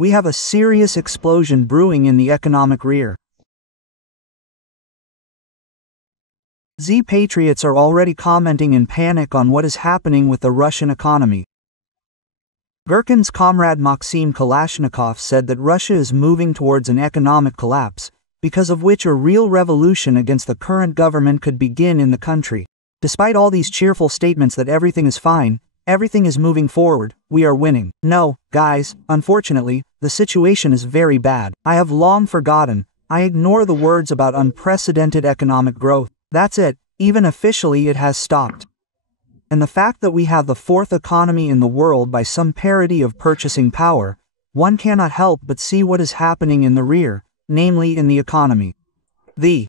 We have a serious explosion brewing in the economic rear. Z patriots are already commenting in panic on what is happening with the Russian economy. Gherkin's comrade Maxim Kalashnikov said that Russia is moving towards an economic collapse, because of which a real revolution against the current government could begin in the country. Despite all these cheerful statements that everything is fine, everything is moving forward, we are winning. No, guys, unfortunately, the situation is very bad. I have long forgotten. I ignore the words about unprecedented economic growth. That's it, even officially it has stopped. And the fact that we have the fourth economy in the world by some parity of purchasing power, one cannot help but see what is happening in the rear, namely in the economy. The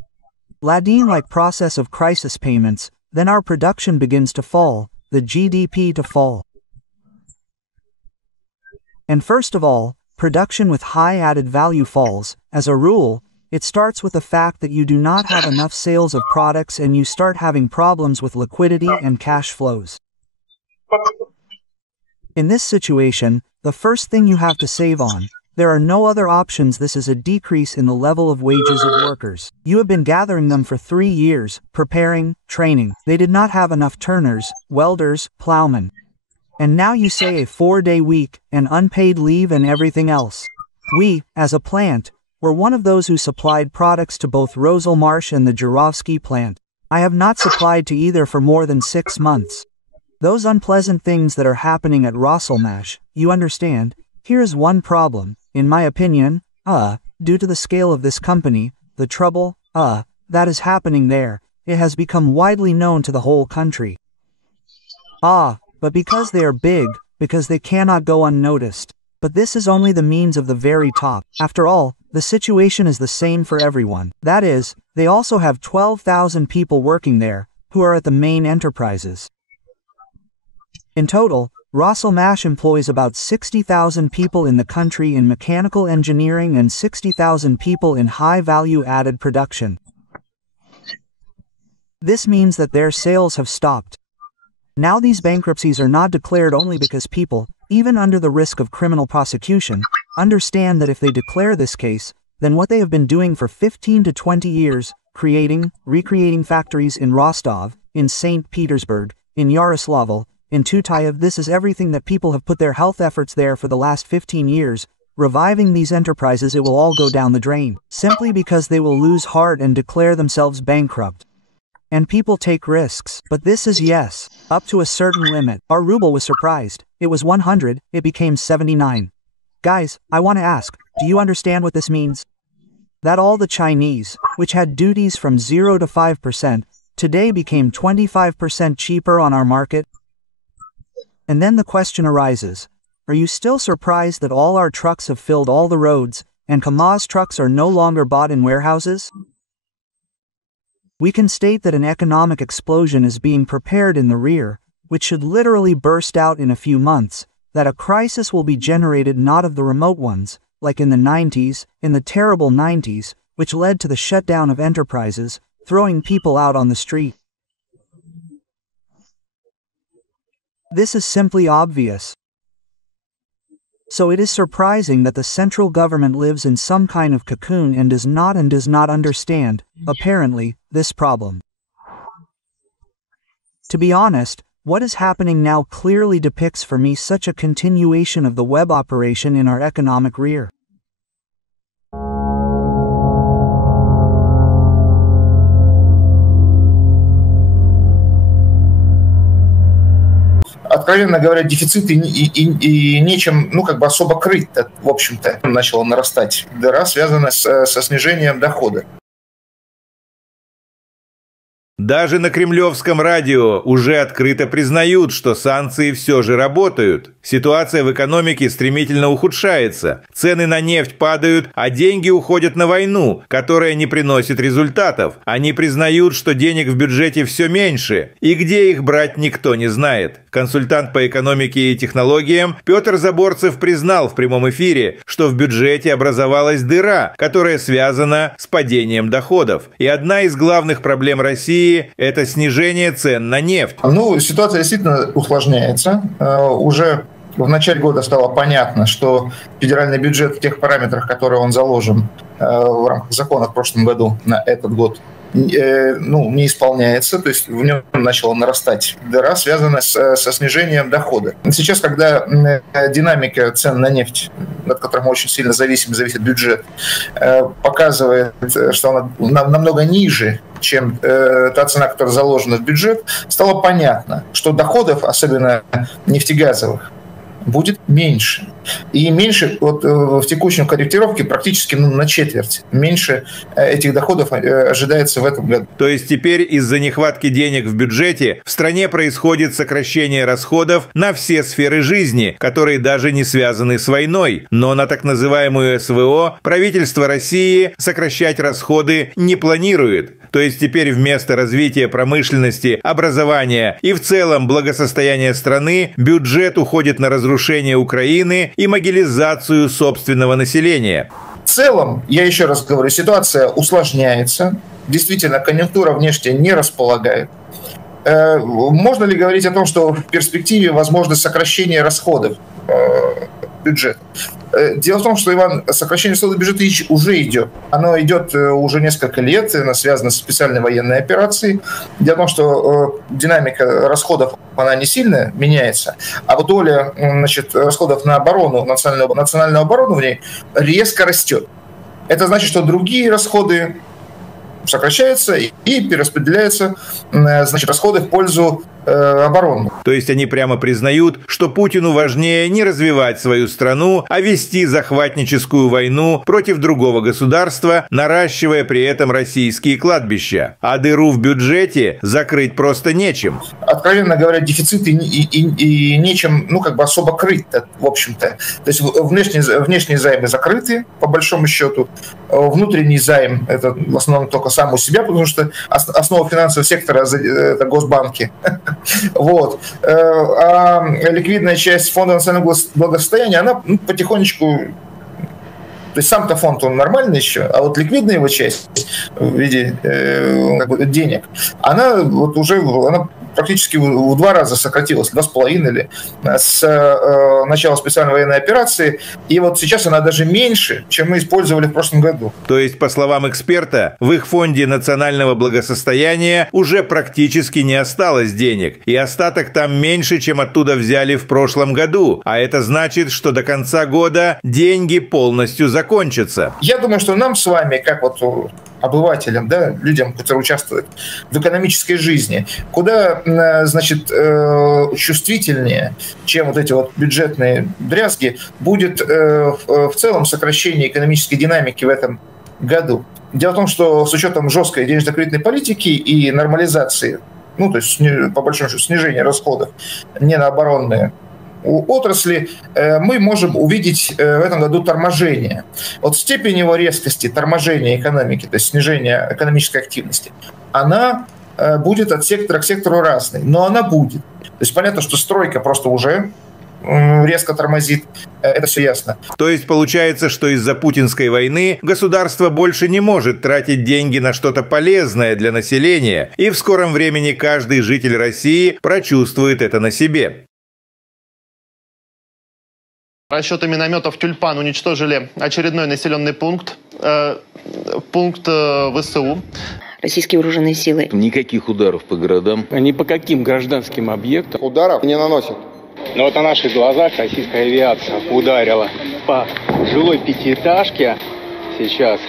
Ladin-like process of crisis payments, then our production begins to fall, the GDP to fall. And first of all, production with high added value falls. As a rule, it starts with the fact that you do not have enough sales of products and you start having problems with liquidity and cash flows. In this situation, the first thing you have to save on, there are no other options. This is a decrease in the level of wages of workers. You have been gathering them for 3 years, preparing, training. They did not have enough turners, welders, plowmen. And now you say a 4-day week, and unpaid leave and everything else. We, as a plant, were one of those who supplied products to both Roselmarsh and the Jurovsky plant. I have not supplied to either for more than 6 months. Those unpleasant things that are happening at Roselmarsh, you understand, here is one problem, in my opinion, due to the scale of this company, the trouble, that is happening there, it has become widely known to the whole country. But because they are big, because they cannot go unnoticed. But this is only the means of the very top. After all, the situation is the same for everyone. That is, they also have 12,000 people working there, who are at the main enterprises. In total, Roselmash employs about 60,000 people in the country in mechanical engineering and 60,000 people in high-value added production. This means that their sales have stopped. Now these bankruptcies are not declared only because people, even under the risk of criminal prosecution, understand that if they declare this case, then what they have been doing for 15 to 20 years, recreating factories in Rostov, in St. Petersburg, in Yaroslavl, in Tutayev, this is everything that people have put their health efforts there for the last 15 years, reviving these enterprises, it will all go down the drain, simply because they will lose heart and declare themselves bankrupt. And people take risks. But this is yes, up to a certain limit. Our ruble was surprised. It was 100, it became 79. Guys, I want to ask, do you understand what this means? That all the Chinese, which had duties from 0 to 5%, today became 25% cheaper on our market? And then the question arises, are you still surprised that all our trucks have filled all the roads, and Kamaz trucks are no longer bought in warehouses? We can state that an economic explosion is being prepared in the rear, which should literally burst out in a few months, that a crisis will be generated not of the remote ones, like in the 90s, in the terrible 90s, which led to the shutdown of enterprises, throwing people out on the street. This is simply obvious. So it is surprising that the central government lives in some kind of cocoon and does not understand, apparently, this problem. To be honest, what is happening now clearly depicts for me such a continuation of the web operation in our economic rear. Откровенно говоря, дефицит и нечем, особо крыть, в общем-то, начала нарастать дыра, связанная со снижением дохода. Даже на кремлевском радио уже открыто признают, что санкции все же работают. Ситуация в экономике стремительно ухудшается. Цены на нефть падают, а деньги уходят на войну, которая не приносит результатов. Они признают, что денег в бюджете все меньше, и где их брать никто не знает. Консультант по экономике и технологиям Петр Заборцев признал в прямом эфире, что в бюджете образовалась дыра, которая связана с падением доходов. И одна из главных проблем России – это снижение цен на нефть. Ситуация действительно усложняется. Уже в начале года стало понятно, что федеральный бюджет в тех параметрах, которые он заложен в рамках закона в прошлом году на этот год, не исполняется, то есть в нем начала нарастать дыра, связанная со снижением дохода. Сейчас, когда динамика цен на нефть, от которой мы очень сильно зависит бюджет, показывает, что она намного ниже, чем та цена, которая заложена в бюджет, стало понятно, что доходов, особенно нефтегазовых, будет меньше. И меньше вот в текущем корректировке практически на четверть. Меньше этих доходов ожидается в этом году. То есть теперь из-за нехватки денег в бюджете в стране происходит сокращение расходов на все сферы жизни, которые даже не связаны с войной. Но на так называемую СВО правительство России сокращать расходы не планирует. То есть теперь вместо развития промышленности, образования и в целом благосостояния страны бюджет уходит на разрушение Украины и могилизацию собственного населения. В целом, я еще раз говорю, ситуация усложняется. Действительно, конъюнктура внешне не располагает. Можно ли говорить о том, что в перспективе возможно сокращение расходов бюджета? Дело в том, что, Иван, сокращение расходов бюджета уже идет. Оно идет уже несколько лет, оно связано с специальной военной операцией. Дело в том, что динамика расходов, она не сильно меняется, а вот доля, расходов на оборону, национальную оборону в ней резко растет. Это значит, что другие расходы сокращаются и перераспределяются, расходы в пользу обороны. То есть они прямо признают, что Путину важнее не развивать свою страну, а вести захватническую войну против другого государства, наращивая при этом российские кладбища. А дыру в бюджете закрыть просто нечем. Откровенно говоря, дефицит и нечем, особо крыть, в общем-то. То есть внешние займы закрыты, по большому счету. Внутренний займ – это в основном только сам у себя, потому что основа финансового сектора – это госбанки. Вот. А ликвидная часть фонда национального благосостояния, она потихонечку, то есть сам-то фонд, он нормальный еще, а вот ликвидная его часть в виде денег, она практически в 2 раза сократилась, 2,5 или с начала специальной военной операции, и вот сейчас она даже меньше, чем мы использовали в прошлом году. То есть, по словам эксперта, в их фонде национального благосостояния уже практически не осталось денег, и остаток там меньше, чем оттуда взяли в прошлом году, а это значит, что до конца года деньги полностью закончатся. Я думаю, что нам с вами, как обывателям, людям, которые участвуют в экономической жизни, куда, чувствительнее, чем эти бюджетные дрязги, будет в целом сокращение экономической динамики в этом году. Дело в том, что с учетом жесткой денежно-кредитной политики и нормализации, то есть по большому счету снижения расходов не на оборонные отрасли, мы можем увидеть в этом году торможение. Вот степень его резкости торможения экономики, то есть снижения экономической активности, она будет от сектора к сектору разной, но она будет. То есть понятно, что стройка просто уже резко тормозит, это все ясно. То есть получается, что из-за путинской войны государство больше не может тратить деньги на что-то полезное для населения, и в скором времени каждый житель России прочувствует это на себе. Расчеты минометов «Тюльпан» уничтожили очередной населенный пункт, ВСУ. Российские вооруженные силы. Никаких ударов по городам. Ни по каким гражданским объектам ударов не наносят. Но вот на наших глазах российская авиация ударила по жилой пятиэтажке. Сейчас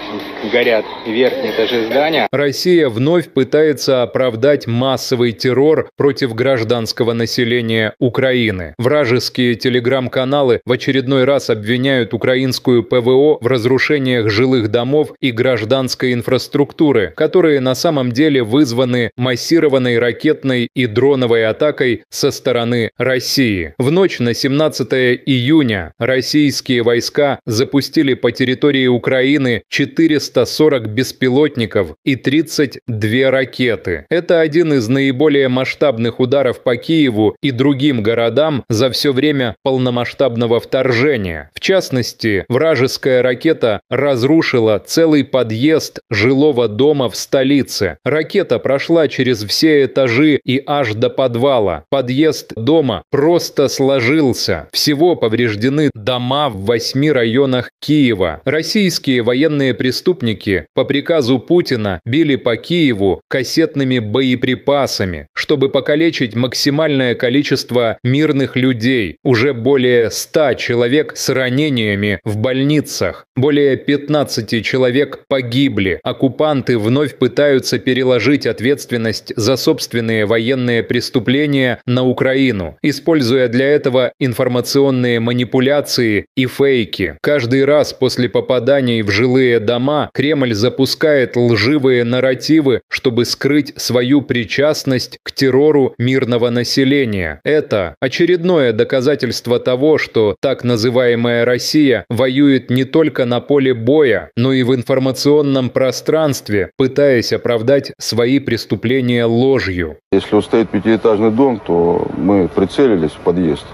горят верхние этажи здания. Россия вновь пытается оправдать массовый террор против гражданского населения Украины. Вражеские телеграм-каналы в очередной раз обвиняют украинскую ПВО в разрушениях жилых домов и гражданской инфраструктуры, которые на самом деле вызваны массированной ракетной и дроновой атакой со стороны России. В ночь на 17 июня российские войска запустили по территории Украины Украины 440 беспилотников и 32 ракеты. Это один из наиболее масштабных ударов по Киеву и другим городам за все время полномасштабного вторжения. В частности, вражеская ракета разрушила целый подъезд жилого дома в столице. Ракета прошла через все этажи и аж до подвала. Подъезд дома просто сложился. Всего повреждены дома в 8 районах Киева. Российские военные преступники по приказу Путина били по Киеву кассетными боеприпасами, чтобы покалечить максимальное количество мирных людей. Уже более 100 человек с ранениями в больницах. Более 15 человек погибли. Оккупанты вновь пытаются переложить ответственность за собственные военные преступления на Украину, используя для этого информационные манипуляции и фейки. Каждый раз после попаданий в жилые дома Кремль запускает лживые нарративы, чтобы скрыть свою причастность к террору мирного населения. Это очередное доказательство того, что так называемая Россия воюет не только на поле боя, но и в информационном пространстве, пытаясь оправдать свои преступления ложью. Если вот стоит 5-этажный дом, то мы прицелились в подъезд.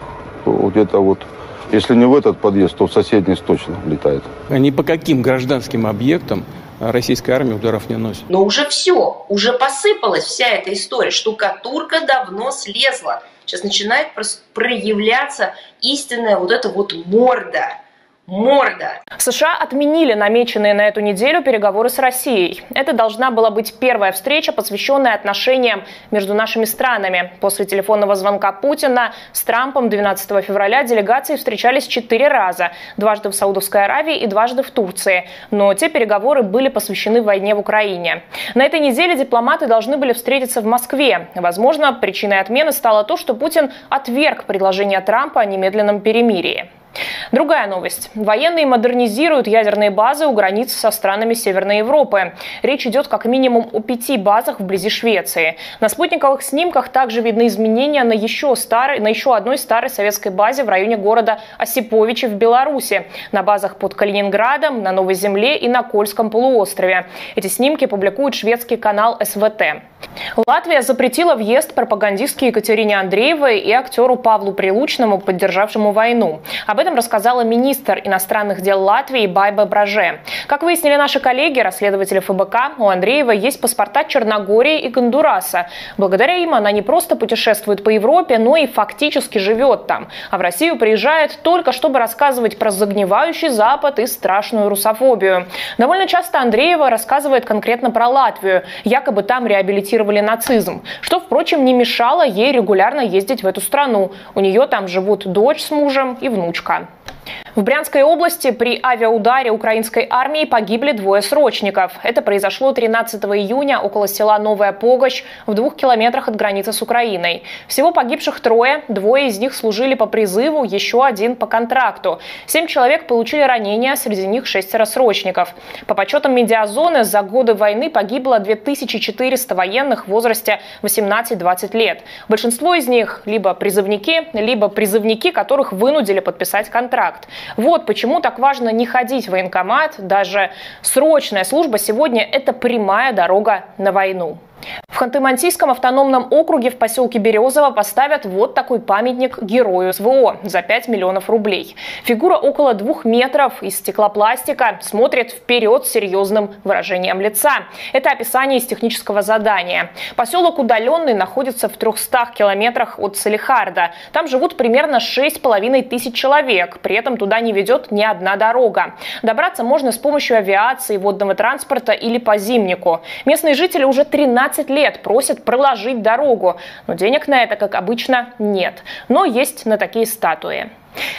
То где-то вот, если не в этот подъезд, то в соседний точно летает. Ни по каким гражданским объектам российская армия ударов не наносит. Но уже все, уже посыпалась вся эта история. Штукатурка давно слезла. Сейчас начинает проявляться истинная вот эта вот морда. США отменили намеченные на эту неделю переговоры с Россией. Это должна была быть первая встреча, посвященная отношениям между нашими странами. После телефонного звонка Путина с Трампом 12 февраля делегации встречались 4 раза. Дважды в Саудовской Аравии и дважды в Турции. Но те переговоры были посвящены войне в Украине. На этой неделе дипломаты должны были встретиться в Москве. Возможно, причиной отмены стало то, что Путин отверг предложение Трампа о немедленном перемирии. Другая новость. Военные модернизируют ядерные базы у границ со странами Северной Европы. Речь идет как минимум о 5 базах вблизи Швеции. На спутниковых снимках также видны изменения на еще одной старой советской базе в районе города Осиповичи в Беларуси. На базах под Калининградом, на Новой Земле и на Кольском полуострове. Эти снимки публикует шведский канал СВТ. Латвия запретила въезд пропагандистке Екатерине Андреевой и актеру Павлу Прилучному, поддержавшему войну. Об этом рассказала министр иностранных дел Латвии Байба Браже. Как выяснили наши коллеги, расследователи ФБК, у Андреевой есть паспорта Черногории и Гондураса. Благодаря им она не просто путешествует по Европе, но и фактически живет там. А в Россию приезжает только чтобы рассказывать про загнивающий Запад и страшную русофобию. Довольно часто Андреева рассказывает конкретно про Латвию. Якобы там реабилитировали нацизм. Что, впрочем, не мешало ей регулярно ездить в эту страну. У нее там живут дочь с мужем и внучка. В Брянской области при авиаударе украинской армии погибли 2 срочников. Это произошло 13 июня около села Новая Погощ в 2 километрах от границы с Украиной. Всего погибших 3, 2 из них служили по призыву, еще 1 по контракту. 7 человек получили ранения, среди них 6 срочников. По подсчетам Медиазоны, за годы войны погибло 2400 военных в возрасте 18-20 лет. Большинство из них либо призывники, которых вынудили подписать контракт. Вот почему так важно не ходить в военкомат. Даже срочная служба сегодня – это прямая дорога на войну. В Ханты-Мансийском автономном округе в поселке Березово поставят вот такой памятник герою СВО за 5 миллионов рублей. Фигура около 2 метров из стеклопластика смотрит вперед с серьезным выражением лица. Это описание из технического задания. Поселок удаленный находится в 300 километрах от Салихарда. Там живут примерно 6500 человек. При этом туда не ведет ни одна дорога. Добраться можно с помощью авиации, водного транспорта или по зимнику. Местные жители уже 13 лет просят проложить дорогу, но денег на это, как обычно, нет. Но есть на такие статуи.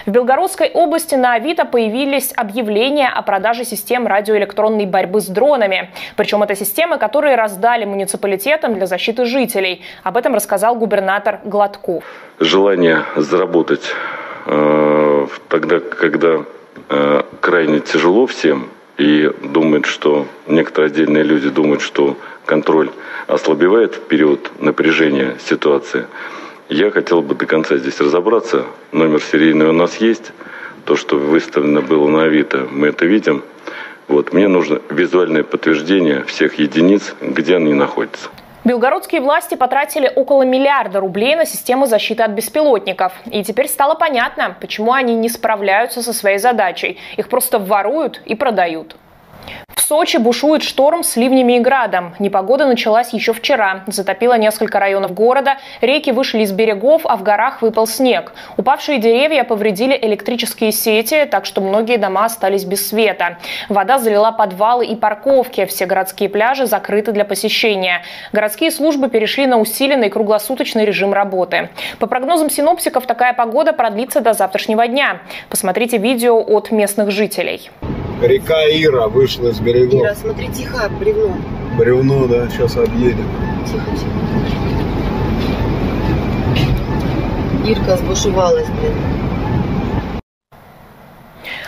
В Белгородской области на Авито появились объявления о продаже систем радиоэлектронной борьбы с дронами. Причем это системы, которые раздали муниципалитетам для защиты жителей. Об этом рассказал губернатор Гладков. Желание заработать тогда, когда крайне тяжело всем, и думают, что некоторые отдельные люди думают, что контроль ослабевает в период напряжения ситуации. Я хотел бы до конца здесь разобраться. Номер серийный у нас есть. То, что выставлено было на Авито, мы это видим. Вот, мне нужно визуальное подтверждение всех единиц, где они находятся. Белгородские власти потратили около миллиарда рублей на систему защиты от беспилотников. И теперь стало понятно, почему они не справляются со своей задачей. Их просто воруют и продают. В Сочи бушует шторм с ливнями и градом. Непогода началась еще вчера. Затопило несколько районов города, реки вышли из берегов, а в горах выпал снег. Упавшие деревья повредили электрические сети, так что многие дома остались без света. Вода залила подвалы и парковки. Все городские пляжи закрыты для посещения. Городские службы перешли на усиленный круглосуточный режим работы. По прогнозам синоптиков, такая погода продлится до завтрашнего дня. Посмотрите видео от местных жителей. Река Ира вышла из берегов. Ира, смотри, тихо, бревно. Бревно, да, сейчас объедем. Тихо, тихо. Ирка сбушевалась, блин.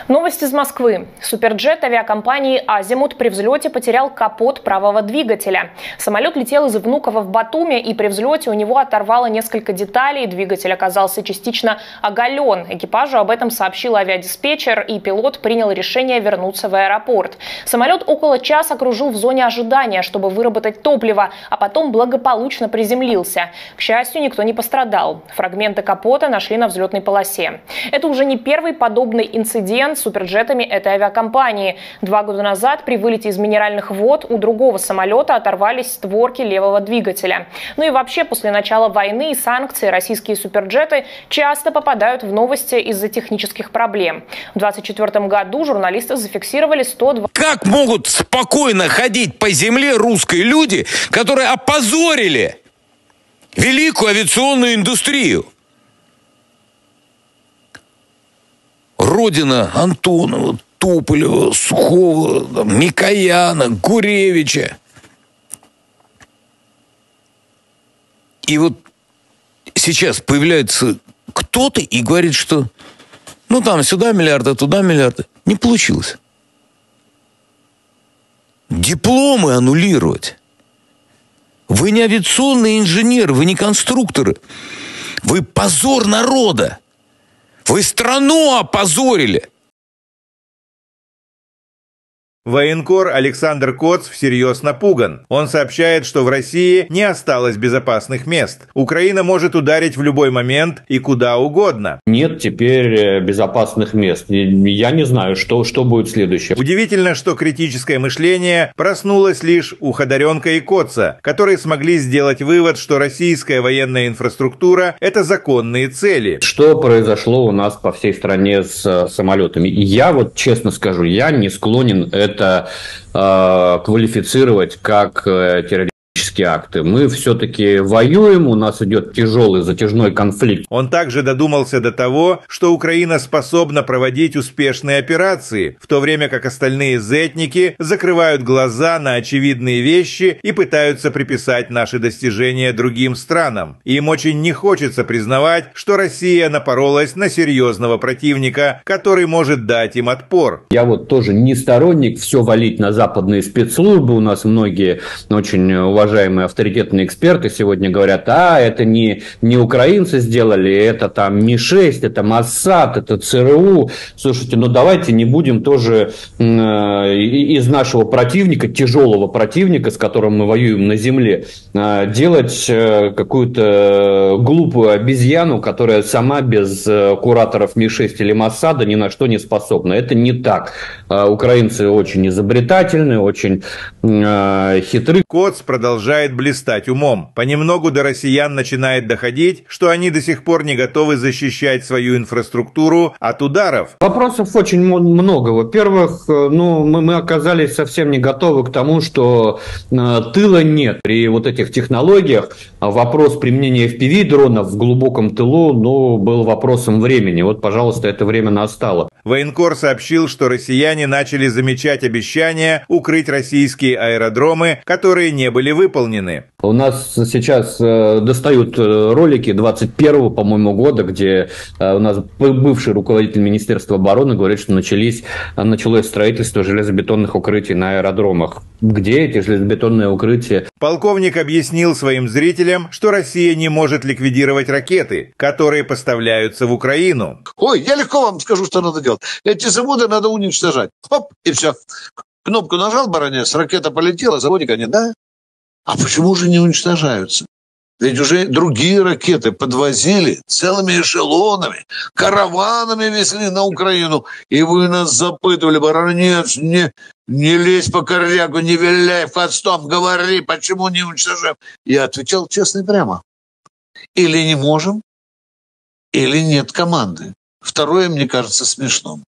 Новость из Москвы. Суперджет авиакомпании «Азимут» при взлете потерял капот правого двигателя. Самолет летел из Внуково в Батуми, и при взлете у него оторвало несколько деталей. Двигатель оказался частично оголен. Экипажу об этом сообщил авиадиспетчер, и пилот принял решение вернуться в аэропорт. Самолет около часа кружил в зоне ожидания, чтобы выработать топливо, а потом благополучно приземлился. К счастью, никто не пострадал. Фрагменты капота нашли на взлетной полосе. Это уже не первый подобный инцидент с суперджетами этой авиакомпании. 2 года назад при вылете из Минеральных вод у другого самолета оторвались створки левого двигателя. Ну и вообще, после начала войны и санкций российские суперджеты часто попадают в новости из-за технических проблем. В 2024 году журналисты зафиксировали 102... Как могут спокойно ходить по земле русские люди, которые опозорили великую авиационную индустрию? Родина Антонова, Туполева, Сухого, Микояна, Гуревича. И вот сейчас появляется кто-то и говорит, что ну там сюда миллиарды, туда миллиарды. Не получилось. Дипломы аннулировать. Вы не авиационный инженер, вы не конструкторы. Вы позор народа. Вы страну опозорили! Военкор Александр Коц всерьез напуган. Он сообщает, что в России не осталось безопасных мест. Украина может ударить в любой момент и куда угодно. Нет теперь безопасных мест. Я не знаю, что будет следующее. Удивительно, что критическое мышление проснулось лишь у Ходоренка и Коца, которые смогли сделать вывод, что российская военная инфраструктура – это законные цели. Что произошло у нас по всей стране с самолетами? Я вот честно скажу, я не склонен это квалифицировать как террористические акты. Мы все-таки воюем, у нас идет тяжелый затяжной конфликт. Он также додумался до того, что Украина способна проводить успешные операции, в то время как остальные зетники закрывают глаза на очевидные вещи и пытаются приписать наши достижения другим странам. Им очень не хочется признавать, что Россия напоролась на серьезного противника, который может дать им отпор. Я вот тоже не сторонник все валить на западные спецслужбы. У нас многие очень уважаемые авторитетные эксперты сегодня говорят, это не украинцы сделали, это там Ми-6, это Моссад, это ЦРУ. Слушайте, ну давайте не будем тоже из нашего противника, тяжелого противника, с которым мы воюем на земле, делать какую-то глупую обезьяну, которая сама без кураторов Ми-6 или Моссада ни на что не способна. Это не так. Украинцы очень изобретательны, очень хитры. Коц продолжает блистать умом. Понемногу до россиян начинает доходить, что они до сих пор не готовы защищать свою инфраструктуру от ударов. Вопросов очень много. Во-первых, мы оказались совсем не готовы к тому, что тыла нет. При вот этих технологиях вопрос применения FPV-дронов в глубоком тылу был вопросом времени. Вот, пожалуйста, это время настало. Военкор сообщил, что россияне начали замечать обещания укрыть российские аэродромы, которые не были выполнены. У нас сейчас достают ролики 21-го, по-моему, года, где у нас бывший руководитель Министерства обороны говорит, что началось строительство железобетонных укрытий на аэродромах. Где эти железобетонные укрытия? Полковник объяснил своим зрителям, что Россия не может ликвидировать ракеты, которые поставляются в Украину. Ой, я легко вам скажу, что надо делать. Эти заводы надо уничтожать. Хоп, и все. Кнопку нажал баронец, ракета полетела, заводика нет, да? А почему же не уничтожаются? Ведь уже другие ракеты подвозили целыми эшелонами, караванами везли на Украину. И вы нас запытывали, баронец, не лезь по корягу, не виляй хвостом, говори, почему не уничтожаем. Я отвечал честно и прямо. Или не можем, или нет команды. Второе, мне кажется, смешным.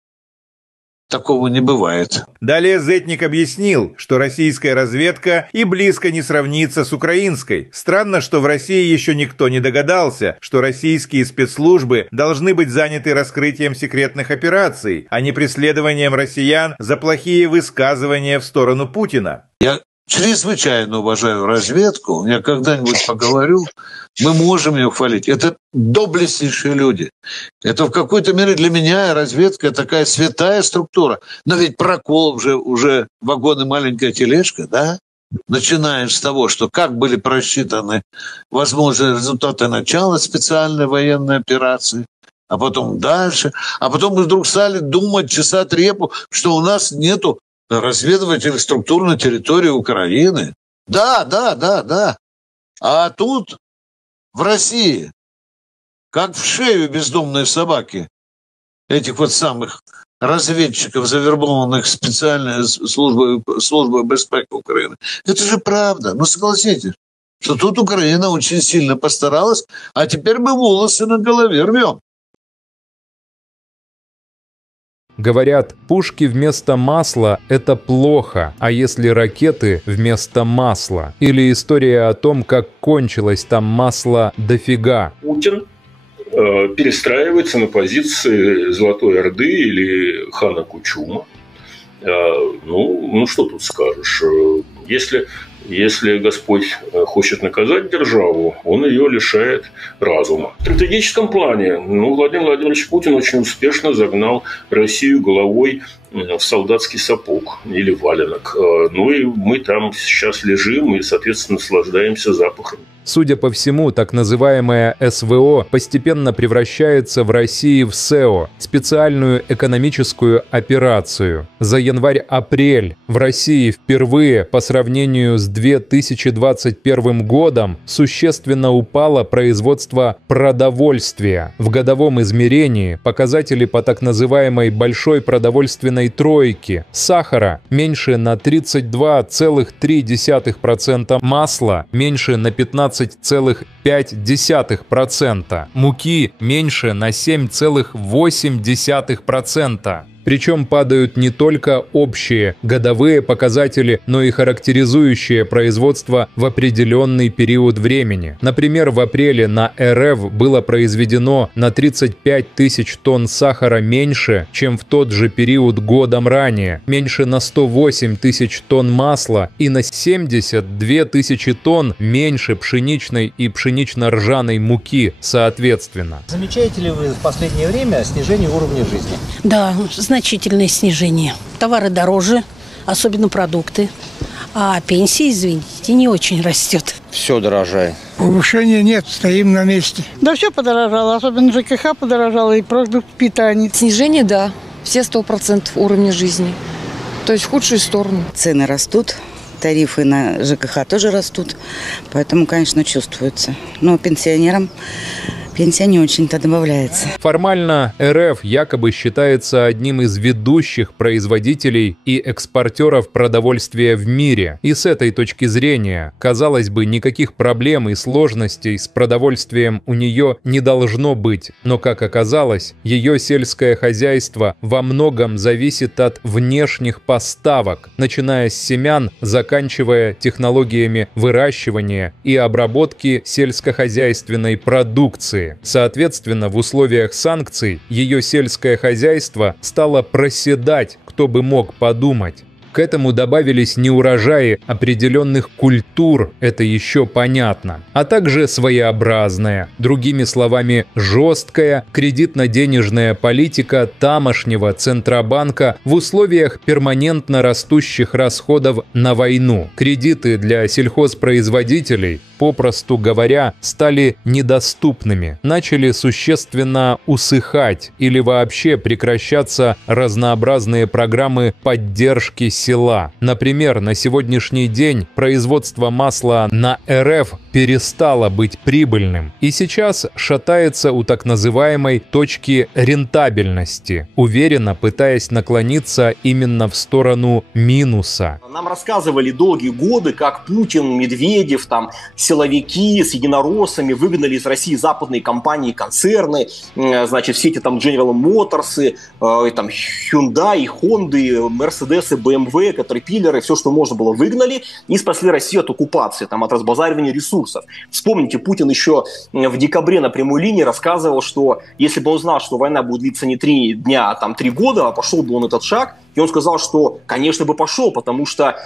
Такого не бывает. Далее Зетник объяснил, что российская разведка и близко не сравнится с украинской. Странно, что в России еще никто не догадался, что российские спецслужбы должны быть заняты раскрытием секретных операций, а не преследованием россиян за плохие высказывания в сторону Путина. Я чрезвычайно уважаю разведку. Я когда-нибудь поговорю, мы можем ее хвалить. Это доблестнейшие люди. Это в какой-то мере для меня разведка такая святая структура. Но ведь прокол уже вагон и маленькая тележка, да? Начиная с того, что как были просчитаны возможные результаты начала специальной военной операции, а потом дальше. А потом мы вдруг стали думать, чесать репу, что у нас нету разведывательных структур на территории Украины. Да. А тут, в России, как в шею бездомные собаки, этих вот самых разведчиков, завербованных специальной службой безпеки Украины. Это же правда. Ну, согласитесь, что тут Украина очень сильно постаралась, а теперь мы волосы на голове рвем. Говорят, пушки вместо масла – это плохо, а если ракеты вместо масла? Или история о том, как кончилось там масло дофига? Путин перестраивается на позиции Золотой Орды или хана Кучума. Ну, что тут скажешь? Если Господь хочет наказать державу, он ее лишает разума. В стратегическом плане Владимир Владимирович Путин очень успешно загнал Россию головой в солдатский сапог или валенок. Ну и мы там сейчас лежим и, соответственно, наслаждаемся запахом. Судя по всему, так называемое СВО постепенно превращается в России в СЭО – специальную экономическую операцию. За январь-апрель в России впервые по сравнению с 2021 годом существенно упало производство продовольствия. В годовом измерении показатели по так называемой большой продовольственной тройке: сахара меньше на 32,3%, масла меньше на 15,5%, муки меньше на 7,8%. Причем падают не только общие годовые показатели, но и характеризующие производство в определенный период времени. Например, в апреле на РФ было произведено на 35 тысяч тонн сахара меньше, чем в тот же период годом ранее, меньше на 108 тысяч тонн масла и на 72 тысячи тонн меньше пшеничной и пшенично-ржаной муки, соответственно. Замечаете ли вы в последнее время снижение уровня жизни? Да, значительное снижение. Товары дороже, особенно продукты. А пенсия, извините, не очень растет. Все дорожает. Повышения нет, стоим на месте. Да все подорожало, особенно ЖКХ подорожало и продукт питания. Снижение, да, все 100% уровня жизни. То есть в худшую сторону. Цены растут, тарифы на ЖКХ тоже растут, поэтому, конечно, чувствуется. Но пенсионерам пенсия не очень-то добавляется. Формально РФ якобы считается одним из ведущих производителей и экспортеров продовольствия в мире. И с этой точки зрения, казалось бы, никаких проблем и сложностей с продовольствием у нее не должно быть. Но, как оказалось, ее сельское хозяйство во многом зависит от внешних поставок, начиная с семян, заканчивая технологиями выращивания и обработки сельскохозяйственной продукции. Соответственно, в условиях санкций ее сельское хозяйство стало проседать, кто бы мог подумать. К этому добавились неурожаи определенных культур, это еще понятно, а также своеобразная, другими словами, жесткая кредитно-денежная политика тамошнего Центробанка в условиях перманентно растущих расходов на войну. Кредиты для сельхозпроизводителей, попросту говоря, стали недоступными, начали существенно усыхать или вообще прекращаться разнообразные программы поддержки села. Например, на сегодняшний день производство масла на РФ перестало быть прибыльным и сейчас шатается у так называемой точки рентабельности, уверенно пытаясь наклониться именно в сторону минуса. Нам рассказывали долгие годы, как Путин, Медведев, там, силовики с единороссами выгнали из России западные компании, концерны, значит, все эти там General Motors, там Hyundai, Honda, Mercedes, BMW, Caterpillar, все, что можно было, выгнали и спасли Россию от оккупации, там, от разбазаривания ресурсов. Вспомните, Путин еще в декабре на прямой линии рассказывал, что если бы он знал, что война будет длиться не 3 дня, а там 3 года, а пошел бы он этот шаг, и он сказал, что, конечно, бы пошел, потому что,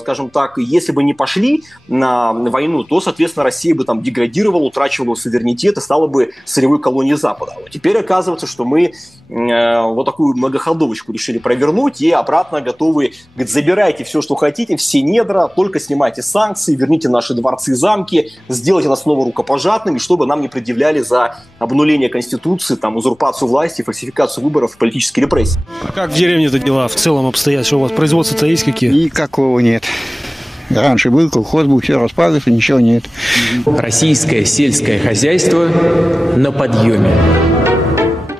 скажем так, если бы не пошли на войну, то, соответственно, Россия бы там деградировала, утрачивала суверенитет и стала бы сырьевой колонией Запада. Вот теперь оказывается, что мы вот такую многоходовочку решили провернуть и обратно готовы, говорит, забирайте все, что хотите, все недра, только снимайте санкции, верните наши дворцы и замки, сделайте нас снова рукопожатными, чтобы нам не предъявляли за обнуление Конституции, там, узурпацию власти, фальсификацию выборов, политические репрессии. А как в деревне-то дела в целом обстоят? Что у вас производство-то есть какие? Никакого нет. Раньше был колхоз, был, все распадается, ничего нет. Российское сельское хозяйство на подъеме.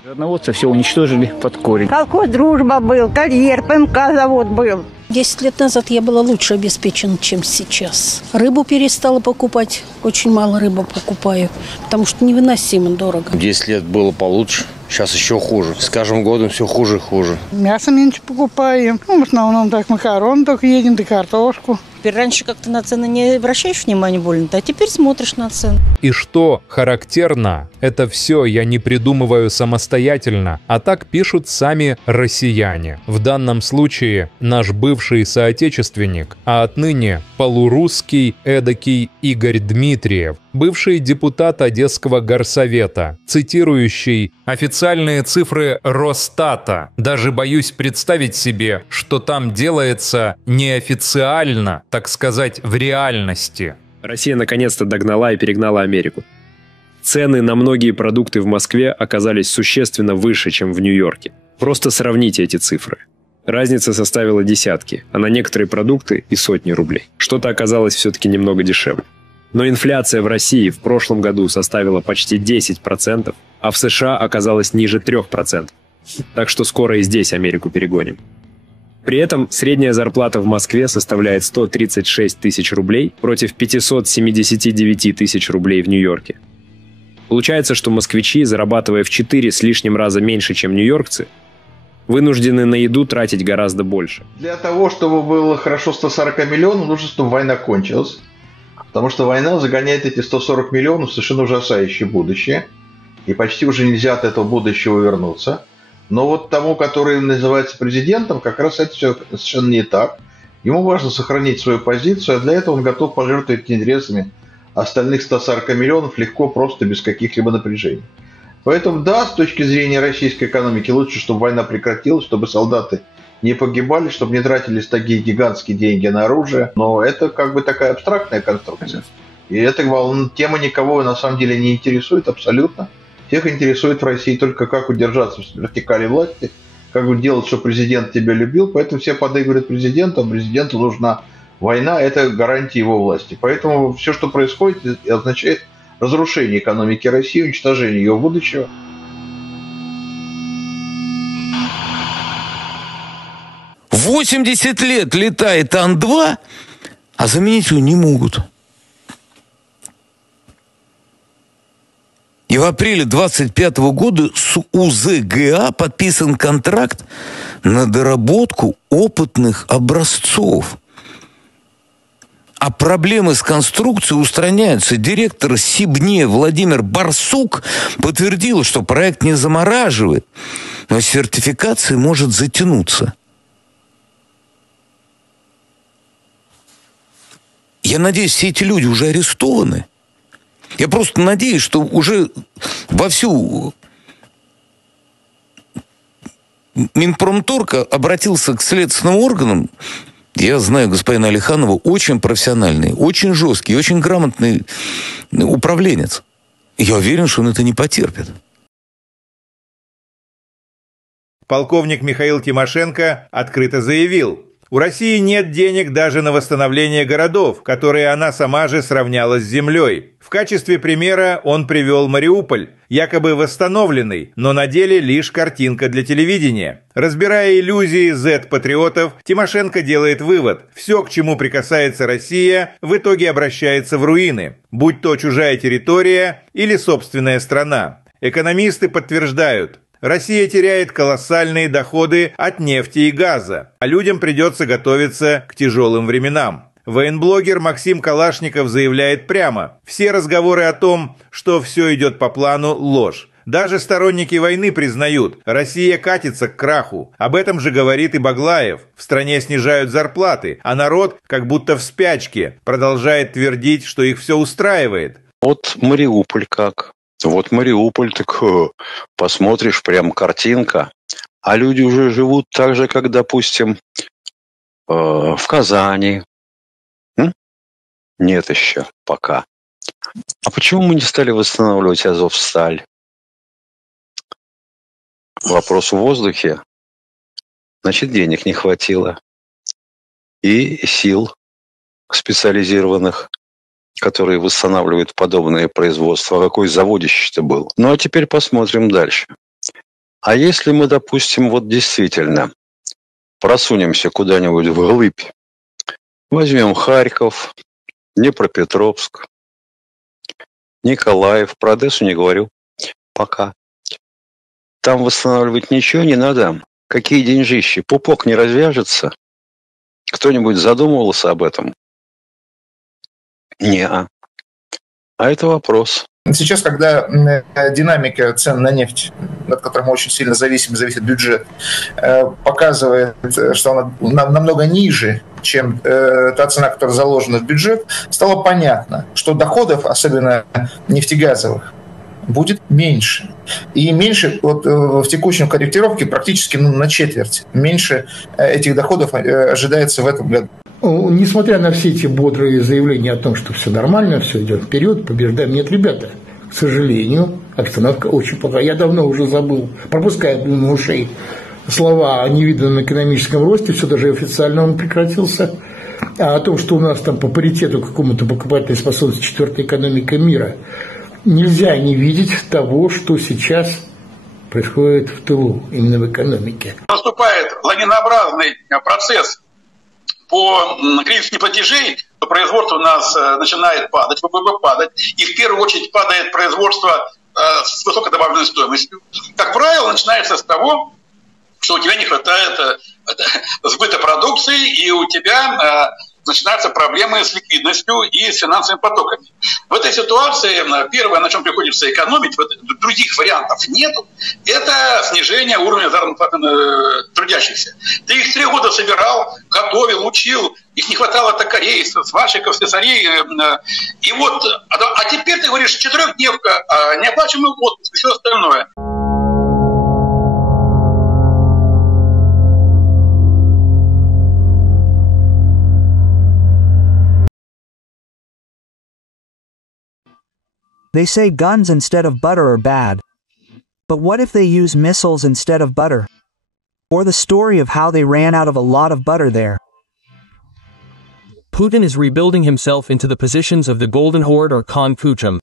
Животноводство все уничтожили под корень. Колхоз «Дружба» был, карьер, ПМК завод был. 10 лет назад я была лучше обеспечена, чем сейчас. Рыбу перестала покупать, очень мало рыбы покупаю, потому что невыносимо дорого. 10 лет было получше, сейчас еще хуже. С каждым годом все хуже и хуже. Мясо меньше покупаем. Ну, в основном так макарон только едим, да картошку. Теперь раньше как-то на цены не обращаешь внимания больно, а теперь смотришь на цены. И что характерно, это все я не придумываю самостоятельно, а так пишут сами россияне. В данном случае наш бывший соотечественник, а отныне полурусский эдакий Игорь Дмитриев, бывший депутат Одесского горсовета, цитирующий официальные цифры Росстата. Даже боюсь представить себе, что там делается неофициально, так сказать, в реальности. Россия наконец-то догнала и перегнала Америку. Цены на многие продукты в Москве оказались существенно выше, чем в Нью-Йорке. Просто сравните эти цифры. Разница составила десятки, а на некоторые продукты и сотни рублей. Что-то оказалось все-таки немного дешевле. Но инфляция в России в прошлом году составила почти 10%, а в США оказалась ниже 3%. Так что скоро и здесь Америку перегоним. При этом средняя зарплата в Москве составляет 136 тысяч рублей против 579 тысяч рублей в Нью-Йорке. Получается, что москвичи, зарабатывая в 4 с лишним раза меньше, чем нью-йоркцы, вынуждены на еду тратить гораздо больше. Для того, чтобы было хорошо 140 миллионов, нужно, чтобы война кончилась. Потому что война загоняет эти 140 миллионов в совершенно ужасающее будущее. И почти уже нельзя от этого будущего вернуться. Но вот тому, который называется президентом, как раз это все совершенно не так. Ему важно сохранить свою позицию, а для этого он готов пожертвовать интересами остальных 140 миллионов легко, просто без каких-либо напряжений. Поэтому да, с точки зрения российской экономики лучше, чтобы война прекратилась, чтобы солдаты не погибали, чтобы не тратились такие гигантские деньги на оружие. Но это как бы такая абстрактная конструкция. И эта тема никого на самом деле не интересует абсолютно. Всех интересует в России только как удержаться в вертикали власти, как делать, чтобы президент тебя любил. Поэтому все подыгрывают президенту, а президенту нужна война, это гарантия его власти. Поэтому все, что происходит, означает разрушение экономики России, уничтожение ее будущего. В 80 лет летает Ан-2, а заменить его не могут. И в апреле 25 года с УЗГА подписан контракт на доработку опытных образцов. А проблемы с конструкцией устраняются. Директор Сибне Владимир Барсук подтвердил, что проект не замораживает, но сертификация может затянуться. Я надеюсь, все эти люди уже арестованы. Я просто надеюсь, что уже вовсю Минпромторг обратился к следственным органам. Я знаю господина Алиханова, очень профессиональный, очень жесткий, очень грамотный управленец. Я уверен, что он это не потерпит. Полковник Михаил Тимошенко открыто заявил: У России нет денег даже на восстановление городов, которые она сама же сравняла с землей. В качестве примера он привел Мариуполь, якобы восстановленный, но на деле лишь картинка для телевидения. Разбирая иллюзии Z-патриотов, Тимошенко делает вывод: все, к чему прикасается Россия, в итоге обращается в руины, будь то чужая территория или собственная страна. Экономисты подтверждают: Россия теряет колоссальные доходы от нефти и газа, а людям придется готовиться к тяжелым временам. Военблогер Максим Калашников заявляет прямо: все разговоры о том, что все идет по плану, ложь. Даже сторонники войны признают, Россия катится к краху. Об этом же говорит и Баглаев. В стране снижают зарплаты, а народ, как будто в спячке, продолжает твердить, что их все устраивает. Вот Мариуполь как. Вот Мариуполь, так посмотришь, прям картинка. А люди уже живут так же, как, допустим, в Казани. Нет еще пока. А почему мы не стали восстанавливать Азовсталь? Вопрос в воздухе. Значит, денег не хватило. И сил специализированных, которые восстанавливают подобные производства. Какой заводище-то был. Ну, а теперь посмотрим дальше. А если мы, допустим, вот действительно просунемся куда-нибудь вглубь, возьмем Харьков, Днепропетровск, Николаев, про Одессу не говорю пока. Там восстанавливать ничего не надо. Какие деньжищи? Пупок не развяжется? Кто-нибудь задумывался об этом? Не-а. А это вопрос. Сейчас, когда динамика цен на нефть, от которой мы очень сильно зависит бюджет, показывает, что она намного ниже, чем та цена, которая заложена в бюджет, стало понятно, что доходов, особенно нефтегазовых, будет меньше. И меньше вот в текущем корректировке практически на четверть. Меньше этих доходов ожидается в этом году. Несмотря на все эти бодрые заявления о том, что все нормально, все идет вперед, побеждаем, нет, ребята, к сожалению, обстановка очень плохая. Я давно уже забыл, пропуская мимо ушей слова о невиданном экономическом росте, все даже официально он прекратился, а о том, что у нас там по паритету какому-то покупательной способности четвертая экономика мира, нельзя не видеть того, что сейчас происходит в тылу, именно в экономике. Наступает лавинообразный процесс по кризису неплатежей, то производство у нас начинает падать, ВВП падать, и в первую очередь падает производство с высокой добавленной стоимостью. Как правило, начинается с того, что у тебя не хватает сбыта продукции, и у тебя начинаются проблемы с ликвидностью и с финансовыми потоками. В этой ситуации первое, на чем приходится экономить, других вариантов нет, это снижение уровня заработной платы трудящихся. Ты их 3 года собирал, готовил, учил, их не хватало токарей, сварщиков, слесарей. И вот, а теперь ты говоришь, 4-дневка, неоплачиваемый отпуск и все остальное. They say guns instead of butter are bad. But what if they use missiles instead of butter? Or the story of how they ran out of a lot of butter there. Putin is rebuilding himself into the positions of the Golden Horde or Khan Kuchum.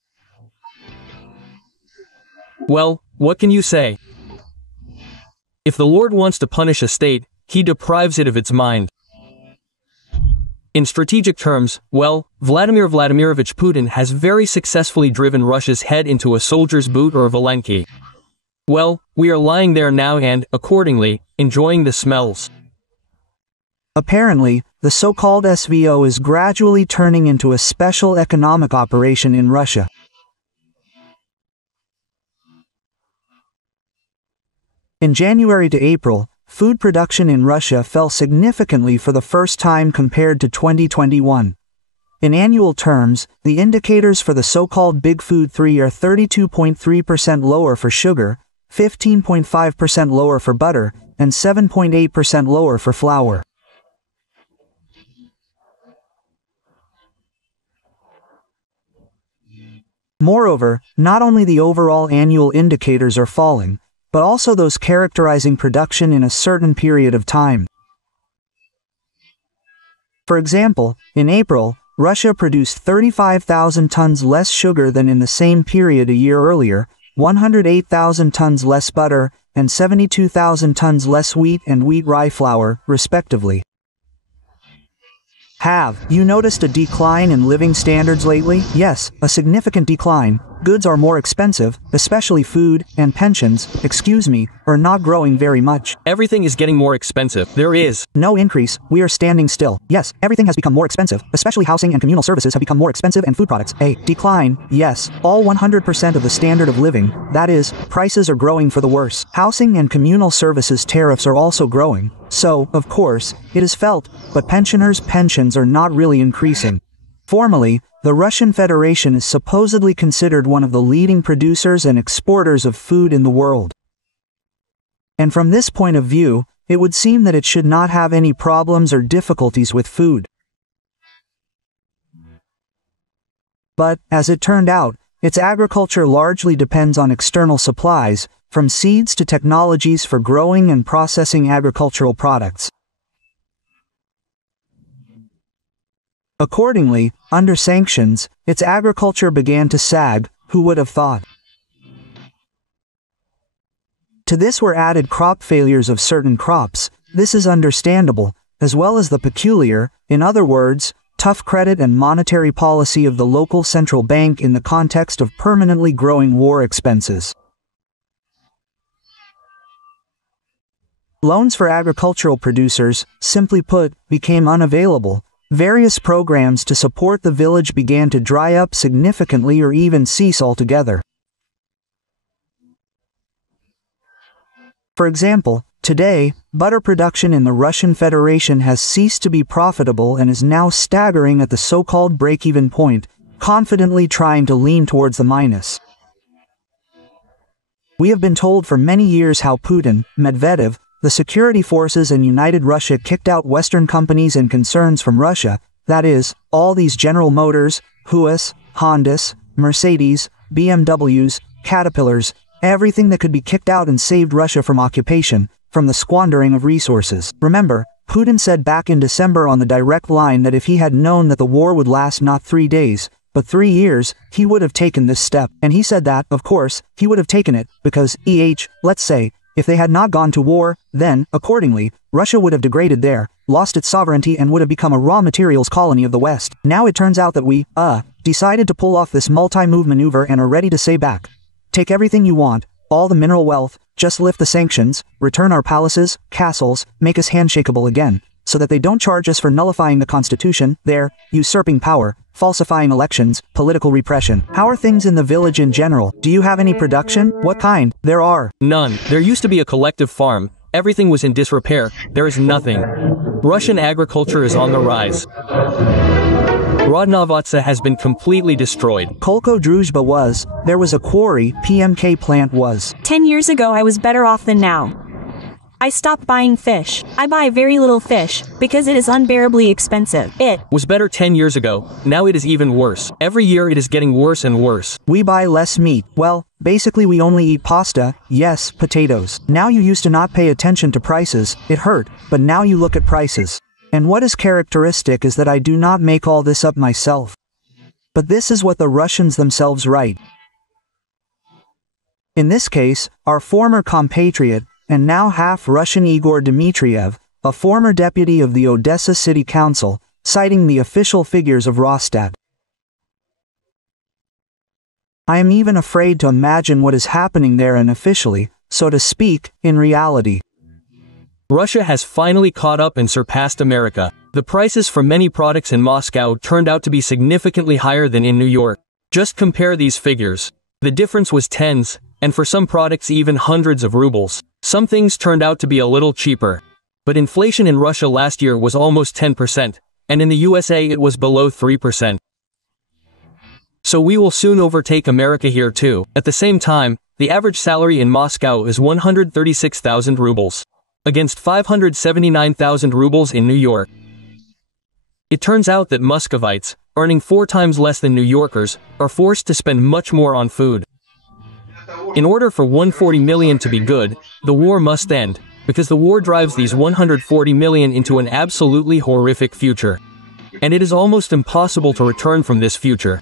Well, what can you say? If the Lord wants to punish a state, he deprives it of its mind. In strategic terms, well, Vladimir Vladimirovich Putin has very successfully driven Russia's head into a soldier's boot or a Valenki. Well, we are lying there now and, accordingly, enjoying the smells. Apparently, the so-called SVO is gradually turning into a special economic operation in Russia. In January to April, food production in Russia fell significantly for the first time compared to 2021. In annual terms, the indicators for the so-called Big Food 3 are 32.3% lower for sugar, 15.5% lower for butter, and 7.8% lower for flour. Moreover, not only the overall annual indicators are falling, but also those characterizing production in a certain period of time. For example, in April, Russia produced 35,000 tons less sugar than in the same period a year earlier, 108,000 tons less butter, and 72,000 tons less wheat and wheat rye flour, respectively. Have you noticed a decline in living standards lately? Yes, a significant decline. Goods are more expensive, especially food, and pensions, are not growing very much. Everything is getting more expensive. There is no increase. We are standing still. Yes, everything has become more expensive, especially housing and communal services have become more expensive and food products. A decline, yes, all 100% of the standard of living, that is, prices are growing for the worse. Housing and communal services tariffs are also growing. So, of course, it is felt, but pensioners' pensions are not really increasing. Formally, the Russian Federation is supposedly considered one of the leading producers and exporters of food in the world. And from this point of view, it would seem that it should not have any problems or difficulties with food. But, as it turned out, its agriculture largely depends on external supplies, from seeds to technologies for growing and processing agricultural products. Accordingly, under sanctions, its agriculture began to sag, who would have thought? To this were added crop failures of certain crops. This is understandable, as well as the peculiar, in other words, tough credit and monetary policy of the local central bank in the context of permanently growing war expenses. Loans for agricultural producers, simply put, became unavailable. Various programs to support the village began to dry up significantly or even cease altogether. For example, today, butter production in the Russian Federation has ceased to be profitable and is now staggering at the so-called break-even point, confidently trying to lean towards the minus. We have been told for many years how Putin, Medvedev, the security forces and United Russia kicked out Western companies and concerns from Russia, that is, all these General Motors, Huas, Hondas, Mercedes, BMWs, Caterpillars, everything that could be kicked out and saved Russia from occupation, from the squandering of resources. Remember, Putin said back in December on the direct line that if he had known that the war would last not 3 days, but 3 years, he would have taken this step. And he said that, of course, he would have taken it, because, let's say, if they had not gone to war, then, accordingly, Russia would have degraded there, lost its sovereignty and would have become a raw materials colony of the West. Now it turns out that we, decided to pull off this multi-move maneuver and are ready to say back. Take everything you want, all the mineral wealth, just lift the sanctions, return our palaces, castles, make us handshakeable again, so that they don't charge us for nullifying the Constitution, their usurping power, falsifying elections, political repression. How are things in the village in general? Do you have any production? What kind? There are none. There used to be a collective farm. Everything was in disrepair. There is nothing. Russian agriculture is on the rise. Rodnovatsa has been completely destroyed. Kolko Druzhba was. There was a quarry. PMK plant was. 10 years ago I was better off than now. I stopped buying fish. I buy very little fish, because it is unbearably expensive. It was better 10 years ago. Now it is even worse. Every year it is getting worse and worse. We buy less meat. Well, basically we only eat pasta, yes, potatoes. Now you used to not pay attention to prices, it hurt, but now you look at prices. And what is characteristic is that I do not make all this up myself. But this is what the Russians themselves write. In this case, our former compatriot, and now half-Russian Igor Dmitriev, a former deputy of the Odessa City Council, citing the official figures of Rosstat. I am even afraid to imagine what is happening there unofficially, so to speak, in reality. Russia has finally caught up and surpassed America. The prices for many products in Moscow turned out to be significantly higher than in New York. Just compare these figures. The difference was tens, and for some products even hundreds of rubles. Some things turned out to be a little cheaper. But inflation in Russia last year was almost 10%, and in the USA it was below 3%. So we will soon overtake America here too. At the same time, the average salary in Moscow is 136,000 rubles, against 579,000 rubles in New York. It turns out that Muscovites, earning 4 times less than New Yorkers, are forced to spend much more on food. In order for 140 million to be good, the war must end, because the war drives these 140 million into an absolutely horrific future. And it is almost impossible to return from this future.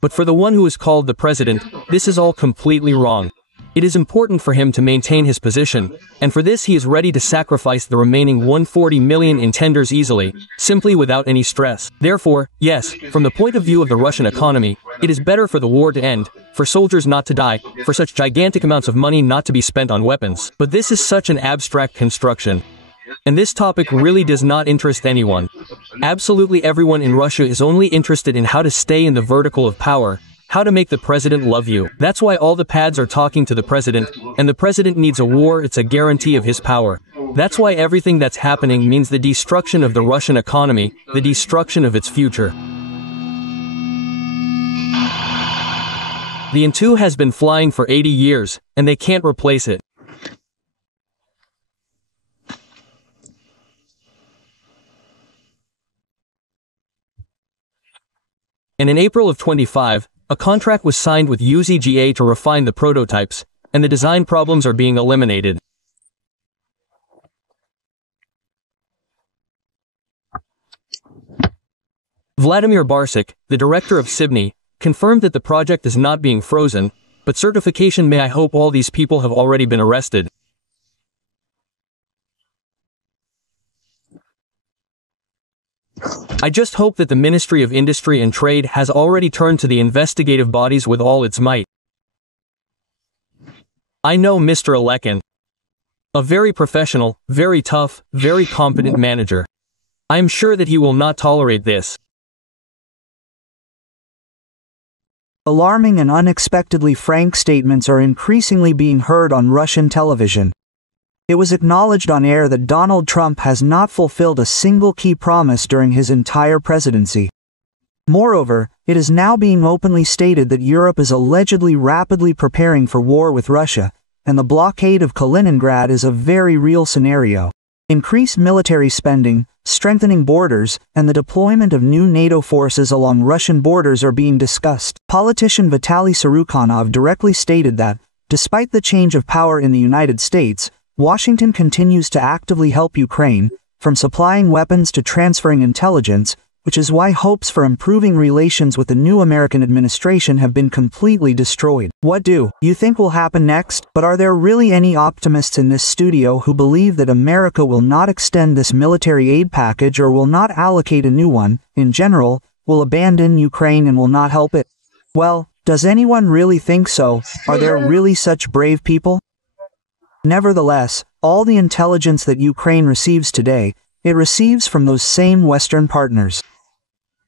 But for the one who is called the president, this is all completely wrong. It is important for him to maintain his position, and for this he is ready to sacrifice the remaining 140 million in tenders easily, simply without any stress. Therefore, yes, from the point of view of the Russian economy, it is better for the war to end, for soldiers not to die, for such gigantic amounts of money not to be spent on weapons. But this is such an abstract construction. And this topic really does not interest anyone. Absolutely everyone in Russia is only interested in how to stay in the vertical of power, how to make the president love you. That's why all the pads are talking to the president, and the president needs a war. It's a guarantee of his power. That's why everything that's happening means the destruction of the Russian economy, the destruction of its future. The N2 has been flying for 80 years, and they can't replace it. And in April of 25, a contract was signed with UZGA to refine the prototypes, and the design problems are being eliminated. Vladimir Barsyk, the director of Sibny, confirmed that the project is not being frozen, but certification may. I hope all these people have already been arrested. I just hope that the Ministry of Industry and Trade has already turned to the investigative bodies with all its might. I know Mr. Alekin. A very professional, very tough, very competent manager. I am sure that he will not tolerate this. Alarming and unexpectedly frank statements are increasingly being heard on Russian television. It was acknowledged on air that Donald Trump has not fulfilled a single key promise during his entire presidency. Moreover, it is now being openly stated that Europe is allegedly rapidly preparing for war with Russia, and the blockade of Kaliningrad is a very real scenario. Increased military spending, strengthening borders, and the deployment of new NATO forces along Russian borders are being discussed. Politician Vitaly Sarukhanov directly stated that, despite the change of power in the United States, Washington continues to actively help Ukraine, from supplying weapons to transferring intelligence, which is why hopes for improving relations with the new American administration have been completely destroyed. What do you think will happen next? But are there really any optimists in this studio who believe that America will not extend this military aid package or will not allocate a new one, in general, will abandon Ukraine and will not help it? Well, does anyone really think so? Are there really such brave people? Nevertheless, all the intelligence that Ukraine receives today, it receives from those same Western partners.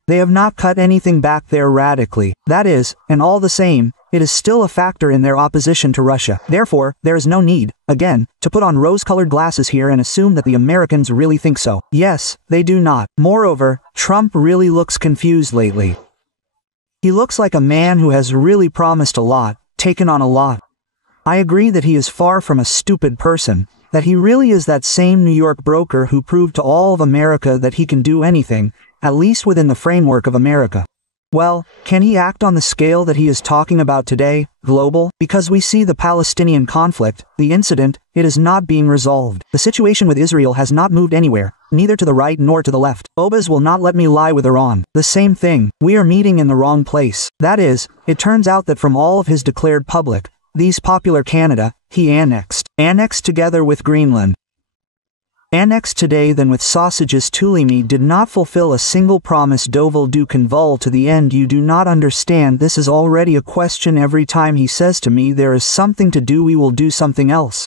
They have not cut anything back there radically. That is, and all the same, it is still a factor in their opposition to Russia. Therefore, there is no need, again, to put on rose-colored glasses here and assume that the Americans really think so. Yes, they do not. Moreover, Trump really looks confused lately. He looks like a man who has really promised a lot, taken on a lot. I agree that he is far from a stupid person, that he really is that same New York broker who proved to all of America that he can do anything, at least within the framework of America. Well, can he act on the scale that he is talking about today, global? Because we see the Palestinian conflict, the incident, it is not being resolved. The situation with Israel has not moved anywhere, neither to the right nor to the left. Obas will not let me lie with Iran. The same thing, we are meeting in the wrong place. That is, it turns out that from all of his declared public, these popular Canada, he annexed together with Greenland. Annexed today then with sausages Tulimi did not fulfill a single promise Dovel du convol to the end you do not understand this is already a question every time he says to me there is something to do we will do something else.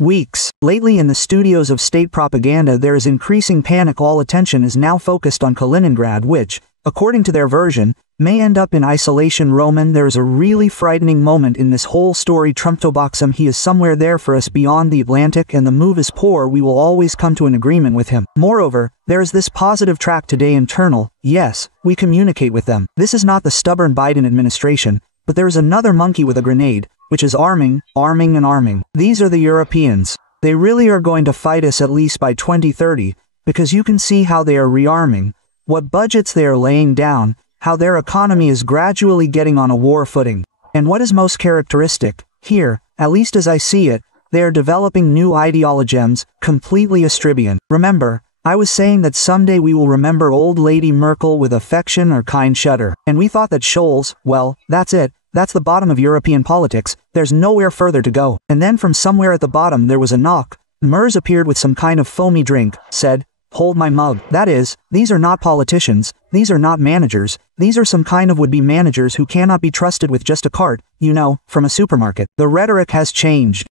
Weeks. Lately in the studios of state propaganda there is increasing panic all attention is now focused on Kaliningrad which, according to their version, may end up in isolation Roman there is a really frightening moment in this whole story Trumptoboxum he is somewhere there for us beyond the Atlantic and the move is poor we will always come to an agreement with him. Moreover, there is this positive track today internal, yes, we communicate with them. This is not the stubborn Biden administration, but there is another monkey with a grenade, which is arming, arming and arming. These are the Europeans. They really are going to fight us at least by 2030, because you can see how they are rearming, what budgets they are laying down, how their economy is gradually getting on a war footing. And what is most characteristic, here, at least as I see it, they are developing new ideologems, completely Astribian. Remember, I was saying that someday we will remember old Lady Merkel with affection or kind shudder. And we thought that Scholz, well, that's it. That's the bottom of European politics. There's nowhere further to go. And then from somewhere at the bottom there was a knock. Mers appeared with some kind of foamy drink, said, "Hold my mug." That is, these are not politicians, these are not managers, these are some kind of would-be managers who cannot be trusted with just a cart, you know, from a supermarket. The rhetoric has changed.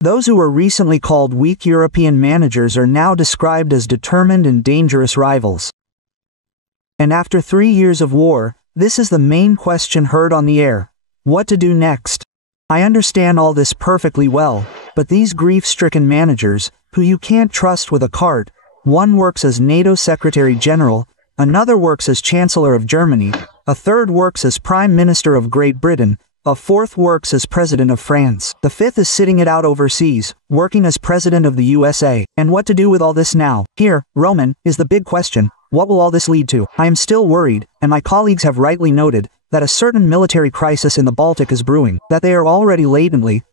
Those who were recently called weak European managers are now described as determined and dangerous rivals. And after 3 years of war, this is the main question heard on the air. What to do next? I understand all this perfectly well, but these grief-stricken managers, who you can't trust with a cart, one works as NATO Secretary General, another works as Chancellor of Germany, a third works as Prime Minister of Great Britain, a fourth works as President of France. The fifth is sitting it out overseas, working as President of the USA. And what to do with all this now? Here, Roman, is the big question. What will all this lead to? I am still worried, and my colleagues have rightly noted, that a certain military crisis in the Baltic is brewing, that they are already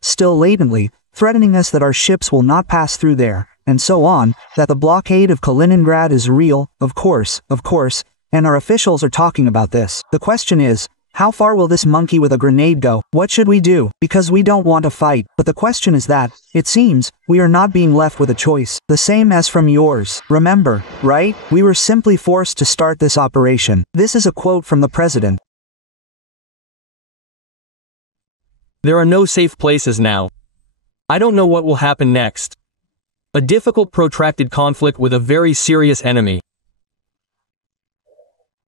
still latently, threatening us that our ships will not pass through there, and so on, that the blockade of Kaliningrad is real, of course, and our officials are talking about this. The question is, how far will this monkey with a grenade go? What should we do? Because we don't want to fight, but the question is that, it seems, we are not being left with a choice. The same as from yours. Remember, right? We were simply forced to start this operation. This is a quote from the president. There are no safe places now. I don't know what will happen next. A difficult protracted conflict with a very serious enemy.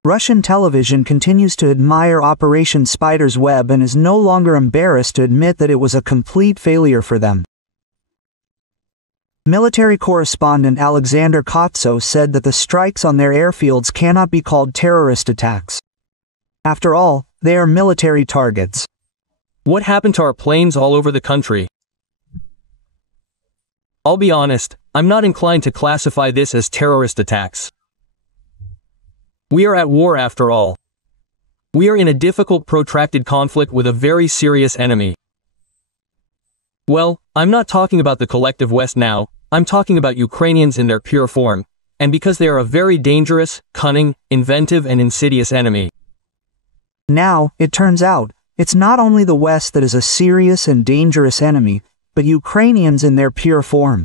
Russian television continues to admire Operation Spider's Web and is no longer embarrassed to admit that it was a complete failure for them. Military correspondent Alexander Kotso said that the strikes on their airfields cannot be called terrorist attacks. After all, they are military targets. What happened to our planes all over the country? I'll be honest, I'm not inclined to classify this as terrorist attacks. We are at war after all. We are in a difficult protracted conflict with a very serious enemy. Well, I'm not talking about the collective West now, I'm talking about Ukrainians in their pure form, and because they are a very dangerous, cunning, inventive and insidious enemy. Now, it turns out, it's not only the West that is a serious and dangerous enemy, but Ukrainians in their pure form.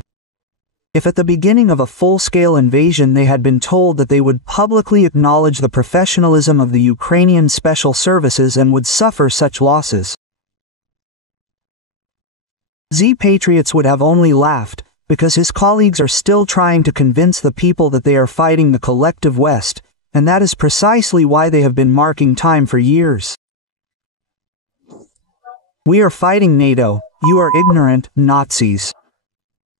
If at the beginning of a full-scale invasion they had been told that they would publicly acknowledge the professionalism of the Ukrainian special services and would suffer such losses, Z-Patriots would have only laughed, because his colleagues are still trying to convince the people that they are fighting the collective West, and that is precisely why they have been marking time for years. We are fighting NATO, you are ignorant, Nazis.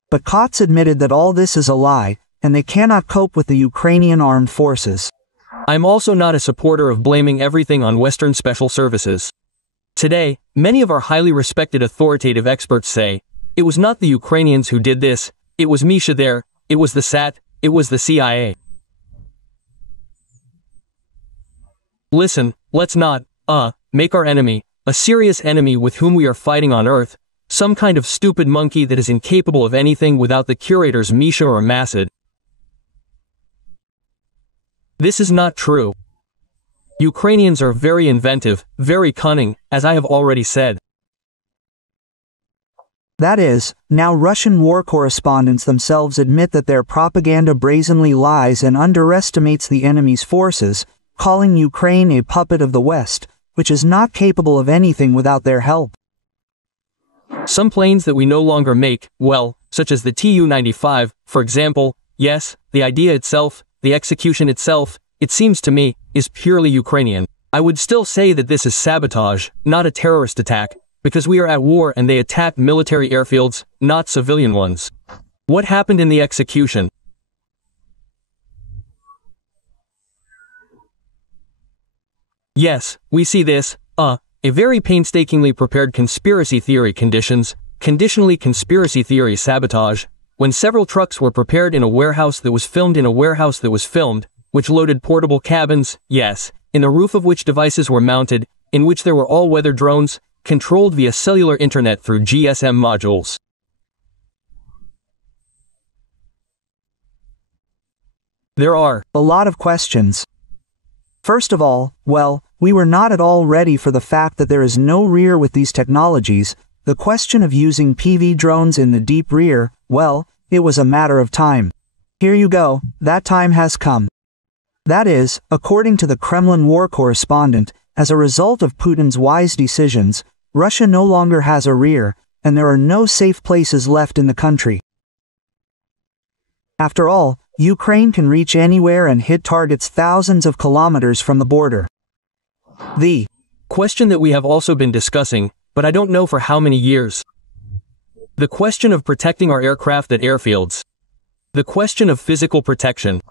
But Kotz admitted that all this is a lie, and they cannot cope with the Ukrainian armed forces. I'm also not a supporter of blaming everything on Western special services. Today, many of our highly respected authoritative experts say, it was not the Ukrainians who did this, it was Misha there, it was the SAT, it was the CIA. Listen, let's not, make our enemy, a serious enemy with whom we are fighting on Earth, some kind of stupid monkey that is incapable of anything without the curators Misha or Masad. This is not true. Ukrainians are very inventive, very cunning, as I have already said. That is, now Russian war correspondents themselves admit that their propaganda brazenly lies and underestimates the enemy's forces, calling Ukraine a puppet of the West, which is not capable of anything without their help. Some planes that we no longer make, well, such as the Tu-95, for example, yes, the idea itself, the execution itself, it seems to me, is purely Ukrainian. I would still say that this is sabotage, not a terrorist attack, because we are at war and they attacked military airfields, not civilian ones. What happened in the execution? Yes, we see this, a very painstakingly prepared conspiracy theory conditionally conspiracy theory sabotage, when several trucks were prepared in a warehouse that was filmed, which loaded portable cabins, yes, in the roof of which devices were mounted, in which there were all-weather drones, controlled via cellular internet through GSM modules. There are a lot of questions. First of all, well, we were not at all ready for the fact that there is no rear with these technologies. The question of using PV drones in the deep rear, well, it was a matter of time. Here you go, that time has come. That is, according to the Kremlin war correspondent, as a result of Putin's wise decisions, Russia no longer has a rear, and there are no safe places left in the country. After all, Ukraine can reach anywhere and hit targets thousands of kilometers from the border. The question that we have also been discussing, but I don't know for how many years. The question of protecting our aircraft at airfields. The question of physical protection.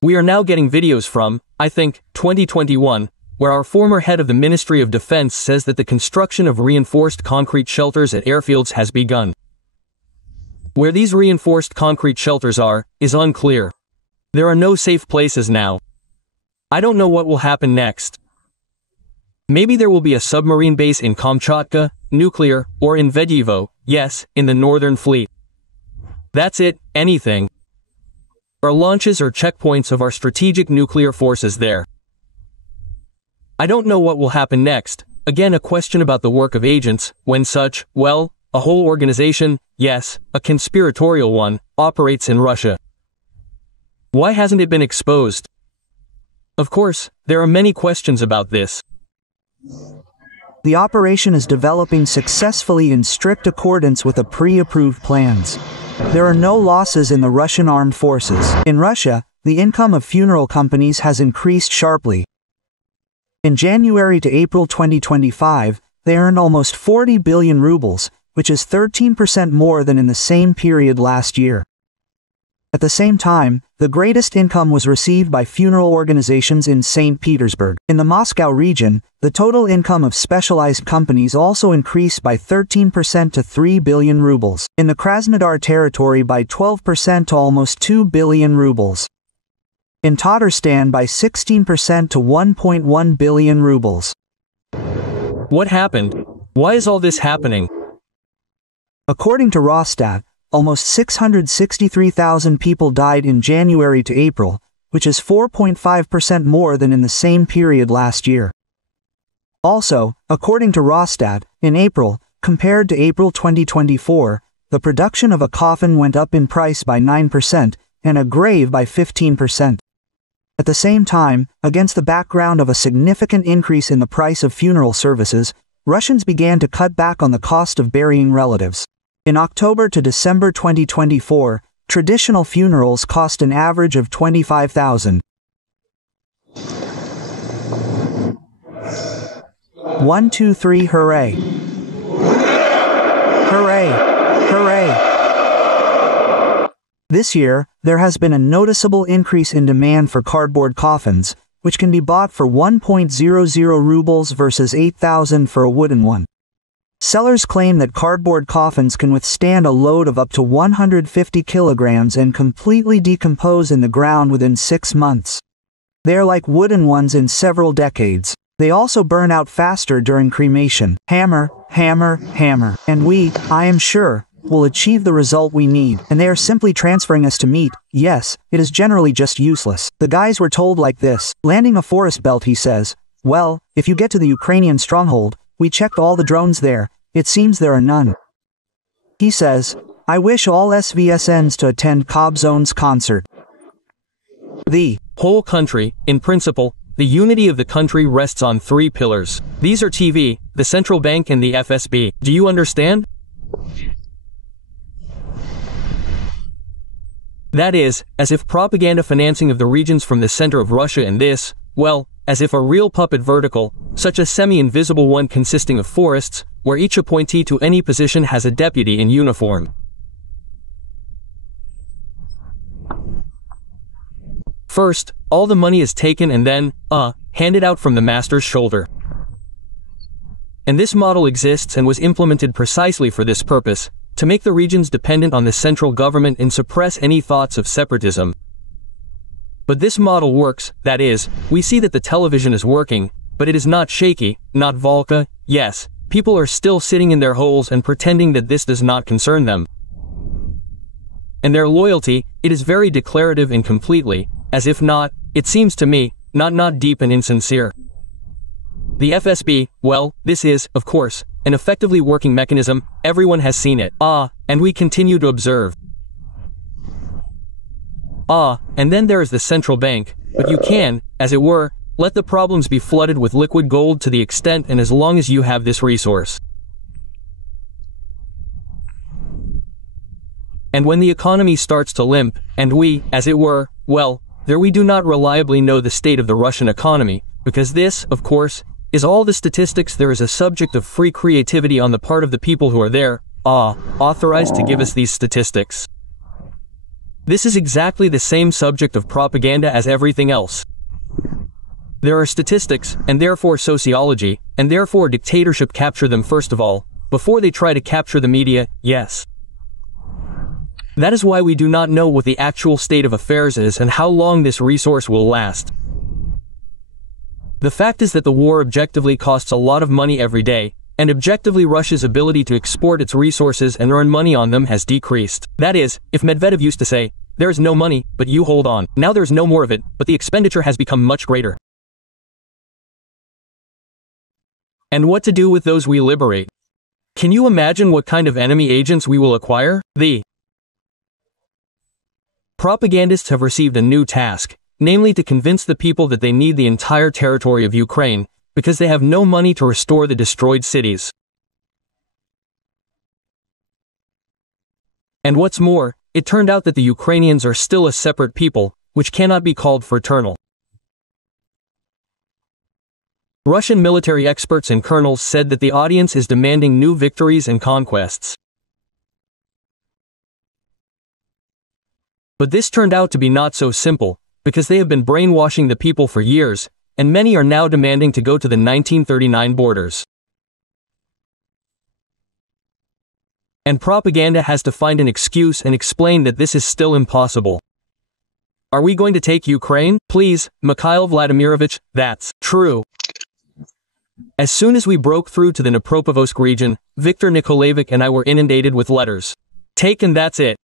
We are now getting videos from, I think, 2021, where our former head of the Ministry of Defense says that the construction of reinforced concrete shelters at airfields has begun. Where these reinforced concrete shelters are, is unclear. There are no safe places now. I don't know what will happen next. Maybe there will be a submarine base in Kamchatka, nuclear, or in Vedevo, yes, in the Northern Fleet. That's it, anything. Or launches or checkpoints of our strategic nuclear forces there. I don't know what will happen next. Again, a question about the work of agents, when such, well, a whole organization, yes, a conspiratorial one, operates in Russia. Why hasn't it been exposed? Of course, there are many questions about this. The operation is developing successfully in strict accordance with the pre-approved plans. There are no losses in the Russian armed forces. In Russia, the income of funeral companies has increased sharply. In January to April 2025, they earned almost 40 billion rubles, which is 13% more than in the same period last year. At the same time, the greatest income was received by funeral organizations in St. Petersburg. In the Moscow region, the total income of specialized companies also increased by 13% to 3 billion rubles. In the Krasnodar territory by 12% to almost 2 billion rubles. In Tatarstan by 16% to 1.1 billion rubles. What happened? Why is all this happening? According to Rostat, almost 663,000 people died in January to April, which is 4.5% more than in the same period last year. Also, according to Rostat, in April, compared to April 2024, the production of a coffin went up in price by 9%, and a grave by 15%. At the same time, against the background of a significant increase in the price of funeral services, Russians began to cut back on the cost of burying relatives. In October to December 2024, traditional funerals cost an average of 25,000. 1, 2, 3, hooray! Hooray! Hooray! This year, there has been a noticeable increase in demand for cardboard coffins, which can be bought for 1.00 rubles versus 8,000 for a wooden one. Sellers claim that cardboard coffins can withstand a load of up to 150 kilograms and completely decompose in the ground within 6 months. They are like wooden ones in several decades. They also burn out faster during cremation. Hammer, hammer, hammer. And we, I am sure, will achieve the result we need. And they are simply transferring us to meat. Yes, it is generally just useless. The guys were told like this. Landing a forest belt, he says. Well, if you get to the Ukrainian stronghold, we checked all the drones there. It seems there are none. He says, I wish all SVSNs to attend Kobzone's concert. The whole country, in principle, the unity of the country rests on 3 pillars. These are TV, the central bank and the FSB. Do you understand? That is, as if propaganda financing of the regions from the center of Russia and this, well, as if a real puppet vertical, such a semi-invisible one consisting of forests, where each appointee to any position has a deputy in uniform. First, all the money is taken and then, handed out from the master's shoulder. And this model exists and was implemented precisely for this purpose, to make the regions dependent on the central government and suppress any thoughts of separatism. But this model works, that is, we see that the television is working, but it is not shaky, not Volca, yes, people are still sitting in their holes and pretending that this does not concern them. and their loyalty, it is very declarative and completely, as if not, it seems to me, not deep and insincere. The FSB, well, this is, of course, an effectively working mechanism, everyone has seen it. And we continue to observe. And then there is the central bank, but you can, as it were, let the problems be flooded with liquid gold to the extent and as long as you have this resource. And when the economy starts to limp, and we, as it were, well, there we do not reliably know the state of the Russian economy, because this, of course, is all the statistics. There is a subject of free creativity on the part of the people who are there, authorized to give us these statistics. This is exactly the same subject of propaganda as everything else. There are statistics, and therefore sociology, and therefore dictatorship capture them first of all, before they try to capture the media, yes. That is why we do not know what the actual state of affairs is and how long this resource will last. The fact is that the war objectively costs a lot of money every day, and objectively Russia's ability to export its resources and earn money on them has decreased. That is, if Medvedev used to say, "There is no money, but you hold on," now there is no more of it, but the expenditure has become much greater. And what to do with those we liberate? Can you imagine what kind of enemy agents we will acquire? The propagandists have received a new task, namely to convince the people that they need the entire territory of Ukraine, because they have no money to restore the destroyed cities. And what's more, it turned out that the Ukrainians are still a separate people, which cannot be called fraternal. Russian military experts and colonels said that the audience is demanding new victories and conquests. But this turned out to be not so simple, because they have been brainwashing the people for years, and many are now demanding to go to the 1939 borders. And propaganda has to find an excuse and explain that this is still impossible. Are we going to take Ukraine? Please, Mikhail Vladimirovich, that's true. As soon as we broke through to the Dnipropetrovsk region, Viktor Nikolaevich and I were inundated with letters. Take, and that's it.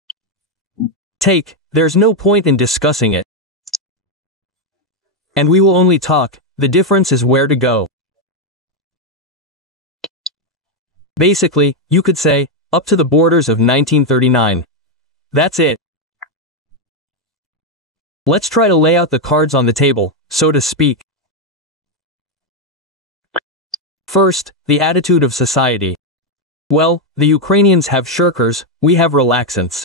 Take, there's no point in discussing it. And we will only talk, the difference is where to go. Basically, you could say, up to the borders of 1939. That's it. Let's try to lay out the cards on the table, so to speak. First, the attitude of society. Well, the Ukrainians have shirkers, we have relaxants.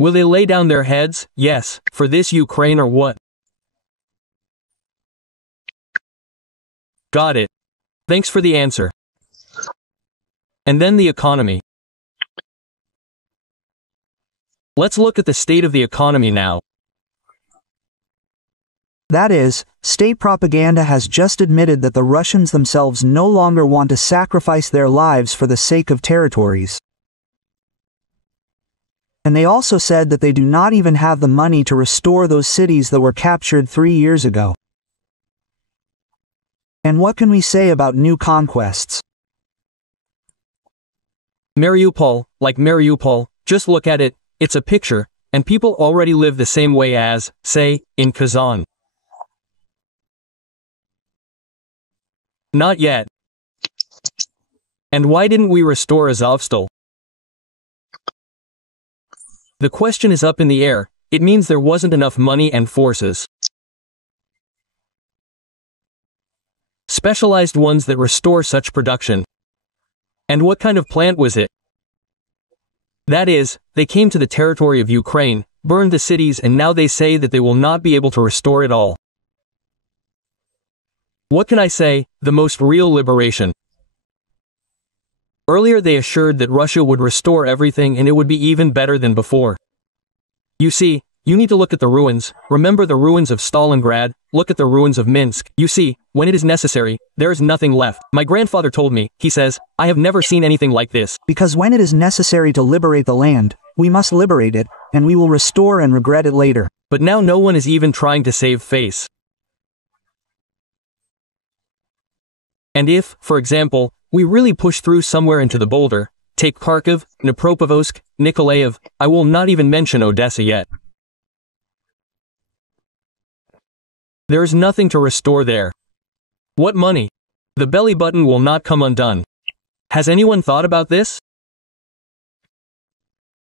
Will they lay down their heads, yes, for this Ukraine or what? Got it. Thanks for the answer. And then the economy. Let's look at the state of the economy now. That is, state propaganda has just admitted that the Russians themselves no longer want to sacrifice their lives for the sake of territories. And they also said that they do not even have the money to restore those cities that were captured 3 years ago. And what can we say about new conquests? Mariupol, like Mariupol, just look at it, it's a picture, and people already live the same way as, say, in Kazan. Not yet. And why didn't we restore Azovstal? The question is up in the air, it means there wasn't enough money and forces. Specialized ones that restore such production. And what kind of plant was it? That is, they came to the territory of Ukraine, burned the cities, and now they say that they will not be able to restore it all. What can I say? The most real liberation. Earlier they assured that Russia would restore everything and it would be even better than before. You see, you need to look at the ruins, remember the ruins of Stalingrad, look at the ruins of Minsk. You see, when it is necessary, there is nothing left. My grandfather told me, he says, I have never seen anything like this. Because when it is necessary to liberate the land, we must liberate it, and we will restore and regret it later. But now no one is even trying to save face. And if, for example, we really push through somewhere into the boulder, take Kharkiv, Dnipropetrovsk, Nikolaev, I will not even mention Odessa yet. There is nothing to restore there. What money? The belly button will not come undone. Has anyone thought about this?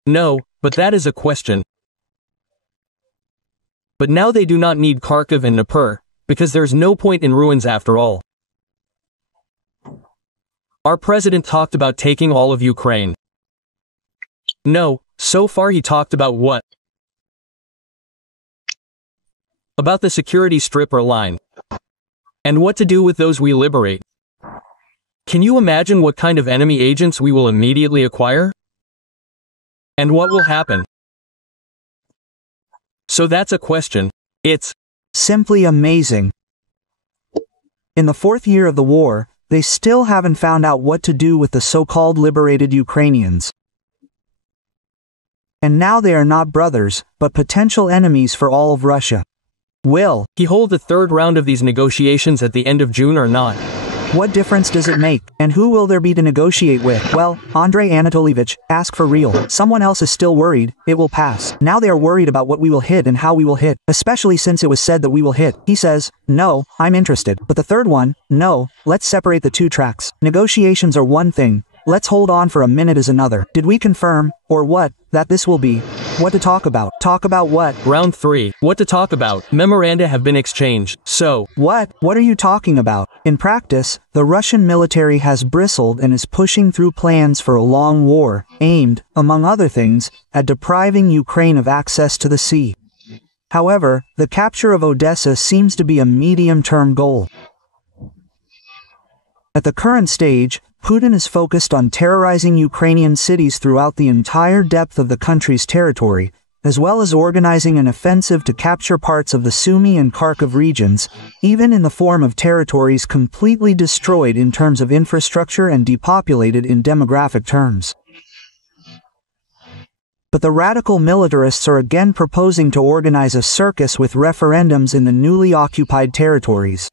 No, but that is a question. But now they do not need Kharkiv and Dnipro, because there's no point in ruins after all. Our president talked about taking all of Ukraine. No, so far he talked about what? About the security strip or line. And what to do with those we liberate. Can you imagine what kind of enemy agents we will immediately acquire? And what will happen? So that's a question. It's simply amazing. In the 4th year of the war, they still haven't found out what to do with the so-called liberated Ukrainians. And now they are not brothers, but potential enemies for all of Russia. Will he hold the 3rd round of these negotiations at the end of June or not? What difference does it make? And who will there be to negotiate with? Well, Andrei Anatolievich, ask for real. Someone else is still worried, it will pass. Now they are worried about what we will hit and how we will hit, especially since it was said that we will hit. He says, no, I'm interested. But the third one, no, let's separate the 2 tracks. Negotiations are one thing, let's hold on for a minute is another. Did we confirm, or what, that this will be? What to talk about? Talk about what? Round 3. What to talk about? Memoranda have been exchanged. So, what? What are you talking about? In practice, the Russian military has bristled and is pushing through plans for a long war, aimed, among other things, at depriving Ukraine of access to the sea. However, the capture of Odessa seems to be a medium-term goal. At the current stage, Putin is focused on terrorizing Ukrainian cities throughout the entire depth of the country's territory, as well as organizing an offensive to capture parts of the Sumy and Kharkiv regions, even in the form of territories completely destroyed in terms of infrastructure and depopulated in demographic terms. But the radical militarists are again proposing to organize a circus with referendums in the newly occupied territories.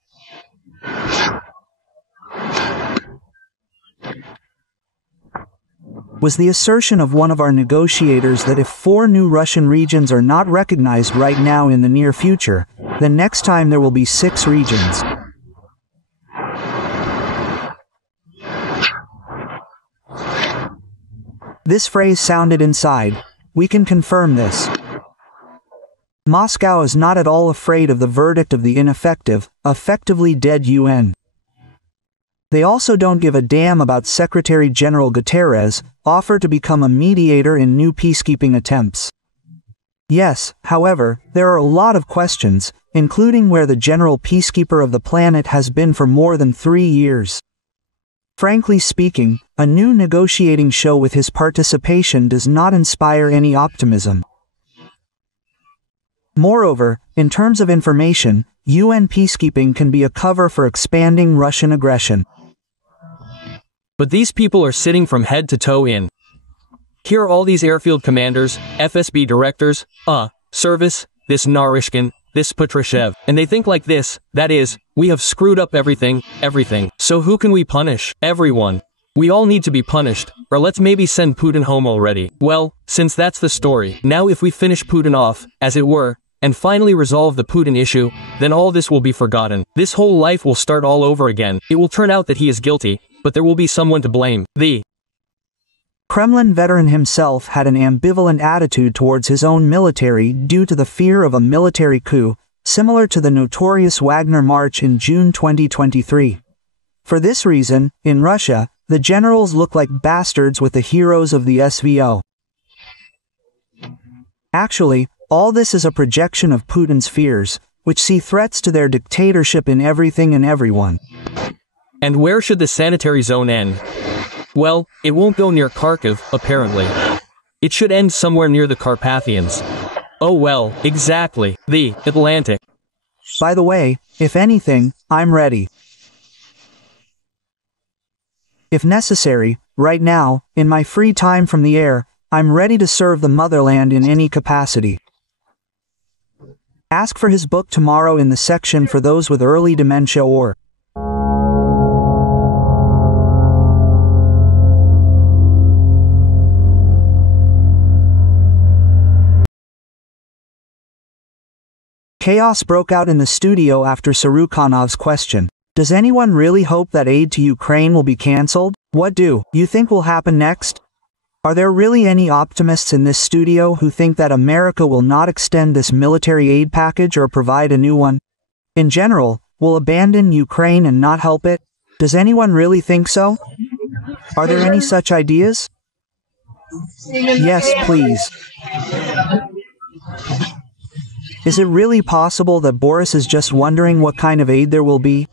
Was the assertion of one of our negotiators that if 4 new Russian regions are not recognized right now in the near future, then next time there will be 6 regions. This phrase sounded inside. We can confirm this. Moscow is not at all afraid of the verdict of the ineffective, effectively dead UN. They also don't give a damn about Secretary General Guterres' offer to become a mediator in new peacekeeping attempts. Yes, however, there are a lot of questions, including where the general peacekeeper of the planet has been for more than 3 years. Frankly speaking, a new negotiating show with his participation does not inspire any optimism. Moreover, in terms of information, UN peacekeeping can be a cover for expanding Russian aggression. But these people are sitting from head to toe in. Here are all these airfield commanders, FSB directors, service, this Narishkin, this Patrushev, and they think like this, that is, we have screwed up everything. So who can we punish? Everyone. We all need to be punished, or let's maybe send Putin home already. Well, since that's the story, now if we finish Putin off, as it were, and finally resolve the Putin issue, then all this will be forgotten. This whole life will start all over again. It will turn out that he is guilty, but there will be someone to blame. The Kremlin veteran himself had an ambivalent attitude towards his own military due to the fear of a military coup, similar to the notorious Wagner March in June 2023. For this reason, in Russia, the generals look like bastards with the heroes of the SVO. Actually, all this is a projection of Putin's fears, which see threats to their dictatorship in everything and everyone. And where should the sanitary zone end? Well, it won't go near Kharkiv, apparently. It should end somewhere near the Carpathians. Oh well, exactly, the Atlantic. By the way, if anything, I'm ready. If necessary, right now, in my free time from the air, I'm ready to serve the motherland in any capacity. Ask for his book tomorrow in the section for those with early dementia or Chaos broke out in the studio after Sarukhanov's question. Does anyone really hope that aid to Ukraine will be cancelled? What do you think will happen next? Are there really any optimists in this studio who think that America will not extend this military aid package or provide a new one? In general, will abandon Ukraine and not help it? Does anyone really think so? Are there any such ideas? Yes, please. Is it really possible that Boris is just wondering what kind of aid there will be?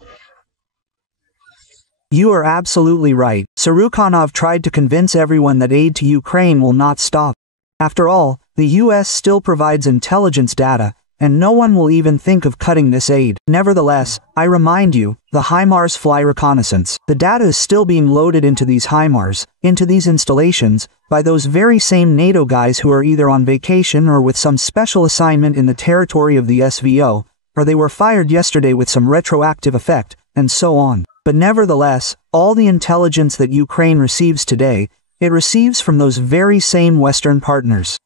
You are absolutely right. Sarukhanov tried to convince everyone that aid to Ukraine will not stop. After all, the US still provides intelligence data, and no one will even think of cutting this aid. Nevertheless, I remind you, the HIMARS fly reconnaissance. The data is still being loaded into these HIMARS, into these installations, by those very same NATO guys who are either on vacation or with some special assignment in the territory of the SVO, or they were fired yesterday with some retroactive effect, and so on. But nevertheless, all the intelligence that Ukraine receives today, it receives from those very same Western partners.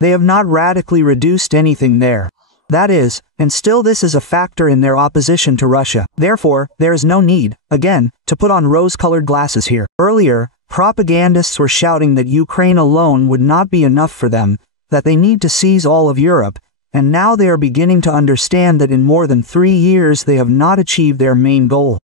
They have not radically reduced anything there. That is, and still this is a factor in their opposition to Russia. Therefore, there is no need, again, to put on rose-colored glasses here. Earlier, propagandists were shouting that Ukraine alone would not be enough for them, that they need to seize all of Europe, and now they are beginning to understand that in more than 3 years they have not achieved their main goal.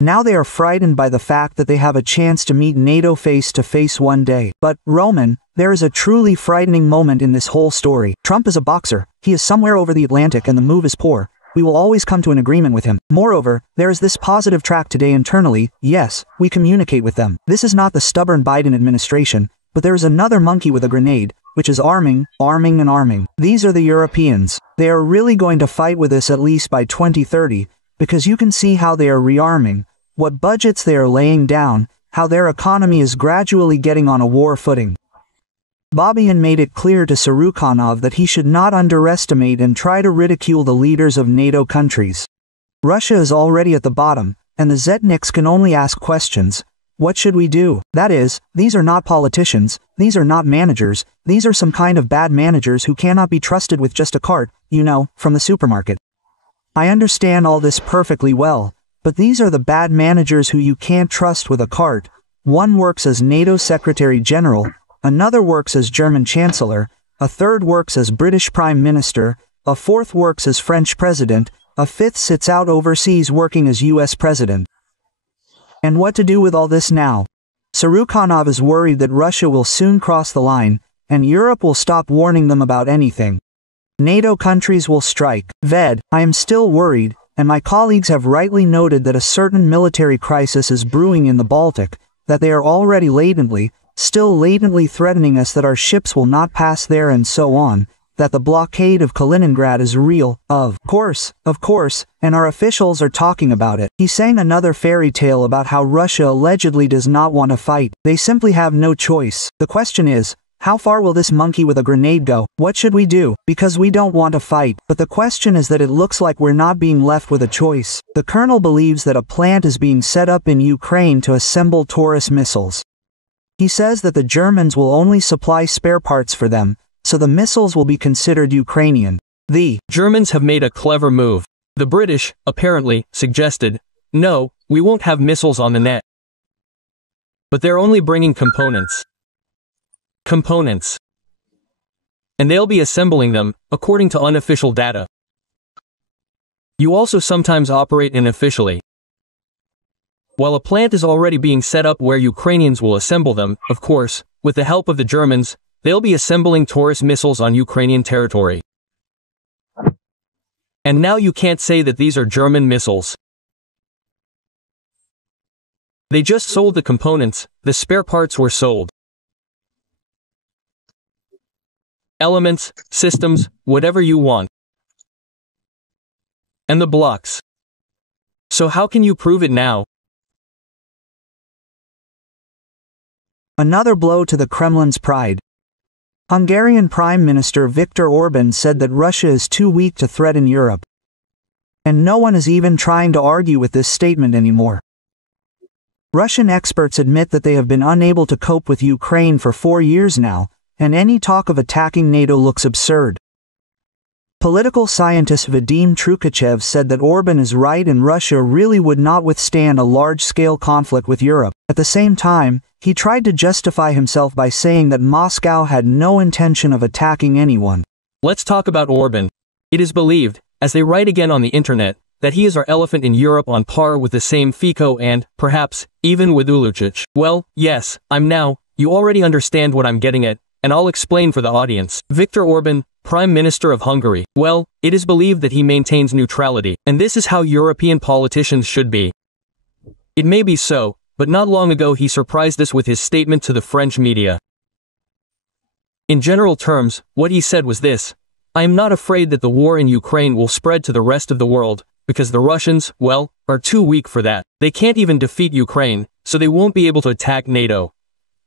Now they are frightened by the fact that they have a chance to meet NATO face to face one day. But, Roman, there is a truly frightening moment in this whole story. Trump is a boxer, he is somewhere over the Atlantic and the move is poor. We will always come to an agreement with him. Moreover, there is this positive track today internally. Yes, we communicate with them. This is not the stubborn Biden administration, but there is another monkey with a grenade, which is arming, arming and arming. These are the Europeans. They are really going to fight with us at least by 2030, because you can see how they are rearming, what budgets they are laying down, how their economy is gradually getting on a war footing. Bobbian made it clear to Sarukhanov that he should not underestimate and try to ridicule the leaders of NATO countries. Russia is already at the bottom, and the Zetniks can only ask questions. What should we do? That is, these are not politicians, these are not managers, these are some kind of bad managers who cannot be trusted with just a cart, you know, from the supermarket. I understand all this perfectly well, but these are the bad managers who you can't trust with a cart. One works as NATO Secretary General, another works as German Chancellor, a third works as British Prime Minister, a fourth works as French President, a fifth sits out overseas working as US President. And what to do with all this now? Sarukhanov is worried that Russia will soon cross the line, and Europe will stop warning them about anything. NATO countries will strike. Ved, I am still worried, and my colleagues have rightly noted that a certain military crisis is brewing in the Baltic, that they are already still latently threatening us that our ships will not pass there and so on, that the blockade of Kaliningrad is real, of course, and our officials are talking about it. He sang another fairy tale about how Russia allegedly does not want to fight. They simply have no choice. The question is, how far will this monkey with a grenade go? What should we do? Because we don't want to fight. But the question is that it looks like we're not being left with a choice. The colonel believes that a plant is being set up in Ukraine to assemble Taurus missiles. He says that the Germans will only supply spare parts for them, so the missiles will be considered Ukrainian. The Germans have made a clever move. The British, apparently, suggested, no, we won't have missiles on the net. But they're only bringing components. And they'll be assembling them, according to unofficial data. You also sometimes operate unofficially. While a plant is already being set up where Ukrainians will assemble them, of course, with the help of the Germans, they'll be assembling Taurus missiles on Ukrainian territory. And now you can't say that these are German missiles. They just sold the components, the spare parts were sold. Elements, systems, whatever you want. And the blocks. So how can you prove it now? Another blow to the Kremlin's pride. Hungarian Prime Minister Viktor Orban said that Russia is too weak to threaten Europe. And no one is even trying to argue with this statement anymore. Russian experts admit that they have been unable to cope with Ukraine for 4 years now, and any talk of attacking NATO looks absurd. Political scientist Vadim Trukachev said that Orban is right and Russia really would not withstand a large-scale conflict with Europe. At the same time, he tried to justify himself by saying that Moscow had no intention of attacking anyone. Let's talk about Orban. It is believed, as they write again on the internet, that he is our elephant in Europe on par with the same Fico and, perhaps, even with Ulucic. Well, yes, you already understand what I'm getting at, and I'll explain for the audience. Viktor Orban, Prime Minister of Hungary. Well, it is believed that he maintains neutrality, and this is how European politicians should be. It may be so, but not long ago he surprised us with his statement to the French media. In general terms, what he said was this: I am not afraid that the war in Ukraine will spread to the rest of the world, because the Russians, well, are too weak for that. They can't even defeat Ukraine, so they won't be able to attack NATO.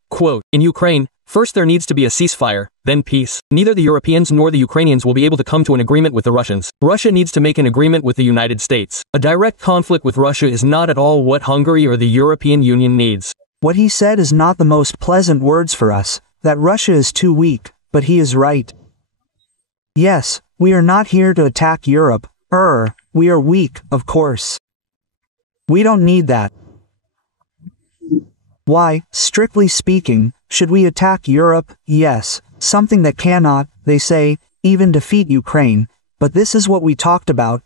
Quote, in Ukraine, first there needs to be a ceasefire, then peace. Neither the Europeans nor the Ukrainians will be able to come to an agreement with the Russians. Russia needs to make an agreement with the United States. A direct conflict with Russia is not at all what Hungary or the European Union needs. What he said is not the most pleasant words for us, that Russia is too weak, but he is right. Yes, we are not here to attack Europe. We are weak, of course. We don't need that. Why, strictly speaking, should we attack Europe? Yes, something that cannot, they say, even defeat Ukraine, but this is what we talked about,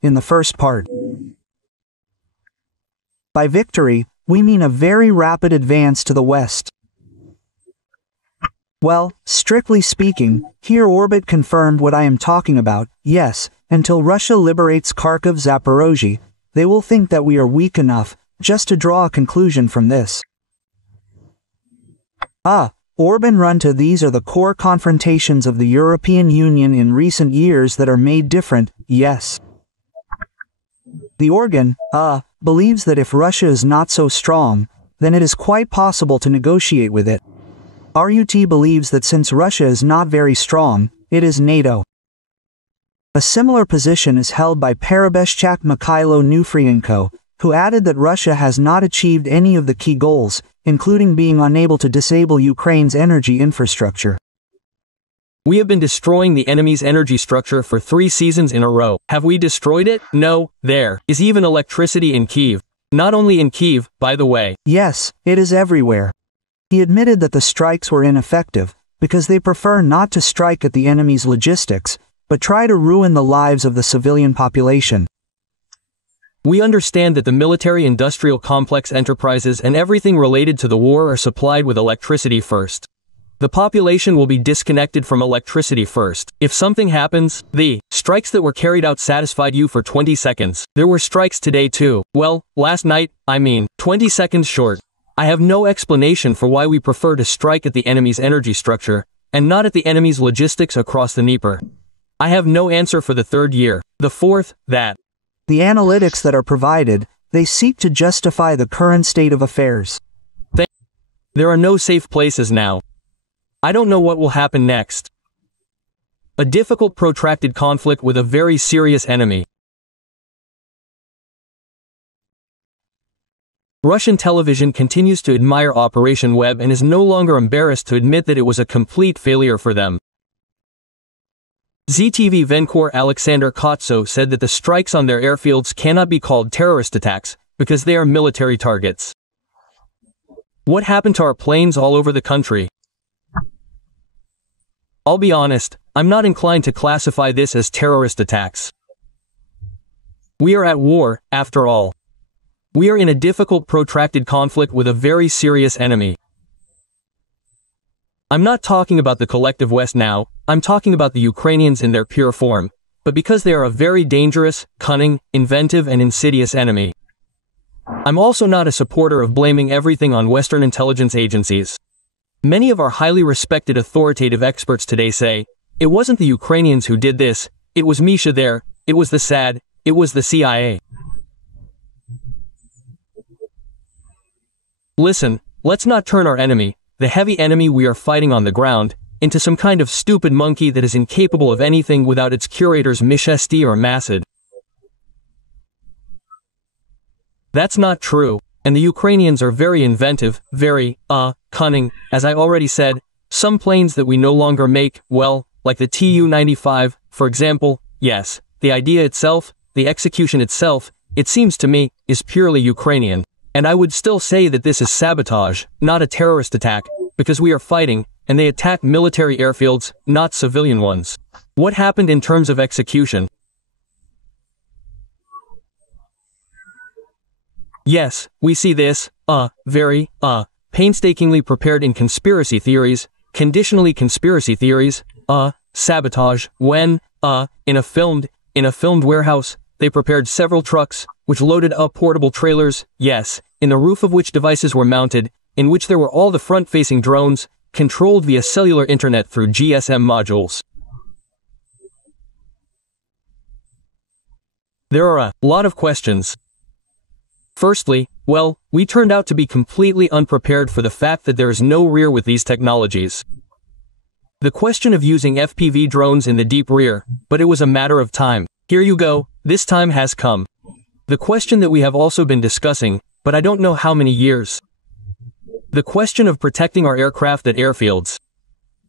in the first part. By victory, we mean a very rapid advance to the west. Well, strictly speaking, here Orbit confirmed what I am talking about. Yes, until Russia liberates Kharkiv Zaporozhye, they will think that we are weak enough, just to draw a conclusion from this. Orban run to these are the core confrontations of the European Union in recent years that are made different, yes. The organ, believes that if Russia is not so strong, then it is quite possible to negotiate with it. RUT believes that since Russia is not very strong, it is NATO. A similar position is held by Perebeshchak Mikhailo Nufrienko, who added that Russia has not achieved any of the key goals, including being unable to disable Ukraine's energy infrastructure. We have been destroying the enemy's energy structure for 3 seasons in a row. Have we destroyed it? No, there is even electricity in Kyiv. Not only in Kyiv, by the way. Yes, it is everywhere. He admitted that the strikes were ineffective, because they prefer not to strike at the enemy's logistics, but try to ruin the lives of the civilian population. We understand that the military-industrial complex enterprises and everything related to the war are supplied with electricity first. The population will be disconnected from electricity first. If something happens, the strikes that were carried out satisfied you for 20 seconds. There were strikes today too. Well, last night, 20 seconds short. I have no explanation for why we prefer to strike at the enemy's energy structure, and not at the enemy's logistics across the Dnieper. I have no answer for the 3rd year. The 4th, that the analytics that are provided, they seek to justify the current state of affairs. There are no safe places now. I don't know what will happen next. A difficult protracted conflict with a very serious enemy. Russian television continues to admire Operation Web and is no longer embarrassed to admit that it was a complete failure for them. ZTV Venkor Alexander Kotso said that the strikes on their airfields cannot be called terrorist attacks, because they are military targets. What happened to our planes all over the country? I'll be honest, I'm not inclined to classify this as terrorist attacks. We are at war, after all. We are in a difficult protracted conflict with a very serious enemy. I'm not talking about the collective West now, I'm talking about the Ukrainians in their pure form, but because they are a very dangerous, cunning, inventive and insidious enemy. I'm also not a supporter of blaming everything on Western intelligence agencies. Many of our highly respected authoritative experts today say, it wasn't the Ukrainians who did this, it was Misha there, it was the SAD, it was the CIA. Listen, let's not turn our enemy, the heavy enemy we are fighting on the ground, into some kind of stupid monkey that is incapable of anything without its curators Mishesti or Masad. That's not true, and the Ukrainians are very inventive, very, cunning, as I already said. Some planes that we no longer make, well, like the Tu-95, for example, yes, the idea itself, the execution itself, it seems to me, is purely Ukrainian. And I would still say that this is sabotage, not a terrorist attack, because we are fighting, and they attack military airfields, not civilian ones. What happened in terms of execution? Yes, we see this, very, painstakingly prepared in conspiracy theories, conditionally conspiracy theories, sabotage, when, in a filmed warehouse, they prepared several trucks, which loaded up portable trailers, yes, in the roof of which devices were mounted, in which there were all the front-facing drones, controlled via cellular internet through GSM modules. There are a lot of questions. Firstly, well, we turned out to be completely unprepared for the fact that there is no rear with these technologies. The question of using FPV drones in the deep rear, but it was a matter of time. Here you go, this time has come. The question that we have also been discussing, but I don't know how many years. The question of protecting our aircraft at airfields.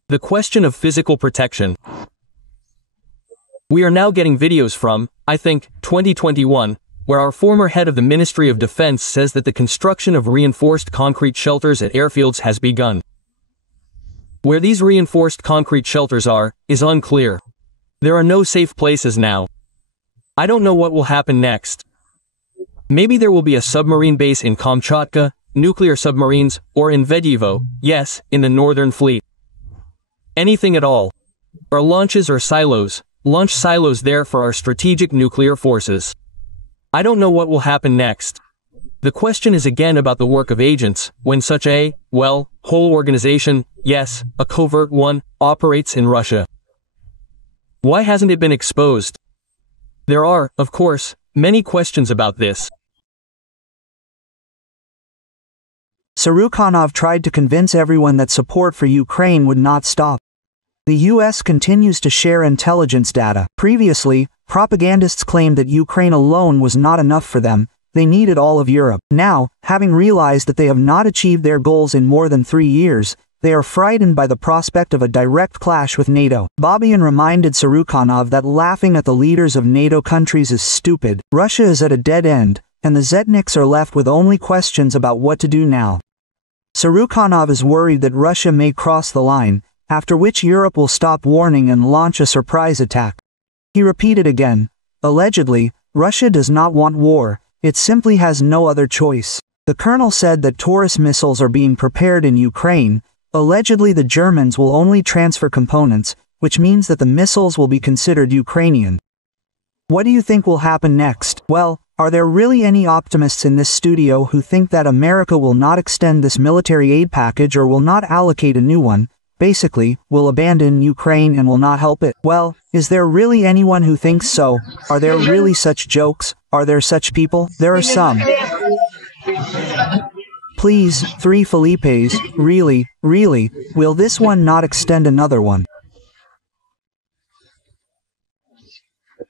The question of physical protection. We are now getting videos from, I think, 2021, where our former head of the Ministry of Defense says that the construction of reinforced concrete shelters at airfields has begun. Where these reinforced concrete shelters are, is unclear. There are no safe places now. I don't know what will happen next. Maybe there will be a submarine base in Kamchatka, nuclear submarines, or in Vedyevo, yes, in the Northern Fleet. Anything at all. Or launches or silos, launch silos there for our strategic nuclear forces. I don't know what will happen next. The question is again about the work of agents, when such a, well, whole organization, yes, a covert one, operates in Russia. Why hasn't it been exposed? There are, of course, many questions about this. Surukhanov tried to convince everyone that support for Ukraine would not stop. The US continues to share intelligence data. Previously, propagandists claimed that Ukraine alone was not enough for them, they needed all of Europe. Now, having realized that they have not achieved their goals in more than 3 years, they are frightened by the prospect of a direct clash with NATO. Babian reminded Surukhanov that laughing at the leaders of NATO countries is stupid. Russia is at a dead end, and the Zetniks are left with only questions about what to do now. Surukhanov is worried that Russia may cross the line, after which Europe will stop warning and launch a surprise attack. He repeated again, allegedly, Russia does not want war, it simply has no other choice. The colonel said that Taurus missiles are being prepared in Ukraine. Allegedly the Germans will only transfer components, which means that the missiles will be considered Ukrainian. What do you think will happen next? Well, are there really any optimists in this studio who think that America will not extend this military aid package or will not allocate a new one, basically, will abandon Ukraine and will not help it? Well, is there really anyone who thinks so? Are there really such jokes? Are there such people? There are some. Please, 3 Felipes, really, will this one not extend another one?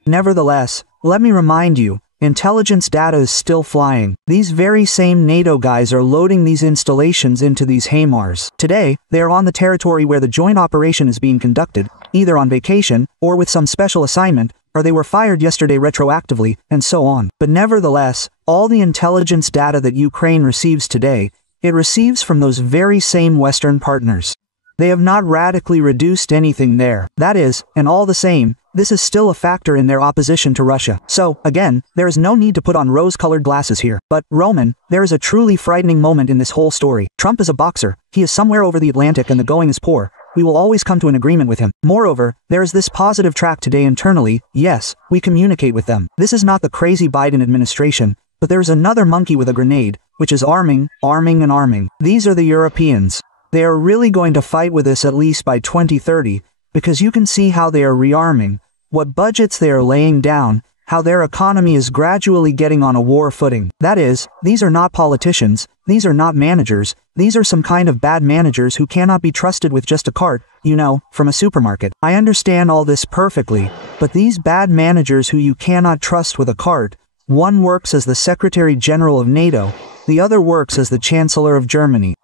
Nevertheless, let me remind you, intelligence data is still flying. These very same NATO guys are loading these installations into these HIMARS. Today, they are on the territory where the joint operation is being conducted, either on vacation, or with some special assignment, or they were fired yesterday retroactively, and so on. But nevertheless, all the intelligence data that Ukraine receives today, it receives from those very same Western partners. They have not radically reduced anything there. That is, and all the same, this is still a factor in their opposition to Russia. So, again, there is no need to put on rose-colored glasses here. But, Roman, there is a truly frightening moment in this whole story. Trump is a boxer, he is somewhere over the Atlantic and the going is poor. We will always come to an agreement with him. Moreover, there is this positive track today internally, yes, we communicate with them. This is not the crazy Biden administration, but there is another monkey with a grenade, which is arming, and arming. These are the Europeans. They are really going to fight with us at least by 2030, because you can see how they are rearming, what budgets they are laying down, how their economy is gradually getting on a war footing. That is, these are not politicians, these are not managers, these are some kind of bad managers who cannot be trusted with just a cart, you know, from a supermarket. I understand all this perfectly, but these bad managers who you cannot trust with a cart, one works as the Secretary General of NATO, the other works as the Chancellor of Germany.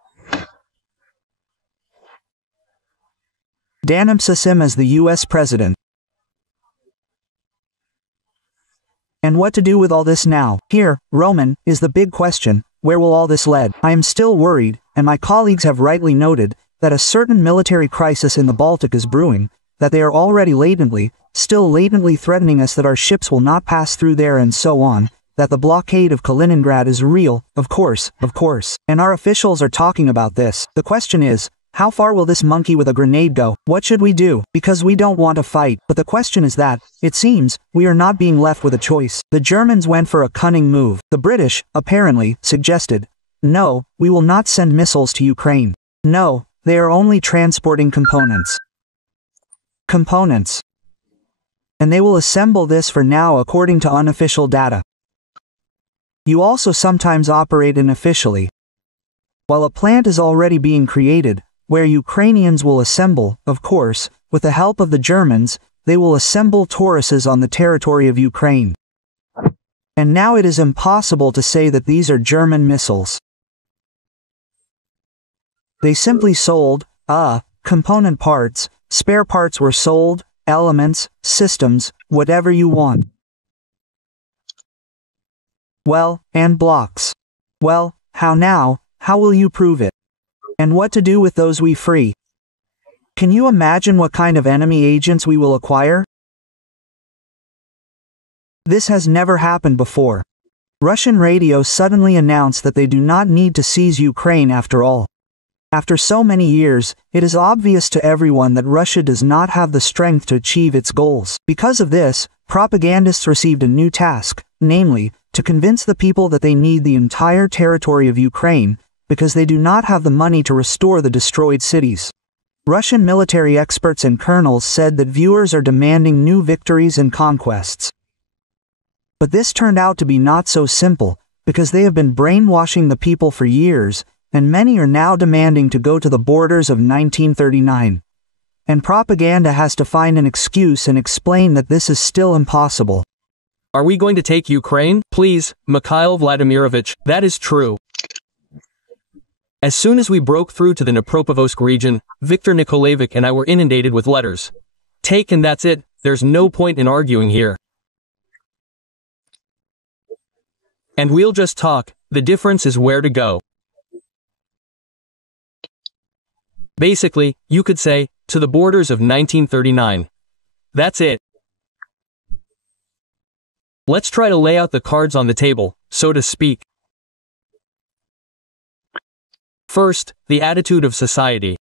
Danimsasim as the US President. And what to do with all this now? Here, Roman, is the big question. Where will all this lead? I am still worried, and my colleagues have rightly noted, that a certain military crisis in the Baltic is brewing, that they are already still latently threatening us, that our ships will not pass through there and so on, that the blockade of Kaliningrad is real, of course, and our officials are talking about this. The question is, how far will this monkey with a grenade go? What should we do? Because we don't want to fight, but the question is that, it seems, we are not being left with a choice. The Germans went for a cunning move. The British, apparently, suggested, no, we will not send missiles to Ukraine. No, they are only transporting components. And they will assemble this for now according to unofficial data. You also sometimes operate unofficially. While a plant is already being created, where Ukrainians will assemble, of course, with the help of the Germans, they will assemble Tauruses on the territory of Ukraine. And now it is impossible to say that these are German missiles. They simply sold, component parts, spare parts were sold, elements, systems, whatever you want. Well, and blocks. Well, how now? How will you prove it? And what to do with those we free? Can you imagine what kind of enemy agents we will acquire? This has never happened before. Russian radio suddenly announced that they do not need to seize Ukraine after all. After so many years, it is obvious to everyone that Russia does not have the strength to achieve its goals. Because of this, propagandists received a new task, namely, to convince the people that they need the entire territory of Ukraine, because they do not have the money to restore the destroyed cities. Russian military experts and colonels said that viewers are demanding new victories and conquests. But this turned out to be not so simple, because they have been brainwashing the people for years, and many are now demanding to go to the borders of 1939. And propaganda has to find an excuse and explain that this is still impossible. Are we going to take Ukraine? Please, Mikhail Vladimirovich, that is true. As soon as we broke through to the Dnipropetrovsk region, Viktor Nikolaevich and I were inundated with letters. Take and that's it, there's no point in arguing here. And we'll just talk, the difference is where to go. Basically, you could say, to the borders of 1939. That's it. Let's try to lay out the cards on the table, so to speak. First, the attitude of society.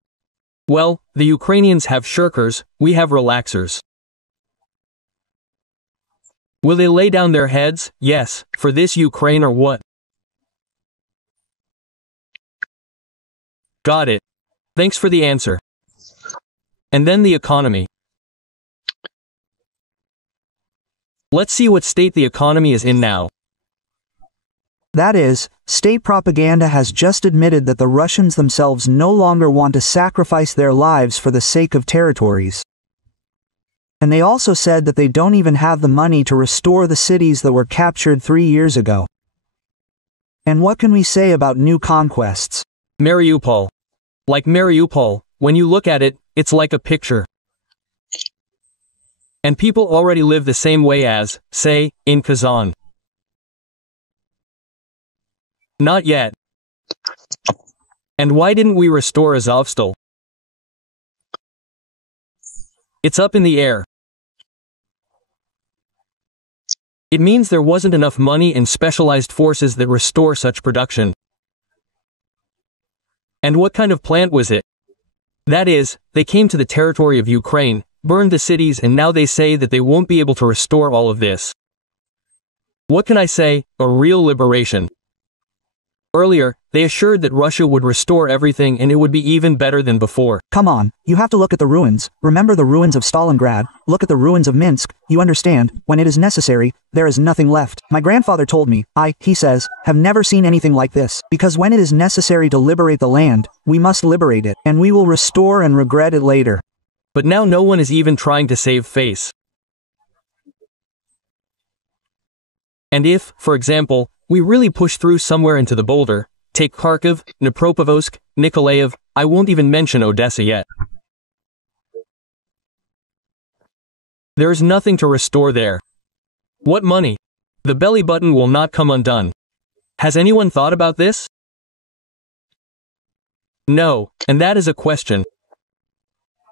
Well, the Ukrainians have shirkers, we have relaxers. Will they lay down their heads, yes, for this Ukraine or what? Got it. Thanks for the answer. And then the economy. Let's see what state the economy is in now. That is, state propaganda has just admitted that the Russians themselves no longer want to sacrifice their lives for the sake of territories. And they also said that they don't even have the money to restore the cities that were captured 3 years ago. And what can we say about new conquests? Mariupol. Like Mariupol, when you look at it, it's like a picture. And people already live the same way as, say, in Kazan. Not yet. And why didn't we restore Azovstal? It's up in the air. It means there wasn't enough money and specialized forces that restore such production. And what kind of plant was it? That is, they came to the territory of Ukraine, burned the cities, and now they say that they won't be able to restore all of this. What can I say? A real liberation. Earlier, they assured that Russia would restore everything and it would be even better than before. Come on, you have to look at the ruins. Remember the ruins of Stalingrad, look at the ruins of Minsk. You understand, when it is necessary, there is nothing left. My grandfather told me, he says, have never seen anything like this. Because when it is necessary to liberate the land, we must liberate it, and we will restore and regret it later. But now no one is even trying to save face. And if, for example, we really push through somewhere into the boulder, take Kharkiv, Dnipropetrovsk, Nikolaev, I won't even mention Odessa yet. There is nothing to restore there. What money? The belly button will not come undone. Has anyone thought about this? No, and that is a question.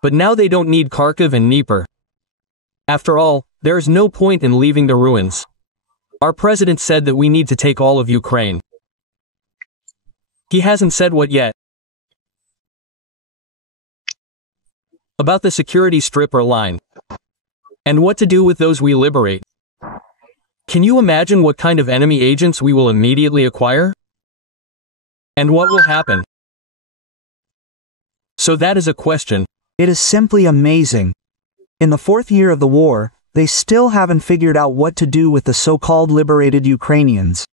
But now they don't need Kharkiv and Dnipro. After all, there is no point in leaving the ruins. Our president said that we need to take all of Ukraine. He hasn't said what yet. About the security strip or line. And what to do with those we liberate. Can you imagine what kind of enemy agents we will immediately acquire? And what will happen? So that is a question. It is simply amazing. In the 4th year of the war, they still haven't figured out what to do with the so-called liberated Ukrainians.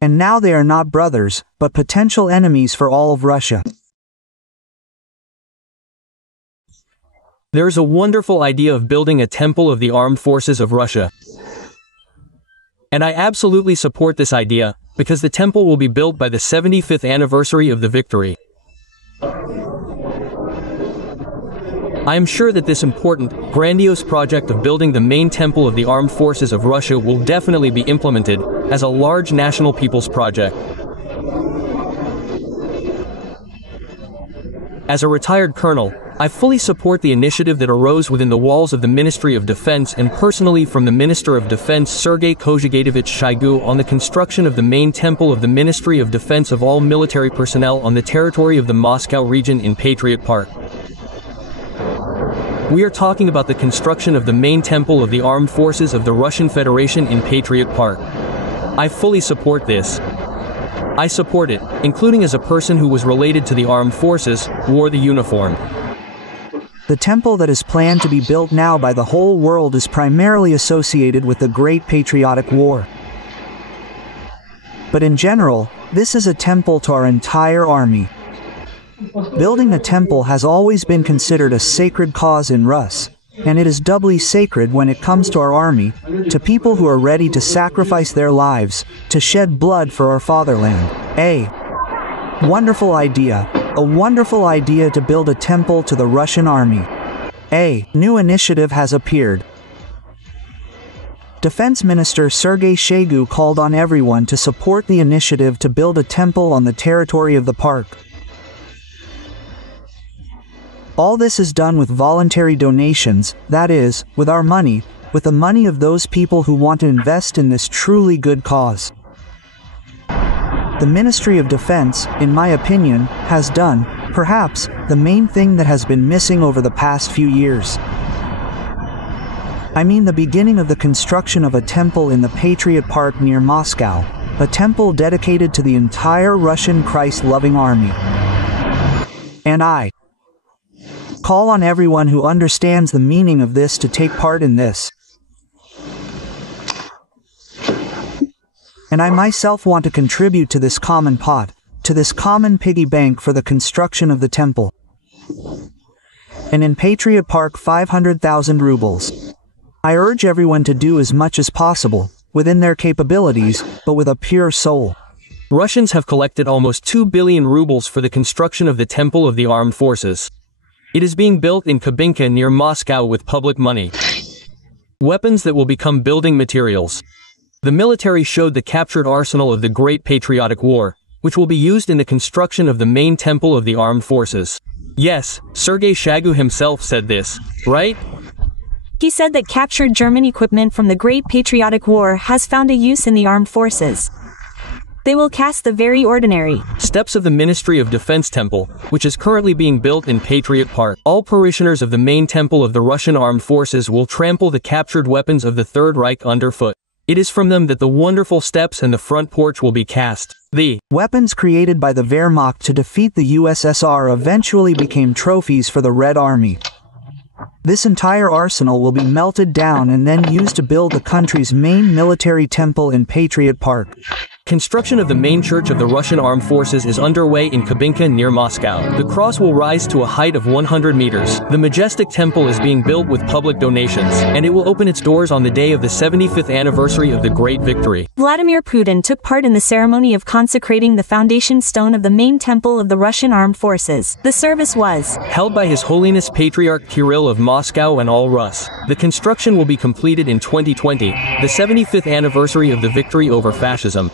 And now they are not brothers, but potential enemies for all of Russia. There is a wonderful idea of building a temple of the armed forces of Russia. And I absolutely support this idea, because the temple will be built by the 75th anniversary of the victory. I am sure that this important, grandiose project of building the main temple of the armed forces of Russia will definitely be implemented as a large national people's project. As a retired colonel, I fully support the initiative that arose within the walls of the Ministry of Defense and personally from the Minister of Defense Sergei Kozhigayevich Shoigu on the construction of the main temple of the Ministry of Defense of all military personnel on the territory of the Moscow region in Patriot Park. We are talking about the construction of the main temple of the armed forces of the Russian Federation in Patriot Park. I fully support this. I support it, including as a person who was related to the armed forces, wore the uniform. The temple that is planned to be built now by the whole world is primarily associated with the Great Patriotic War. But in general, this is a temple to our entire army. Building a temple has always been considered a sacred cause in Rus, and it is doubly sacred when it comes to our army, to people who are ready to sacrifice their lives, to shed blood for our fatherland. A wonderful idea to build a temple to the Russian army. A new initiative has appeared. Defense Minister Sergei Shoigu called on everyone to support the initiative to build a temple on the territory of the park. All this is done with voluntary donations, that is, with our money, with the money of those people who want to invest in this truly good cause. The Ministry of Defense, in my opinion, has done, perhaps, the main thing that has been missing over the past few years. I mean the beginning of the construction of a temple in the Patriot Park near Moscow, a temple dedicated to the entire Russian Christ-loving army. And I call on everyone who understands the meaning of this to take part in this. And I myself want to contribute to this common pot, to this common piggy bank for the construction of the temple. And in Patriot Park 500,000 rubles. I urge everyone to do as much as possible, within their capabilities, but with a pure soul. Russians have collected almost 2 billion rubles for the construction of the Temple of the Armed Forces. It is being built in Kubinka near Moscow with public money. Weapons that will become building materials. The military showed the captured arsenal of the Great Patriotic War, which will be used in the construction of the main temple of the armed forces. Yes, Sergei Shoigu himself said this, right? He said that captured German equipment from the Great Patriotic War has found a use in the armed forces. They will cast the very ordinary steps of the Ministry of Defense Temple, which is currently being built in Patriot Park. All parishioners of the main temple of the Russian armed forces will trample the captured weapons of the Third Reich underfoot. It is from them that the wonderful steps and the front porch will be cast. The weapons created by the Wehrmacht to defeat the USSR eventually became trophies for the Red Army. This entire arsenal will be melted down and then used to build the country's main military temple in Patriot Park. Construction of the main church of the Russian armed forces is underway in Kubinka near Moscow. The cross will rise to a height of 100 meters. The majestic temple is being built with public donations, and it will open its doors on the day of the 75th anniversary of the Great Victory. Vladimir Putin took part in the ceremony of consecrating the foundation stone of the main temple of the Russian armed forces. The service was held by His Holiness Patriarch Kirill of Moscow and all Rus. The construction will be completed in 2020, the 75th anniversary of the victory over fascism.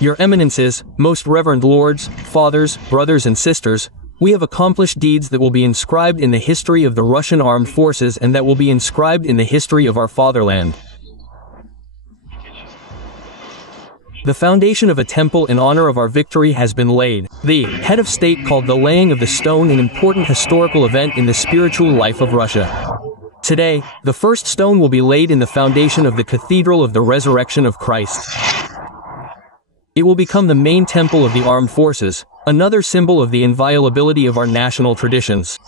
Your Eminences, most reverend lords, fathers, brothers and sisters, we have accomplished deeds that will be inscribed in the history of the Russian armed forces and that will be inscribed in the history of our fatherland. The foundation of a temple in honor of our victory has been laid. The head of state called the laying of the stone an important historical event in the spiritual life of Russia. Today, the first stone will be laid in the foundation of the Cathedral of the Resurrection of Christ. It will become the main temple of the armed forces, another symbol of the inviolability of our national traditions.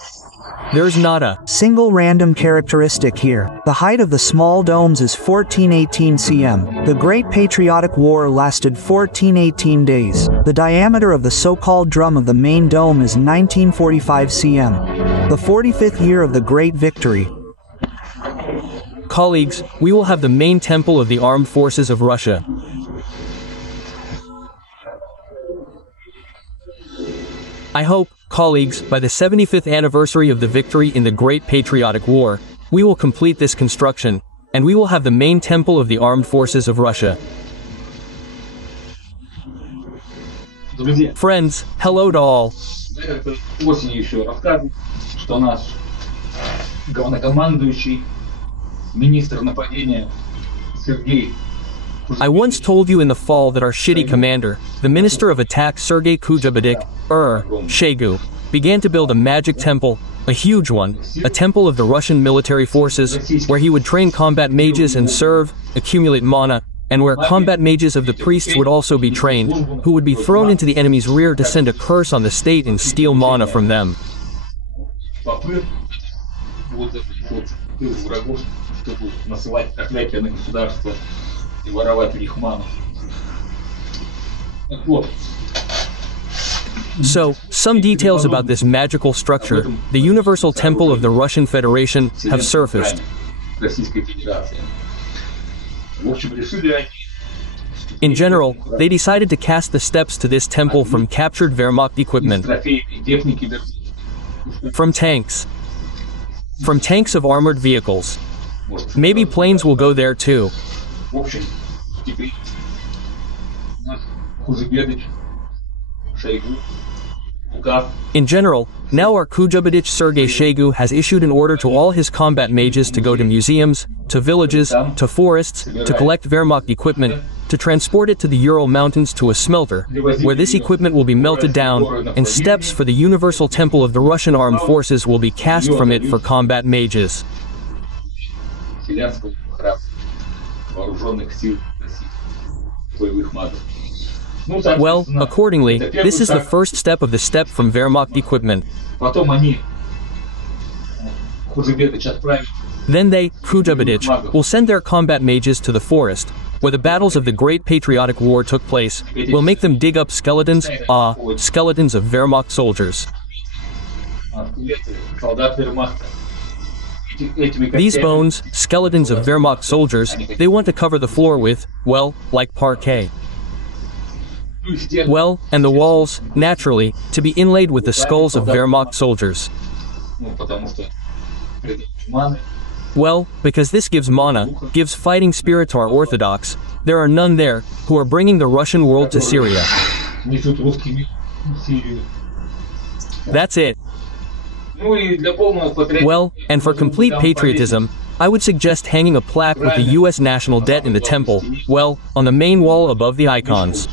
There's not a single random characteristic here. The height of the small domes is 1418 cm. The Great Patriotic War lasted 1418 days. The diameter of the so-called drum of the main dome is 1945 cm. The 45th year of the Great Victory. Colleagues, we will have the main temple of the armed forces of Russia. I hope, colleagues, by the 75th anniversary of the victory in the Great Patriotic War, we will complete this construction, and we will have the main temple of the armed forces of Russia. Friends, hello to all. I once told you in the fall that our shitty commander, the Minister of Attack Sergei Kujabadik, Shoigu, began to build a magic temple, a huge one, a temple of the Russian military forces, where he would train combat mages and serve, accumulate mana, and where combat mages of the priests would also be trained, who would be thrown into the enemy's rear to send a curse on the state and steal mana from them. So, some details about this magical structure, the Universal Temple of the Russian Federation, have surfaced. In general, they decided to cast the steps to this temple from captured Wehrmacht equipment. From tanks of armored vehicles. Maybe planes will go there too. In general, now our Kujabadich Sergei Shoigu has issued an order to all his combat mages to go to museums, to villages, to forests, to collect Wehrmacht equipment, to transport it to the Ural Mountains to a smelter, where this equipment will be melted down, and steps for the Universal Temple of the Russian Armed Forces will be cast from it for combat mages. Well, accordingly, this is the first step of the step from Wehrmacht equipment. Then they, Kujabadich, will send their combat mages to the forest, where the battles of the Great Patriotic War took place, will make them dig up skeletons, skeletons of Wehrmacht soldiers. These bones, skeletons of Wehrmacht soldiers, they want to cover the floor with, well, like parquet. Well, and the walls, naturally, to be inlaid with the skulls of Wehrmacht soldiers. Well, because this gives mana, gives fighting spirit to our Orthodox, there are none there, who are bringing the Russian world to Syria. That's it. Well, and for complete patriotism, I would suggest hanging a plaque with the U.S. national debt in the temple, well, on the main wall above the icons.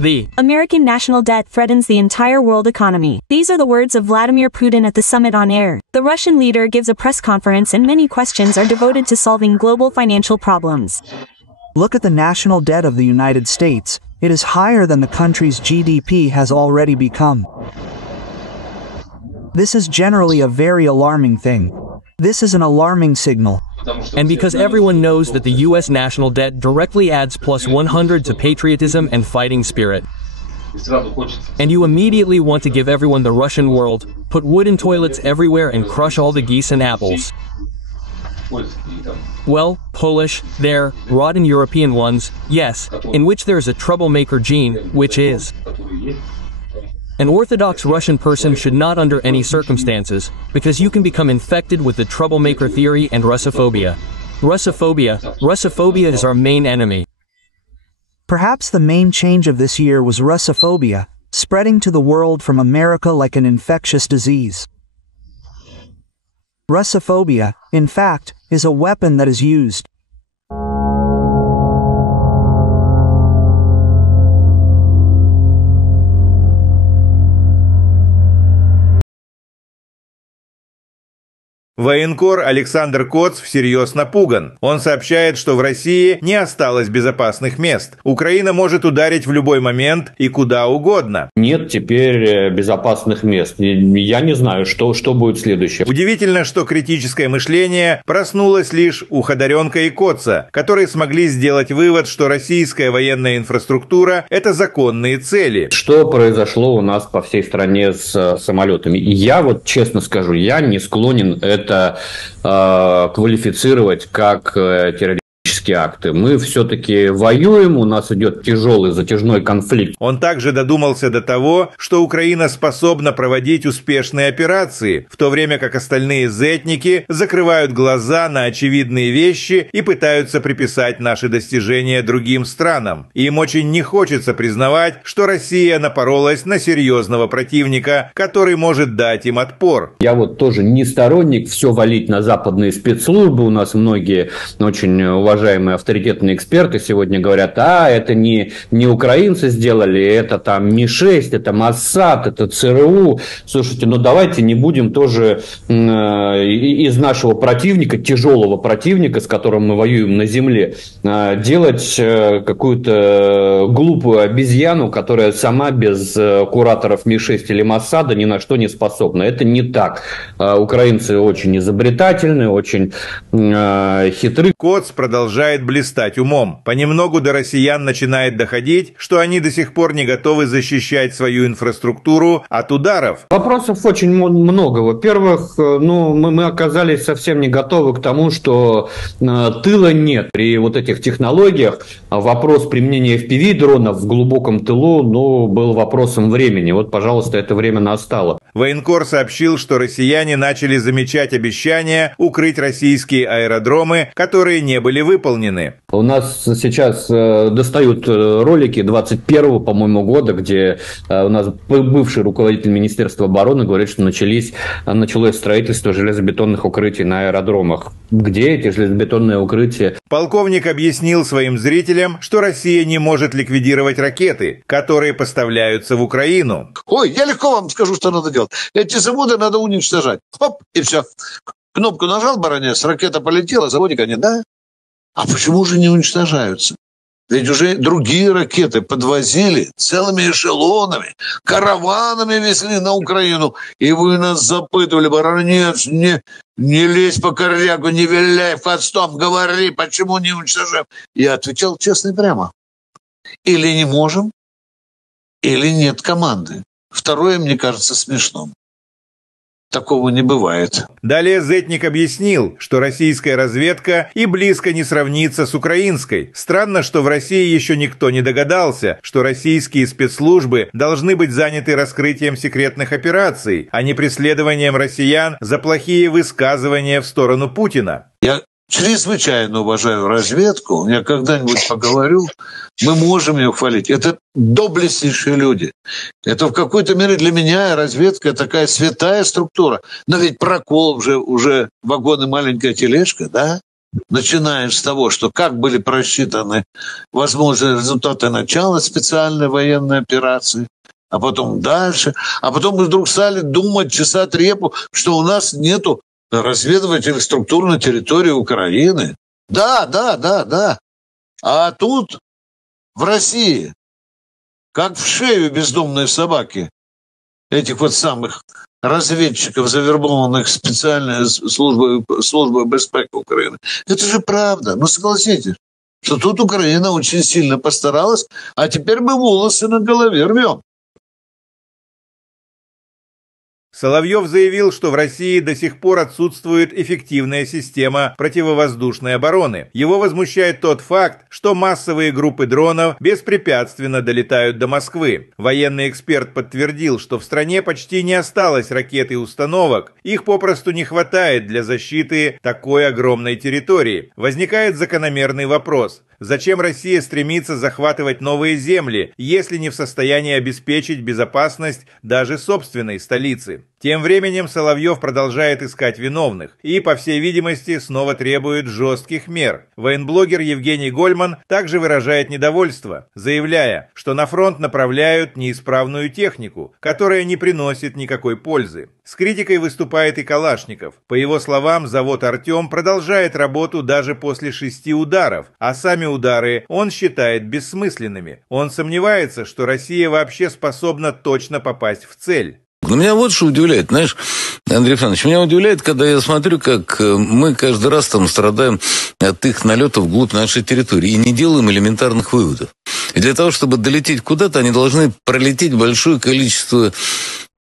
The American national debt threatens the entire world economy. These are the words of Vladimir Putin at the summit on air. The Russian leader gives a press conference and many questions are devoted to solving global financial problems. Look at the national debt of the United States. It is higher than the country's GDP has already become. This is generally a very alarming thing. This is an alarming signal. And because everyone knows that the U.S. national debt directly adds plus 100 to patriotism and fighting spirit. And you immediately want to give everyone the Russian world, put wooden toilets everywhere and crush all the geese and apples. Well, Polish, there, rotten European ones, yes, in which there is a troublemaker gene, which is. An Orthodox Russian person should not under any circumstances, because you can become infected with the troublemaker theory and Russophobia. Russophobia is our main enemy. Perhaps the main change of this year was Russophobia, spreading to the world from America like an infectious disease. Russophobia, in fact, is a weapon that is used. Военкор Александр Коц всерьез напуган. Он сообщает, что в России не осталось безопасных мест. Украина может ударить в любой момент и куда угодно. Нет теперь безопасных мест. Я не знаю, что будет следующее. Удивительно, что критическое мышление проснулось лишь у Ходоренка и Коца, которые смогли сделать вывод, что российская военная инфраструктура – это законные цели. Что произошло у нас по всей стране с самолетами? Я вот честно скажу, я не склонен это квалифицировать как террористические акты. Мы все-таки воюем, у нас идет тяжелый затяжной конфликт. Он также додумался до того, что Украина способна проводить успешные операции, в то время как остальные зетники закрывают глаза на очевидные вещи и пытаются приписать наши достижения другим странам. Им очень не хочется признавать, что Россия напоролась на серьезного противника, который может дать им отпор. Я вот тоже не сторонник все валить на западные спецслужбы. У нас многие очень уважаемые авторитетные эксперты сегодня говорят, это не украинцы сделали, это там Ми-6, это Моссад, это ЦРУ. Слушайте, давайте не будем тоже из нашего противника, тяжелого противника, с которым мы воюем на земле, делать какую-то глупую обезьяну, которая сама без кураторов Ми-6 или Моссада ни на что не способна. Это не так. Украинцы очень изобретательны, очень хитры. Коц продолжает блистать умом. Понемногу до россиян начинает доходить, что они до сих пор не готовы защищать свою инфраструктуру от ударов. Вопросов очень много. Во-первых, мы оказались совсем не готовы к тому, что тыла нет. При вот этих технологиях вопрос применения FPV-дронов в глубоком тылу был вопросом времени. Вот, пожалуйста, это время настало. Военкор сообщил, что россияне начали замечать обещания укрыть российские аэродромы, которые не были выполнены. У нас сейчас достают ролики 21-го, по-моему, года, где у нас бывший руководитель Министерства обороны говорит, что началось строительство железобетонных укрытий на аэродромах. Где эти железобетонные укрытия? Полковник объяснил своим зрителям, что Россия не может ликвидировать ракеты, которые поставляются в Украину. Ой, я легко вам скажу, что надо делать. Эти заводы надо уничтожать. Хоп, и все. Кнопку нажал, баронец, ракета полетела, заводика нет, да? А почему же не уничтожаются? Ведь уже другие ракеты подвозили целыми эшелонами, караванами везли на Украину. И вы нас запытывали, баронец, не лезь по корягу, не виляй хвостом, говори, почему не уничтожаем. Я отвечал честно и прямо. Или не можем, или нет команды. Второе, мне кажется, смешным. Такого не бывает. Далее зетник объяснил, что российская разведка и близко не сравнится с украинской. Странно, что в России еще никто не догадался, что российские спецслужбы должны быть заняты раскрытием секретных операций, а не преследованием россиян за плохие высказывания в сторону Путина. Я чрезвычайно уважаю разведку. Я когда-нибудь поговорю, мы можем ее хвалить. Это доблестнейшие люди. Это в какой-то мере для меня разведка такая святая структура. Но ведь прокол уже вагон и маленькая тележка, да? Начинаешь с того, что как были просчитаны возможные результаты начала специальной военной операции, а потом дальше. А потом мы вдруг стали думать, чесать репу, что у нас нету разведывательных структур на территории Украины. Да. А тут, в России, как в шею бездомной собаки, этих вот самых разведчиков, завербованных специальной службой безпеки Украины. Это же правда. Ну, согласитесь, что тут Украина очень сильно постаралась, а теперь мы волосы на голове рвем. Соловьев заявил, что в России до сих пор отсутствует эффективная система противовоздушной обороны. Его возмущает тот факт, что массовые группы дронов беспрепятственно долетают до Москвы. Военный эксперт подтвердил, что в стране почти не осталось ракет и установок. Их попросту не хватает для защиты такой огромной территории. Возникает закономерный вопрос. Зачем Россия стремится захватывать новые земли, если не в состоянии обеспечить безопасность даже собственной столицы? Тем временем Соловьев продолжает искать виновных и, по всей видимости, снова требует жестких мер. Военблогер Евгений Гольман также выражает недовольство, заявляя, что на фронт направляют неисправную технику, которая не приносит никакой пользы. С критикой выступает и Калашников. По его словам, завод «Артем» продолжает работу даже после 6 ударов, а сами удары он считает бессмысленными. Он сомневается, что Россия вообще способна точно попасть в цель. Но меня вот что удивляет, знаешь, Андрей Иванович, меня удивляет, когда я смотрю, как мы каждый раз там страдаем от их налетов вглубь нашей территории и не делаем элементарных выводов. И для того, чтобы долететь куда-то, они должны пролететь большое количество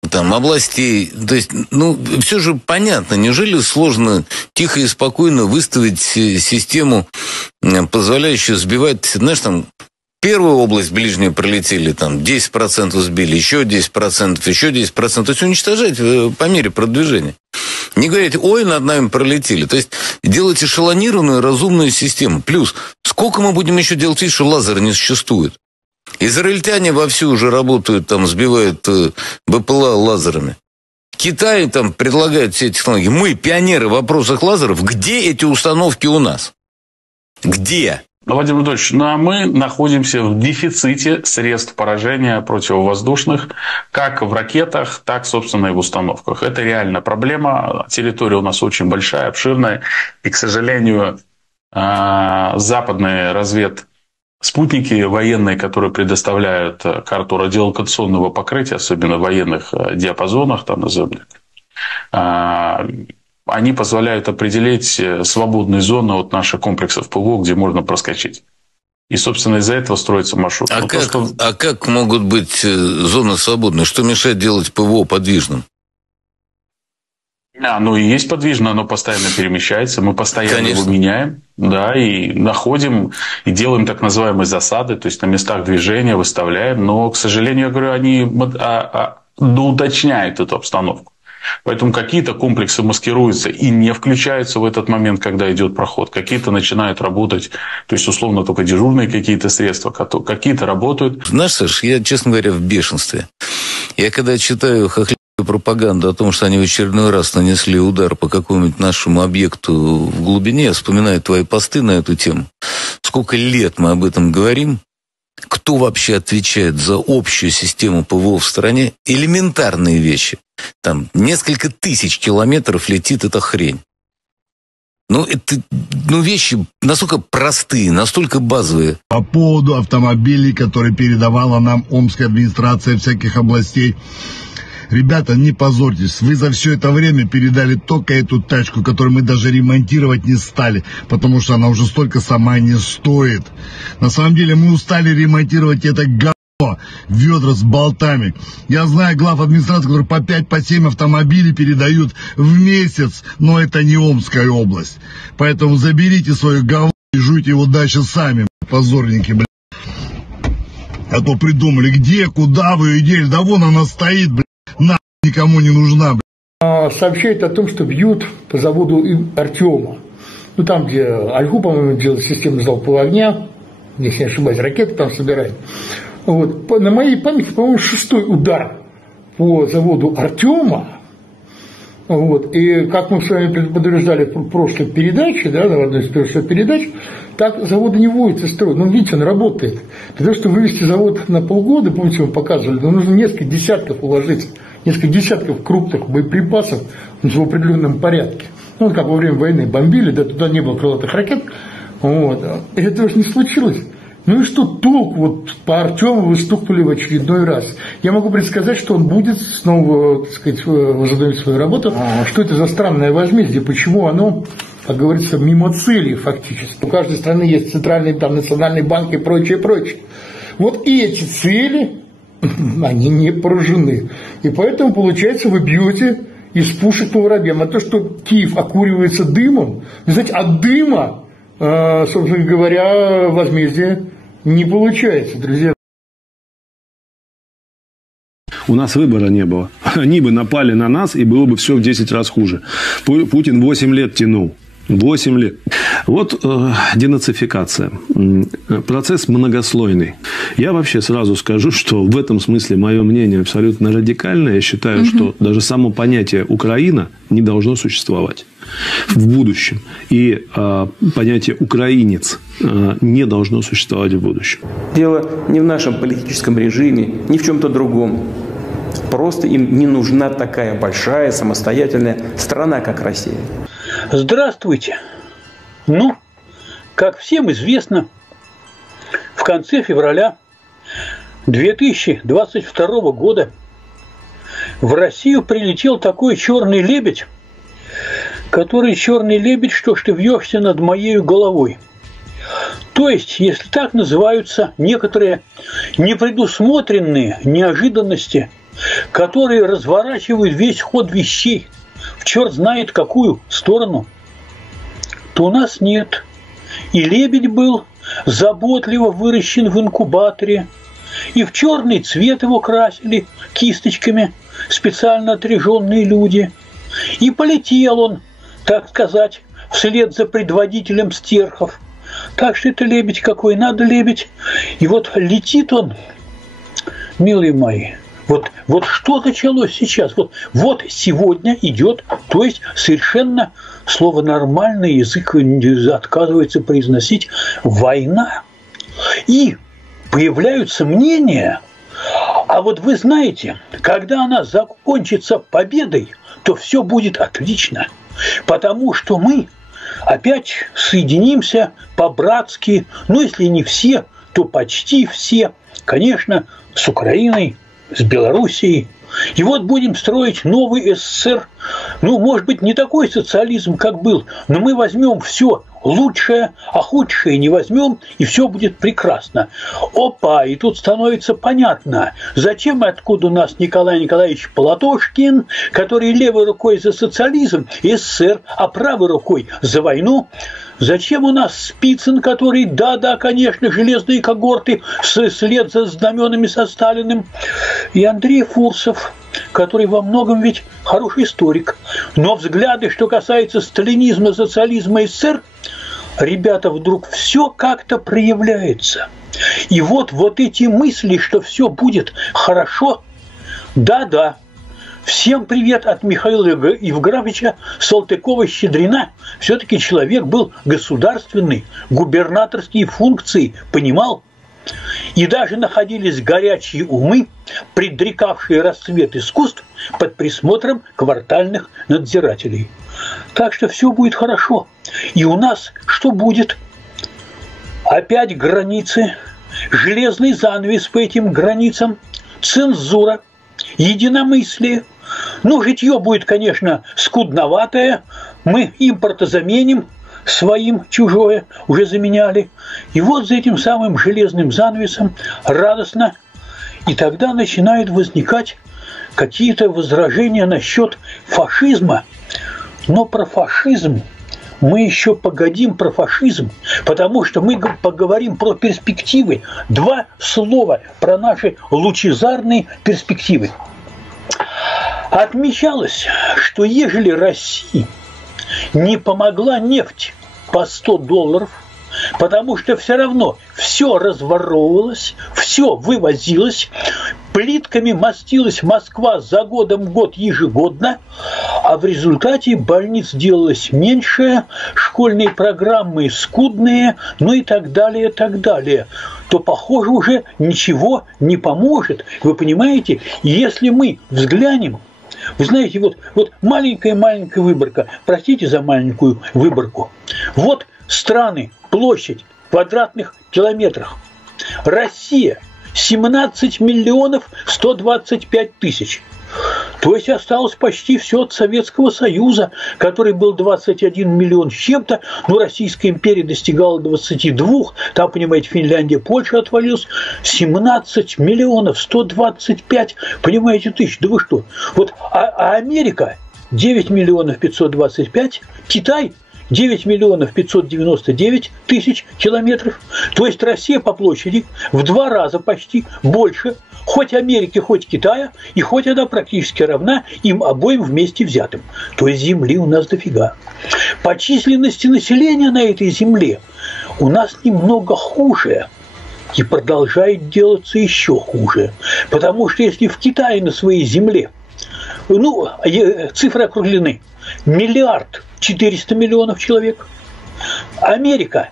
там областей. То есть, ну, все же понятно. Неужели сложно тихо и спокойно выставить систему, позволяющую сбивать, знаешь, там, первую область ближнюю пролетели, там, 10% сбили, еще 10%, еще 10%. То есть, уничтожать по мере продвижения. Не говорите, ой, над нами пролетели. То есть, делать эшелонированную, разумную систему. Плюс, сколько мы будем еще делать вид, что лазеры не существует? Израильтяне вовсю уже работают, там, сбивают БПЛА лазерами. Китай там предлагает все технологии. Мы, пионеры в вопросах лазеров, где эти установки у нас? Где? Владимир Владимирович, ну а мы находимся в дефиците средств поражения противовоздушных, как в ракетах, так, собственно, и в установках. Это реальная проблема. Территория у нас очень большая, обширная. И, к сожалению, западные спутники военные, которые предоставляют карту радиолокационного покрытия, особенно в военных диапазонах, там назовем, они позволяют определить свободные зоны от наших комплексов ПВО, где можно проскочить. И, собственно, из-за этого строится маршрут. А как могут быть зоны свободные? Что мешает делать ПВО подвижным? Ну и есть подвижно, оно постоянно перемещается, мы постоянно его меняем, да, и находим, и делаем так называемые засады, то есть на местах движения выставляем, но, к сожалению, я говорю, они доуточняют эту обстановку. Поэтому какие-то комплексы маскируются и не включаются в этот момент, когда идет проход. Какие-то начинают работать, то есть, условно, только дежурные какие-то средства, какие-то работают. Знаешь, Саш, я, честно говоря, в бешенстве. Я когда читаю пропаганду о том, что они в очередной раз нанесли удар по какому-нибудь нашему объекту в глубине, я вспоминаю твои посты на эту тему. Сколько лет мы об этом говорим? Кто вообще отвечает за общую систему ПВО в стране? Элементарные вещи. Там несколько тысяч километров летит эта хрень. Это вещи настолько простые, настолько базовые. По поводу автомобилей, которые передавала нам Омская администрация всяких областей. Ребята, не позорьтесь, вы за все это время передали только эту тачку, которую мы даже ремонтировать не стали, потому что она уже столько сама не стоит. На самом деле мы устали ремонтировать это говно, ведра с болтами. Я знаю глав администрации, которые по 5-7 автомобилей передают в месяц, но это не Омская область. Поэтому заберите свое говно и жуйте его дальше сами, позорники, блядь. А то придумали, где, куда вы ее дели, да вон она стоит, блядь. Никому не нужна. Сообщает о том, что бьют по заводу Артема. Там, где Альгу, по-моему, делает систему залпового огня, если не ошибаюсь, ракеты там собирают. На моей памяти, по-моему, 6-й удар по заводу Артема. И как мы с вами предупреждали в прошлой передаче, да, в одной из прошлых передач, так заводы не вводятся из строя. Видите, он работает. Для того, чтобы вывести завод на полгода, помните, мы показывали, нужно несколько десятков уложить, несколько десятков крупных боеприпасов в определенном порядке. Как во время войны бомбили, да, туда не было крылатых ракет. И это уже не случилось. Ну и что толк? Вот по Артему вы стукнули в очередной раз. Я могу предсказать, что он будет снова, так сказать, возобновить свою работу. Что это за странное возмездие? Почему оно, как говорится, мимо цели фактически? У каждой страны есть центральный, там, национальный банк и прочее, прочее. Вот эти цели, они не поражены. И поэтому, получается, вы бьете из пушек по воробьям. А то, что Киев окуривается дымом, вы знаете, от дыма, собственно говоря, возмездие не получается, друзья. У нас выбора не было. Они бы напали на нас, и было бы все в 10 раз хуже. Путин 8 лет тянул. 8 лет. Вот денацификация. Процесс многослойный. Я вообще сразу скажу, что в этом смысле мое мнение абсолютно радикальное. Я считаю, что даже само понятие «Украина» не должно существовать в будущем. И понятие «украинец» не должно существовать в будущем. Дело не в нашем политическом режиме, ни в чем-то другом. Просто им не нужна такая большая самостоятельная страна, как Россия. Здравствуйте. Ну, как всем известно, в конце февраля 2022 года в Россию прилетел такой черный лебедь, который черный лебедь, что ж ты вьешься над моей головой. То есть, если так называются некоторые непредусмотренные неожиданности, которые разворачивают весь ход вещей в черт знает какую сторону, то у нас нет. И лебедь был заботливо выращен в инкубаторе, и в черный цвет его красили кисточками специально отряженные люди. И полетел он, так сказать, вслед за предводителем стерхов. Так что это лебедь какой надо, лебедь. И вот летит он, милые мои. Вот что началось сейчас? Вот сегодня идет, то есть совершенно слово «нормальный» язык отказывается произносить «война». И появляются мнения, а вот вы знаете, когда она закончится победой, то все будет отлично, потому что мы опять соединимся по-братски, ну если не все, то почти все, конечно, с Украиной, с Белоруссией. И вот будем строить новый СССР. Ну, может быть, не такой социализм, как был, но мы возьмем все лучшее, а худшее не возьмем, и все будет прекрасно. Опа, и тут становится понятно, зачем и откуда у нас Николай Николаевич Платошкин, который левой рукой за социализм и СССР, а правой рукой за войну. Зачем у нас Спицын, который, да, конечно, железные когорты вслед за знаменами со Сталиным, и Андрей Фурсов, который во многом ведь хороший историк, но взгляды, что касается сталинизма, социализма и СССР, ребята, вдруг все как-то проявляется. И вот эти мысли, что все будет хорошо, да. Всем привет от Михаила Евграфовича Салтыкова-Щедрина. Все-таки человек был государственный, губернаторские функции понимал. И даже находились горячие умы, предрекавшие расцвет искусств под присмотром квартальных надзирателей. Так что все будет хорошо. И у нас что будет? Опять границы, железный занавес по этим границам, цензура, единомыслие. Ну, житье будет, конечно, скудноватое. Мы импортозаменим, своим чужое уже заменяли. И вот за этим самым железным занавесом радостно. И тогда начинают возникать какие-то возражения насчет фашизма. Но про фашизм мы еще погодим, про фашизм, потому что мы поговорим про перспективы. 2 слова про наши лучезарные перспективы. Отмечалось, что ежели России не помогла нефть по $100, потому что все равно все разворовывалось, все вывозилось, плитками мастилась Москва за годом год ежегодно, а в результате больниц делалось меньше, школьные программы скудные, ну и так далее, то, похоже, уже ничего не поможет. Вы понимаете, если мы взглянем, вы знаете, вот маленькая выборка, простите за маленькую выборку, вот страны, площадь в квадратных километрах, Россия 17 миллионов 125 тысяч. То есть осталось почти все от Советского Союза, который был 21 миллион с чем-то, но Российская империя достигала 22, там, понимаете, Финляндия, Польша отвалилась, 17 миллионов 125, понимаете, тысяч, да вы что? Вот, а Америка 9 миллионов 525, Китай 9 миллионов 599 тысяч километров. То есть Россия по площади в 2 раза почти больше хоть Америки, хоть Китая, и хоть она практически равна им обоим вместе взятым. То есть земли у нас дофига. По численности населения на этой земле у нас немного хуже. И продолжает делаться еще хуже. Потому что если в Китае на своей земле, ну, цифры округлены, 1 400 миллионов человек, Америка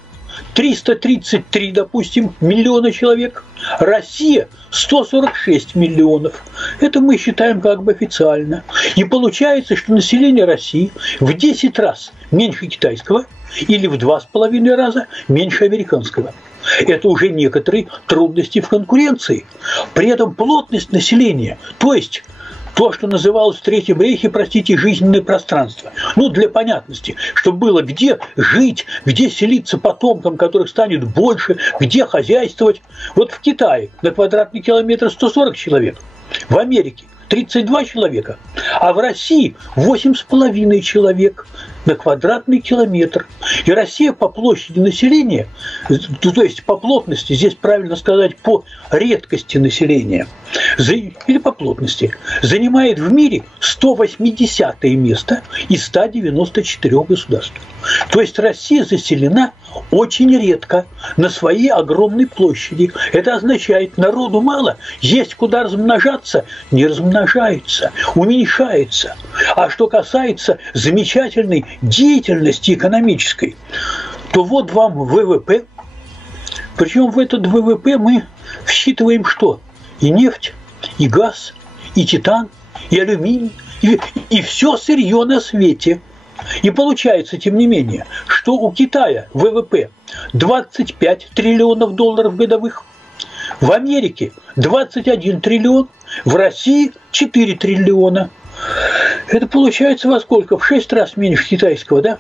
333, допустим, миллиона человек, Россия 146 миллионов. Это мы считаем как бы официально. И получается, что население России в 10 раз меньше китайского или в 2,5 раза меньше американского. Это уже некоторые трудности в конкуренции. При этом плотность населения, то есть то, что называлось в Третьем рейхе, простите, жизненное пространство. Ну, для понятности, чтобы было где жить, где селиться потомкам, которых станет больше, где хозяйствовать. Вот в Китае на квадратный километр 140 человек, в Америке 32 человека, а в России 8,5 человек на квадратный километр. И Россия по площади населения, то есть по плотности, здесь правильно сказать, по редкости населения, или по плотности, занимает в мире 180-е место из 194 государств. То есть Россия заселена очень редко на своей огромной площади. Это означает, народу мало, есть куда размножаться, не размножается, уменьшается. А что касается замечательной деятельности экономической, то вот вам ВВП. Причем в этот ВВП мы всчитываем что? И нефть, и газ, и титан, и алюминий, и все сырье на свете. И получается, тем не менее, что у Китая ВВП 25 триллионов долларов годовых, в Америке 21 триллион, в России 4 триллиона. Это получается во сколько? В 6 раз меньше китайского, да?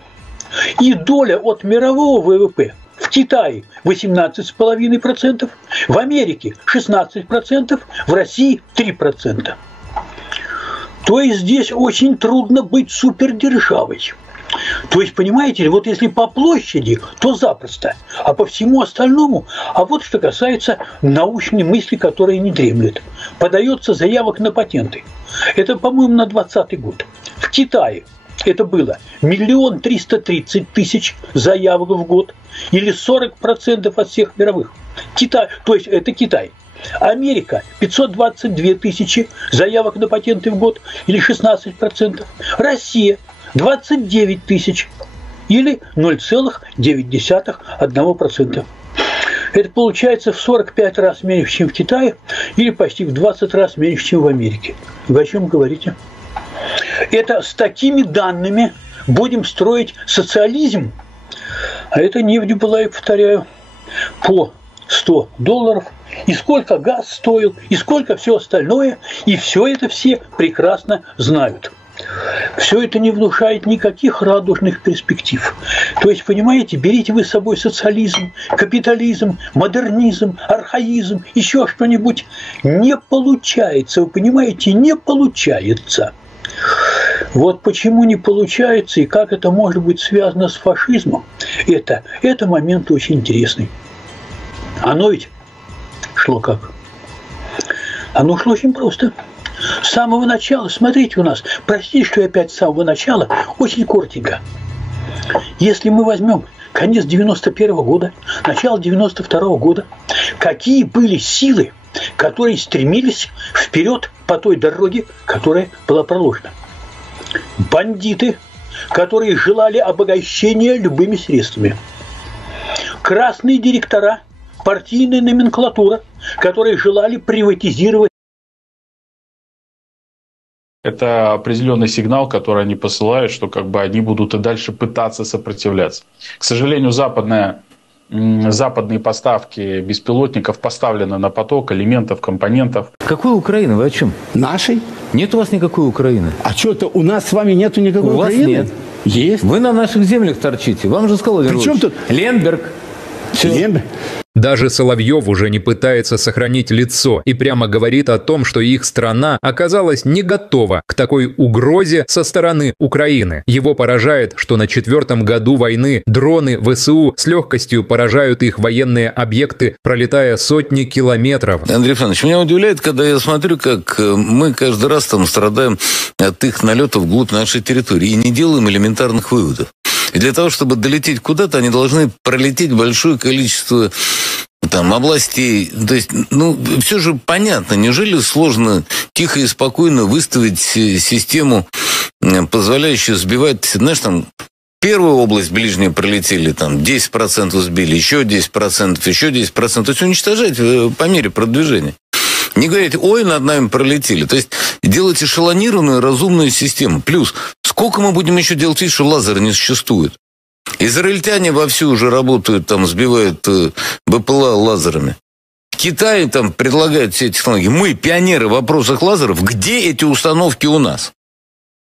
И доля от мирового ВВП в Китае 18,5%, в Америке 16%, в России 3%. То есть здесь очень трудно быть супердержавой. То есть, понимаете, вот если по площади, то запросто, а по всему остальному, а вот что касается научной мысли, которая не дремлет. Подается заявок на патенты. Это, по-моему, на 2020 год. В Китае это было 1 330 000 заявок в год, или 40% от всех мировых. Китай, то есть это Китай. Америка 522 000 заявок на патенты в год, или 16%. Россия 29 000, или 0,9%. Это получается в 45 раз меньше, чем в Китае, или почти в 20 раз меньше, чем в Америке. Вы о чем говорите? Это с такими данными будем строить социализм, а это нефть была, я повторяю, по $100, и сколько газ стоил, и сколько все остальное, и все это все прекрасно знают. Все это не внушает никаких радужных перспектив. То есть, понимаете, берите вы с собой социализм, капитализм, модернизм, архаизм, еще что-нибудь. Не получается, вы понимаете, не получается. Вот почему не получается и как это может быть связано с фашизмом, это момент очень интересный. Оно ведь шло как? Оно шло очень просто. С самого начала, смотрите у нас, простите, что я опять с самого начала, очень коротенько. Если мы возьмем конец 91 года, начало 92 года, какие были силы, которые стремились вперед по той дороге, которая была проложена? Бандиты, которые желали обогащения любыми средствами. Красные директора, партийная номенклатура, которые желали приватизировать. Это определенный сигнал, который они посылают, что как бы они будут и дальше пытаться сопротивляться. К сожалению, западная западные поставки беспилотников поставлены на поток элементов, компонентов. Какой Украины? Вы о чем? Нашей? Нет у вас никакой Украины. А что это у нас с вами нету никакой Украины? У вас нет. Есть. Вы на наших землях торчите. Вам же сказал Леонид. Причем тут Ленберг? Ленберг. Даже Соловьев уже не пытается сохранить лицо и прямо говорит о том, что их страна оказалась не готова к такой угрозе со стороны Украины. Его поражает, что на 4-м году войны дроны ВСУ с легкостью поражают их военные объекты, пролетая сотни километров. Андрей Александрович, меня удивляет, когда я смотрю, как мы каждый раз там страдаем от их налетов вглубь нашей территории и не делаем элементарных выводов. И для того, чтобы долететь куда-то, они должны пролететь большое количество там областей. То есть, все же понятно. Неужели сложно тихо и спокойно выставить систему, позволяющую сбивать, знаешь, там, первую область ближнюю пролетели, там, 10% сбили, еще 10%, еще 10%. То есть, уничтожать по мере продвижения. Не говорите, ой, над нами пролетели. То есть, делать эшелонированную, разумную систему. Плюс, сколько мы будем еще делать вид, что лазер не существует? Израильтяне вовсю уже работают, там, сбивают БПЛА лазерами. Китай там предлагает все технологии. Мы, пионеры в вопросах лазеров, где эти установки у нас?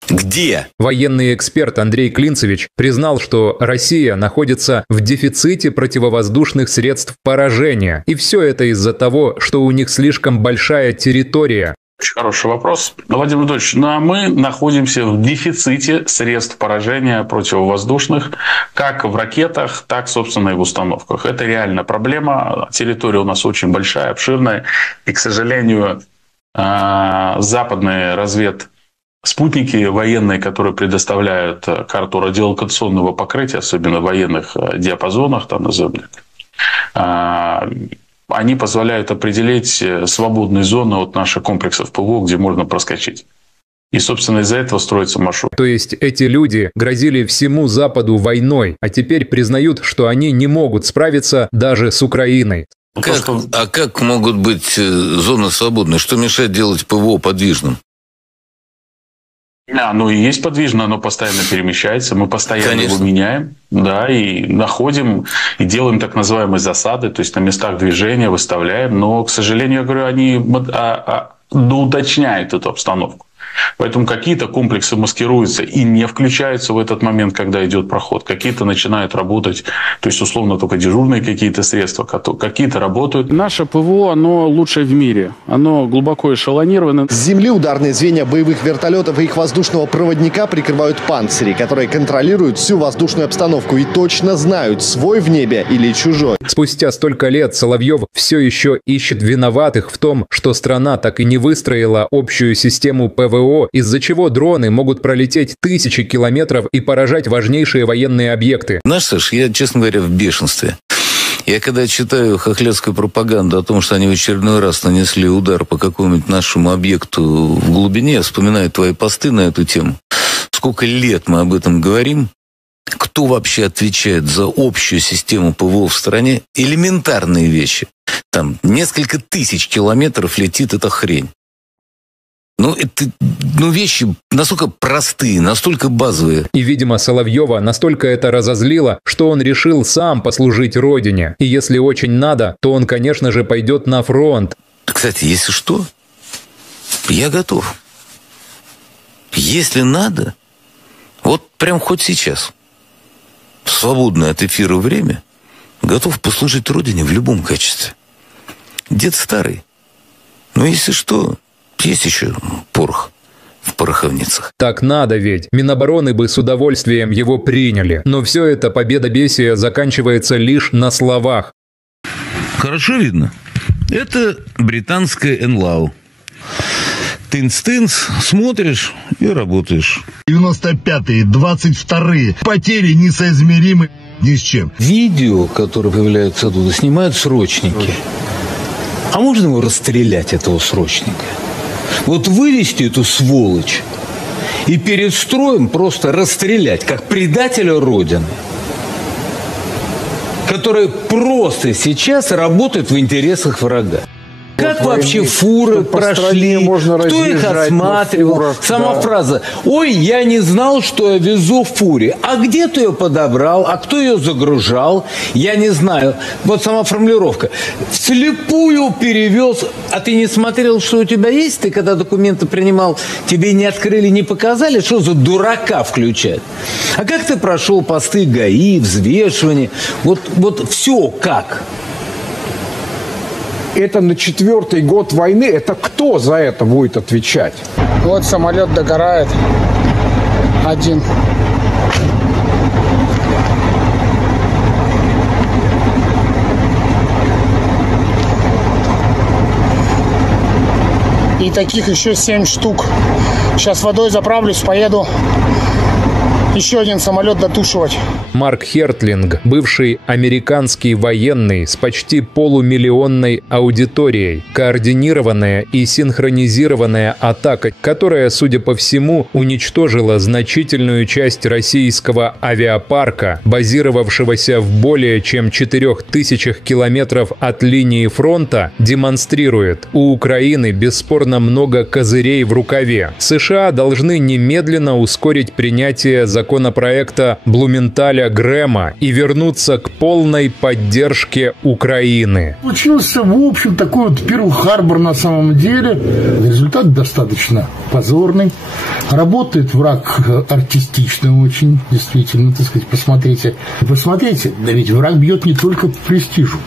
Где? Военный эксперт Андрей Клинцевич признал, что Россия находится в дефиците противовоздушных средств поражения. И все это из-за того, что у них слишком большая территория. Очень хороший вопрос. Владимир Владимирович, мы находимся в дефиците средств поражения противовоздушных, как в ракетах, так, собственно, и в установках. Это реально проблема. Территория у нас очень большая, обширная. И, к сожалению, западные спутники военные, которые предоставляют карту радиолокационного покрытия, особенно в военных диапазонах, там назовем, они позволяют определить свободные зоны от наших комплексов ПВО, где можно проскочить. И, собственно, из-за этого строится маршрут. То есть эти люди грозили всему Западу войной, а теперь признают, что они не могут справиться даже с Украиной. А как могут быть зоны свободные? Что мешает делать ПВО подвижным? Оно и есть подвижно, оно постоянно перемещается, мы постоянно его меняем, да, и находим, и делаем так называемые засады, то есть на местах движения выставляем, но, к сожалению, я говорю, они доуточняют эту обстановку. Поэтому какие-то комплексы маскируются и не включаются в этот момент, когда идет проход. Какие-то начинают работать, то есть условно только дежурные какие-то средства, какие-то работают. Наше ПВО, оно лучшее в мире. Оно глубоко эшелонировано. С земли ударные звенья боевых вертолетов и их воздушного проводника прикрывают панцири, которые контролируют всю воздушную обстановку и точно знают, свой в небе или чужой. Спустя столько лет Соловьев все еще ищет виноватых в том, что страна так и не выстроила общую систему ПВО, из-за чего дроны могут пролететь тысячи километров и поражать важнейшие военные объекты. Знаешь, Саш, я, честно говоря, в бешенстве. Я когда читаю хохлядскую пропаганду о том, что они в очередной раз нанесли удар по какому-нибудь нашему объекту в глубине, я вспоминаю твои посты на эту тему. Сколько лет мы об этом говорим? Кто вообще отвечает за общую систему ПВО в стране? Элементарные вещи. Там несколько тысяч километров летит эта хрень. Это вещи настолько простые, настолько базовые. И, видимо, Соловьева настолько это разозлило, что он решил сам послужить родине. И если очень надо, то он, конечно же, пойдет на фронт. Кстати, если что, я готов. Если надо, вот прям хоть сейчас, в свободное от эфира время, готов послужить родине в любом качестве. Дед старый. Но если что... Есть еще порох в пороховницах. Так надо ведь. Минобороны бы с удовольствием его приняли. Но все это победобесие заканчивается лишь на словах. Хорошо видно? Это британская НЛАУ. Тынц-тынц, смотришь и работаешь. 95-е, 22-е. Потери несоизмеримы ни с чем. Видео, которое появляется оттуда, снимают срочники. А можно его расстрелять, этого срочника? Вот вывести эту сволочь и перед строем просто расстрелять, как предателя Родины, который просто сейчас работает в интересах врага. Как вообще фуры прошли? Кто их осматривал? Сама фраза: «Ой, я не знал, что я везу в фуре». А где ты ее подобрал? А кто ее загружал? Я не знаю. Вот сама формулировка. Вслепую перевез. А ты не смотрел, что у тебя есть? Ты когда документы принимал, тебе не открыли, не показали? Что за дурака включать? А как ты прошел посты ГАИ, взвешивание? Вот все как? Это на 4-й год войны. Это кто за это будет отвечать? Вот самолет догорает. Один. И таких еще 7 штук. Сейчас водой заправлюсь, поеду еще один самолет дотушивать. Марк Хертлинг, бывший американский военный с почти полумиллионной аудиторией. Координированная и синхронизированная атака, которая, судя по всему, уничтожила значительную часть российского авиапарка, базировавшегося в более чем 4000 километров от линии фронта, демонстрирует: у Украины бесспорно много козырей в рукаве. США должны немедленно ускорить принятие законопроекта Блументаля Грэма и вернуться к полной поддержке Украины. Получился, в общем, такой вот Перл-Харбор на самом деле. Результат достаточно позорный. Работает враг артистично очень, действительно, так сказать, посмотрите. Посмотрите, да ведь враг бьет не только по престижу.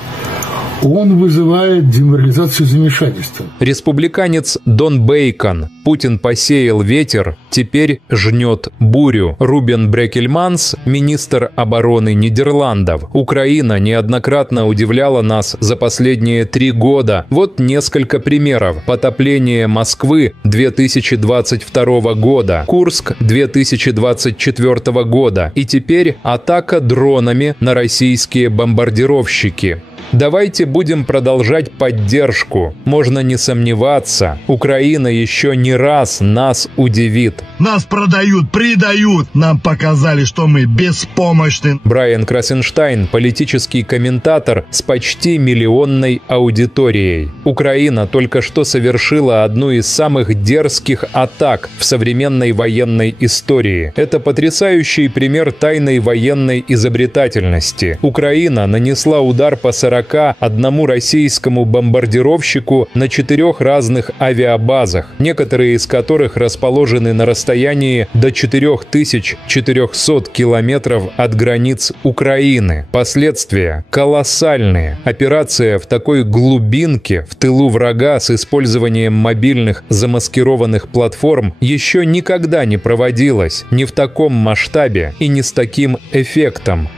Он вызывает деморализацию, замешательства. Республиканец Дон Бейкон. Путин посеял ветер, теперь жнет бурю. Рубен Брекельманс, министр обороны Нидерландов. Украина неоднократно удивляла нас за последние 3 года. Вот несколько примеров. Потопление Москвы 2022 года, Курск 2024 года и теперь атака дронами на российские бомбардировщики. Давайте будем продолжать поддержку. Можно не сомневаться, Украина еще не раз нас удивит. Нас продают, предают. Нам показали, что мы беспомощны. Брайан Красенштайн, политический комментатор с почти миллионной аудиторией. Украина только что совершила одну из самых дерзких атак в современной военной истории. Это потрясающий пример тайной военной изобретательности. Украина нанесла удар по 41 российскому бомбардировщику на 4 разных авиабазах, некоторые из которых расположены на расстоянии до 4400 километров от границ Украины. Последствия колоссальные. Операция в такой глубинке в тылу врага с использованием мобильных замаскированных платформ еще никогда не проводилась, не в таком масштабе и не с таким эффектом.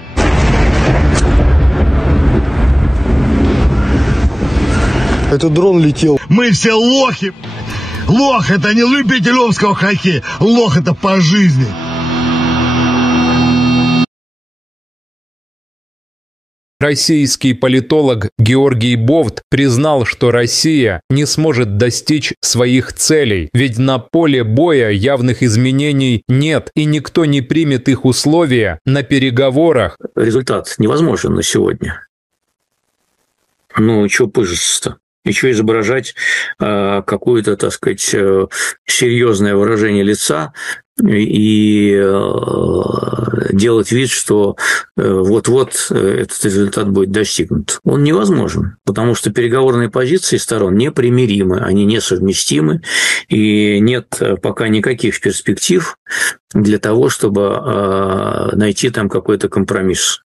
Этот дрон летел. Мы все лохи. Лох — это не любитель омского хоккея. Лох — это по жизни. Российский политолог Георгий Бовт признал, что Россия не сможет достичь своих целей, ведь на поле боя явных изменений нет, и никто не примет их условия на переговорах. Результат невозможен на сегодня. Ну, что пыжиться-то? И что изображать какое-то, так сказать, серьезное выражение лица и делать вид, что вот-вот этот результат будет достигнут. Он невозможен, потому что переговорные позиции сторон непримиримы, они несовместимы, и нет пока никаких перспектив для того, чтобы найти там какой-то компромисс.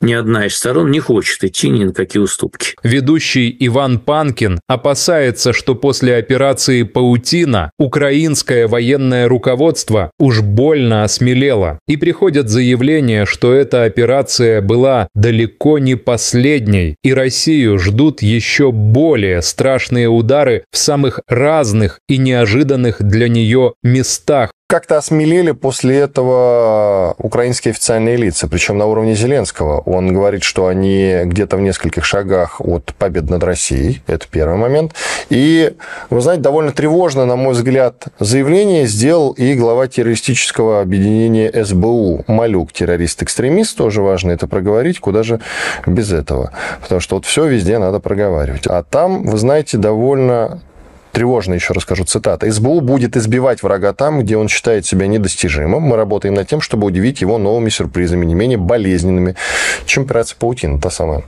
Ни одна из сторон не хочет идти ни на какие уступки. Ведущий Иван Панкин опасается, что после операции «Паутина» украинское военное руководство уж больно осмелело. И приходят заявления, что эта операция была далеко не последней, и Россию ждут еще более страшные удары в самых разных и неожиданных для нее местах. Как-то осмелели после этого украинские официальные лица, причем на уровне Зеленского. Он говорит, что они где-то в нескольких шагах от победы над Россией. Это первый момент. И, вы знаете, довольно тревожно, на мой взгляд, заявление сделал и глава террористического объединения СБУ. Малюк, террорист-экстремист, тоже важно это проговорить, куда же без этого. Потому что вот все везде надо проговаривать. А там, вы знаете, довольно... Тревожно, еще расскажу, цитата. «СБУ будет избивать врага там, где он считает себя недостижимым. Мы работаем над тем, чтобы удивить его новыми сюрпризами, не менее болезненными, чем операция «Паутина», та самая».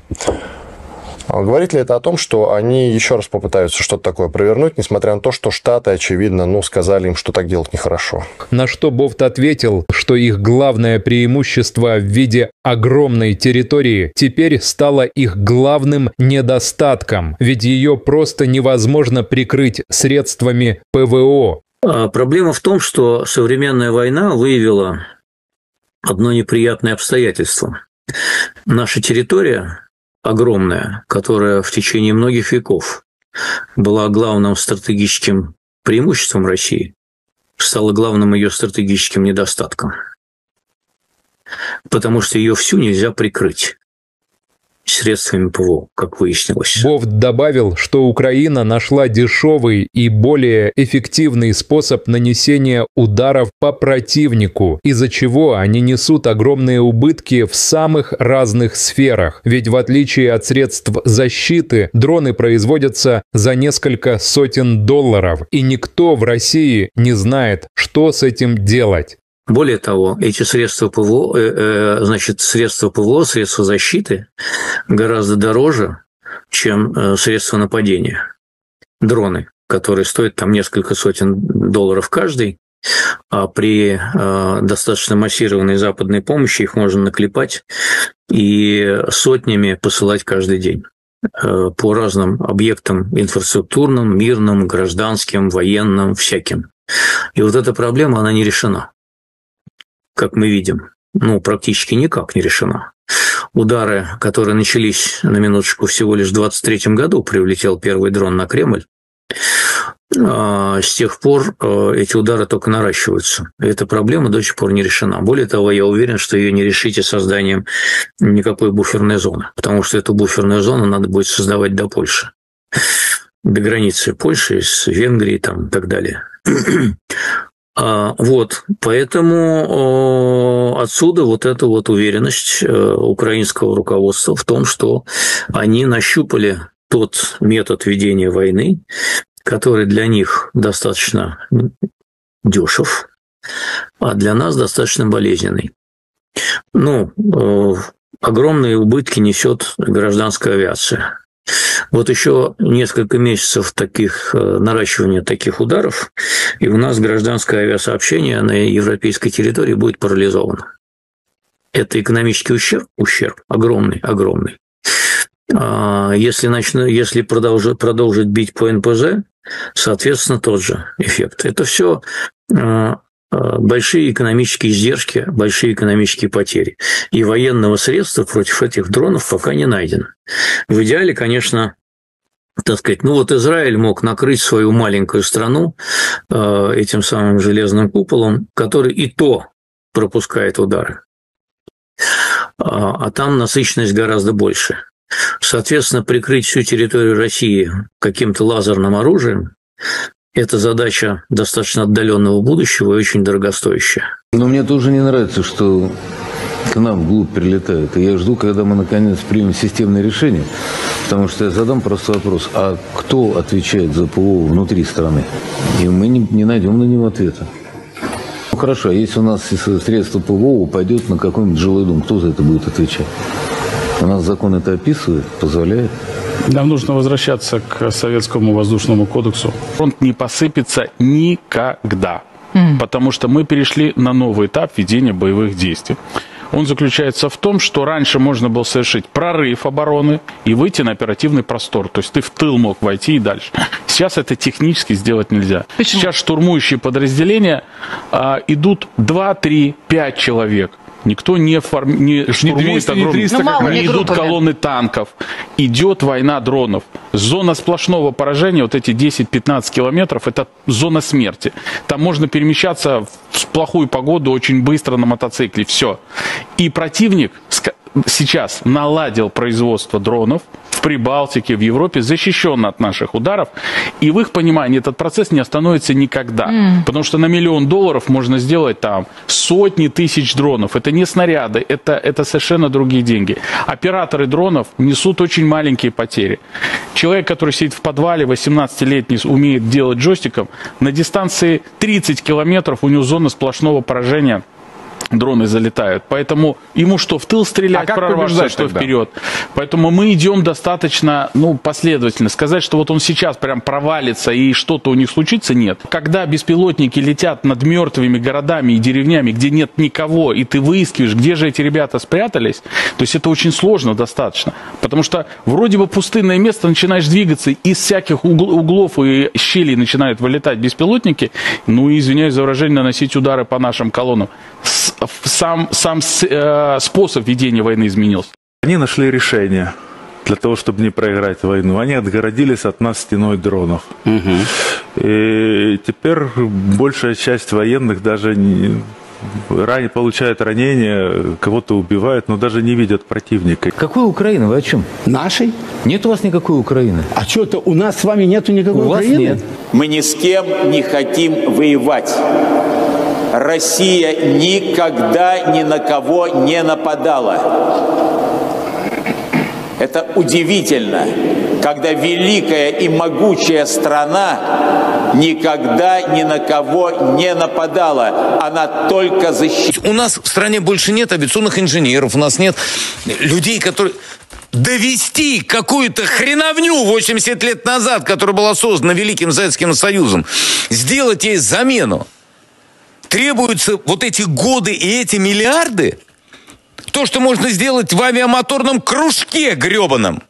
Говорит ли это о том, что они еще раз попытаются что-то такое провернуть, несмотря на то, что Штаты, очевидно, сказали им, что так делать нехорошо? На что Бофт ответил, что их главное преимущество в виде огромной территории теперь стало их главным недостатком, ведь ее просто невозможно прикрыть средствами ПВО. Проблема в том, что современная война выявила одно неприятное обстоятельство. Наша территория огромная, которая в течение многих веков была главным стратегическим преимуществом России, стала главным ее стратегическим недостатком. Потому что ее всю нельзя прикрыть средствами ПВО, как выяснилось. Бофт добавил, что Украина нашла дешевый и более эффективный способ нанесения ударов по противнику, из-за чего они несут огромные убытки в самых разных сферах. Ведь в отличие от средств защиты, дроны производятся за несколько сотен долларов, и никто в России не знает, что с этим делать. Более того, эти средства ПВО, средства защиты гораздо дороже, чем средства нападения. Дроны, которые стоят там несколько сотен долларов каждый, а при достаточно массированной западной помощи их можно наклепать и сотнями посылать каждый день по разным объектам инфраструктурным, мирным, гражданским, военным, всяким. И вот эта проблема, она не решена. Как мы видим, практически никак не решена. Удары, которые начались, на минуточку, всего лишь в 23-м году, прилетел первый дрон на Кремль, с тех пор эти удары только наращиваются. И эта проблема до сих пор не решена. Более того, я уверен, что ее не решите созданием никакой буферной зоны, потому что эту буферную зону надо будет создавать до Польши, до границы Польши с Венгрией там, и так далее. Поэтому отсюда вот эта вот уверенность украинского руководства в том, что они нащупали тот метод ведения войны, который для них достаточно дешев, а для нас достаточно болезненный. Огромные убытки несет гражданская авиация. Вот еще несколько месяцев наращивания таких ударов, и у нас гражданское авиасообщение на европейской территории будет парализовано. Это экономический ущерб огромный. Если продолжить бить по НПЗ, соответственно, тот же эффект. Это все большие экономические издержки, большие экономические потери. И военного средства против этих дронов пока не найдено. В идеале, конечно, Израиль мог накрыть свою маленькую страну этим самым железным куполом, который и то пропускает удары. А там насыщенность гораздо больше. Соответственно, прикрыть всю территорию России каким-то лазерным оружием – это задача достаточно отдаленного будущего и очень дорогостоящая. Но мне тоже не нравится, что к нам вглубь прилетают. И я жду, когда мы наконец примем системное решение. Потому что я задам простой вопрос. А кто отвечает за ПВО внутри страны? И мы не найдем на него ответа. Хорошо, а если у нас средство ПВО упадет на какой-нибудь жилой дом, кто за это будет отвечать? У нас закон это описывает, позволяет. Нам нужно возвращаться к Советскому воздушному кодексу. Фронт не посыпется никогда, потому что мы перешли на новый этап ведения боевых действий. Он заключается в том, что раньше можно было совершить прорыв обороны и выйти на оперативный простор. То есть ты в тыл мог войти и дальше. Сейчас это технически сделать нельзя. Почему? Сейчас штурмующие подразделения идут 2, 3, 5 человек. Никто не штурмует огромные, не идут колонны танков. Идет война дронов. Зона сплошного поражения, вот эти 10-15 километров, это зона смерти. Там можно перемещаться в плохую погоду очень быстро на мотоцикле. Все. И противник сейчас наладил производство дронов в Прибалтике, в Европе, защищен от наших ударов. И в их понимании этот процесс не остановится никогда. Потому что на $1 миллион можно сделать там сотни тысяч дронов. Это не снаряды, это совершенно другие деньги. Операторы дронов несут очень маленькие потери. Человек, который сидит в подвале, 18-летний, умеет делать джойстиком, на дистанции 30 километров у него зона сплошного поражения. Дроны залетают. Поэтому ему что, в тыл стрелять, прорваться, что тогда вперед. Поэтому мы идем достаточно последовательно. Сказать, что вот он сейчас прям провалится и что-то у них случится, нет. Когда беспилотники летят над мертвыми городами и деревнями, где нет никого, и ты выискиваешь, где же эти ребята спрятались, то есть это очень сложно достаточно. Потому что вроде бы пустынное место, начинаешь двигаться, из всяких углов и щелей начинают вылетать беспилотники, и, извиняюсь за выражение, наносить удары по нашим колоннам. Сам способ ведения войны изменился. Они нашли решение для того, чтобы не проиграть войну. Они отгородились от нас стеной дронов. И теперь большая часть военных даже получают ранения, кого-то убивают, но даже не видят противника. Какой Украины? Вы о чем? Нашей? Нет у вас никакой Украины. А что-то у нас с вами нету никакой Украины? У вас нет. Мы ни с кем не хотим воевать. Россия никогда ни на кого не нападала. Это удивительно, когда великая и могучая страна никогда ни на кого не нападала. Она только защищала. У нас в стране больше нет авиационных инженеров, у нас нет людей, которые... Довести какую-то хреновню 80 лет назад, которая была создана Великим Советским Союзом, сделать ей замену. Требуются вот эти годы и эти миллиарды? То, что можно сделать в авиамоторном кружке гребаном.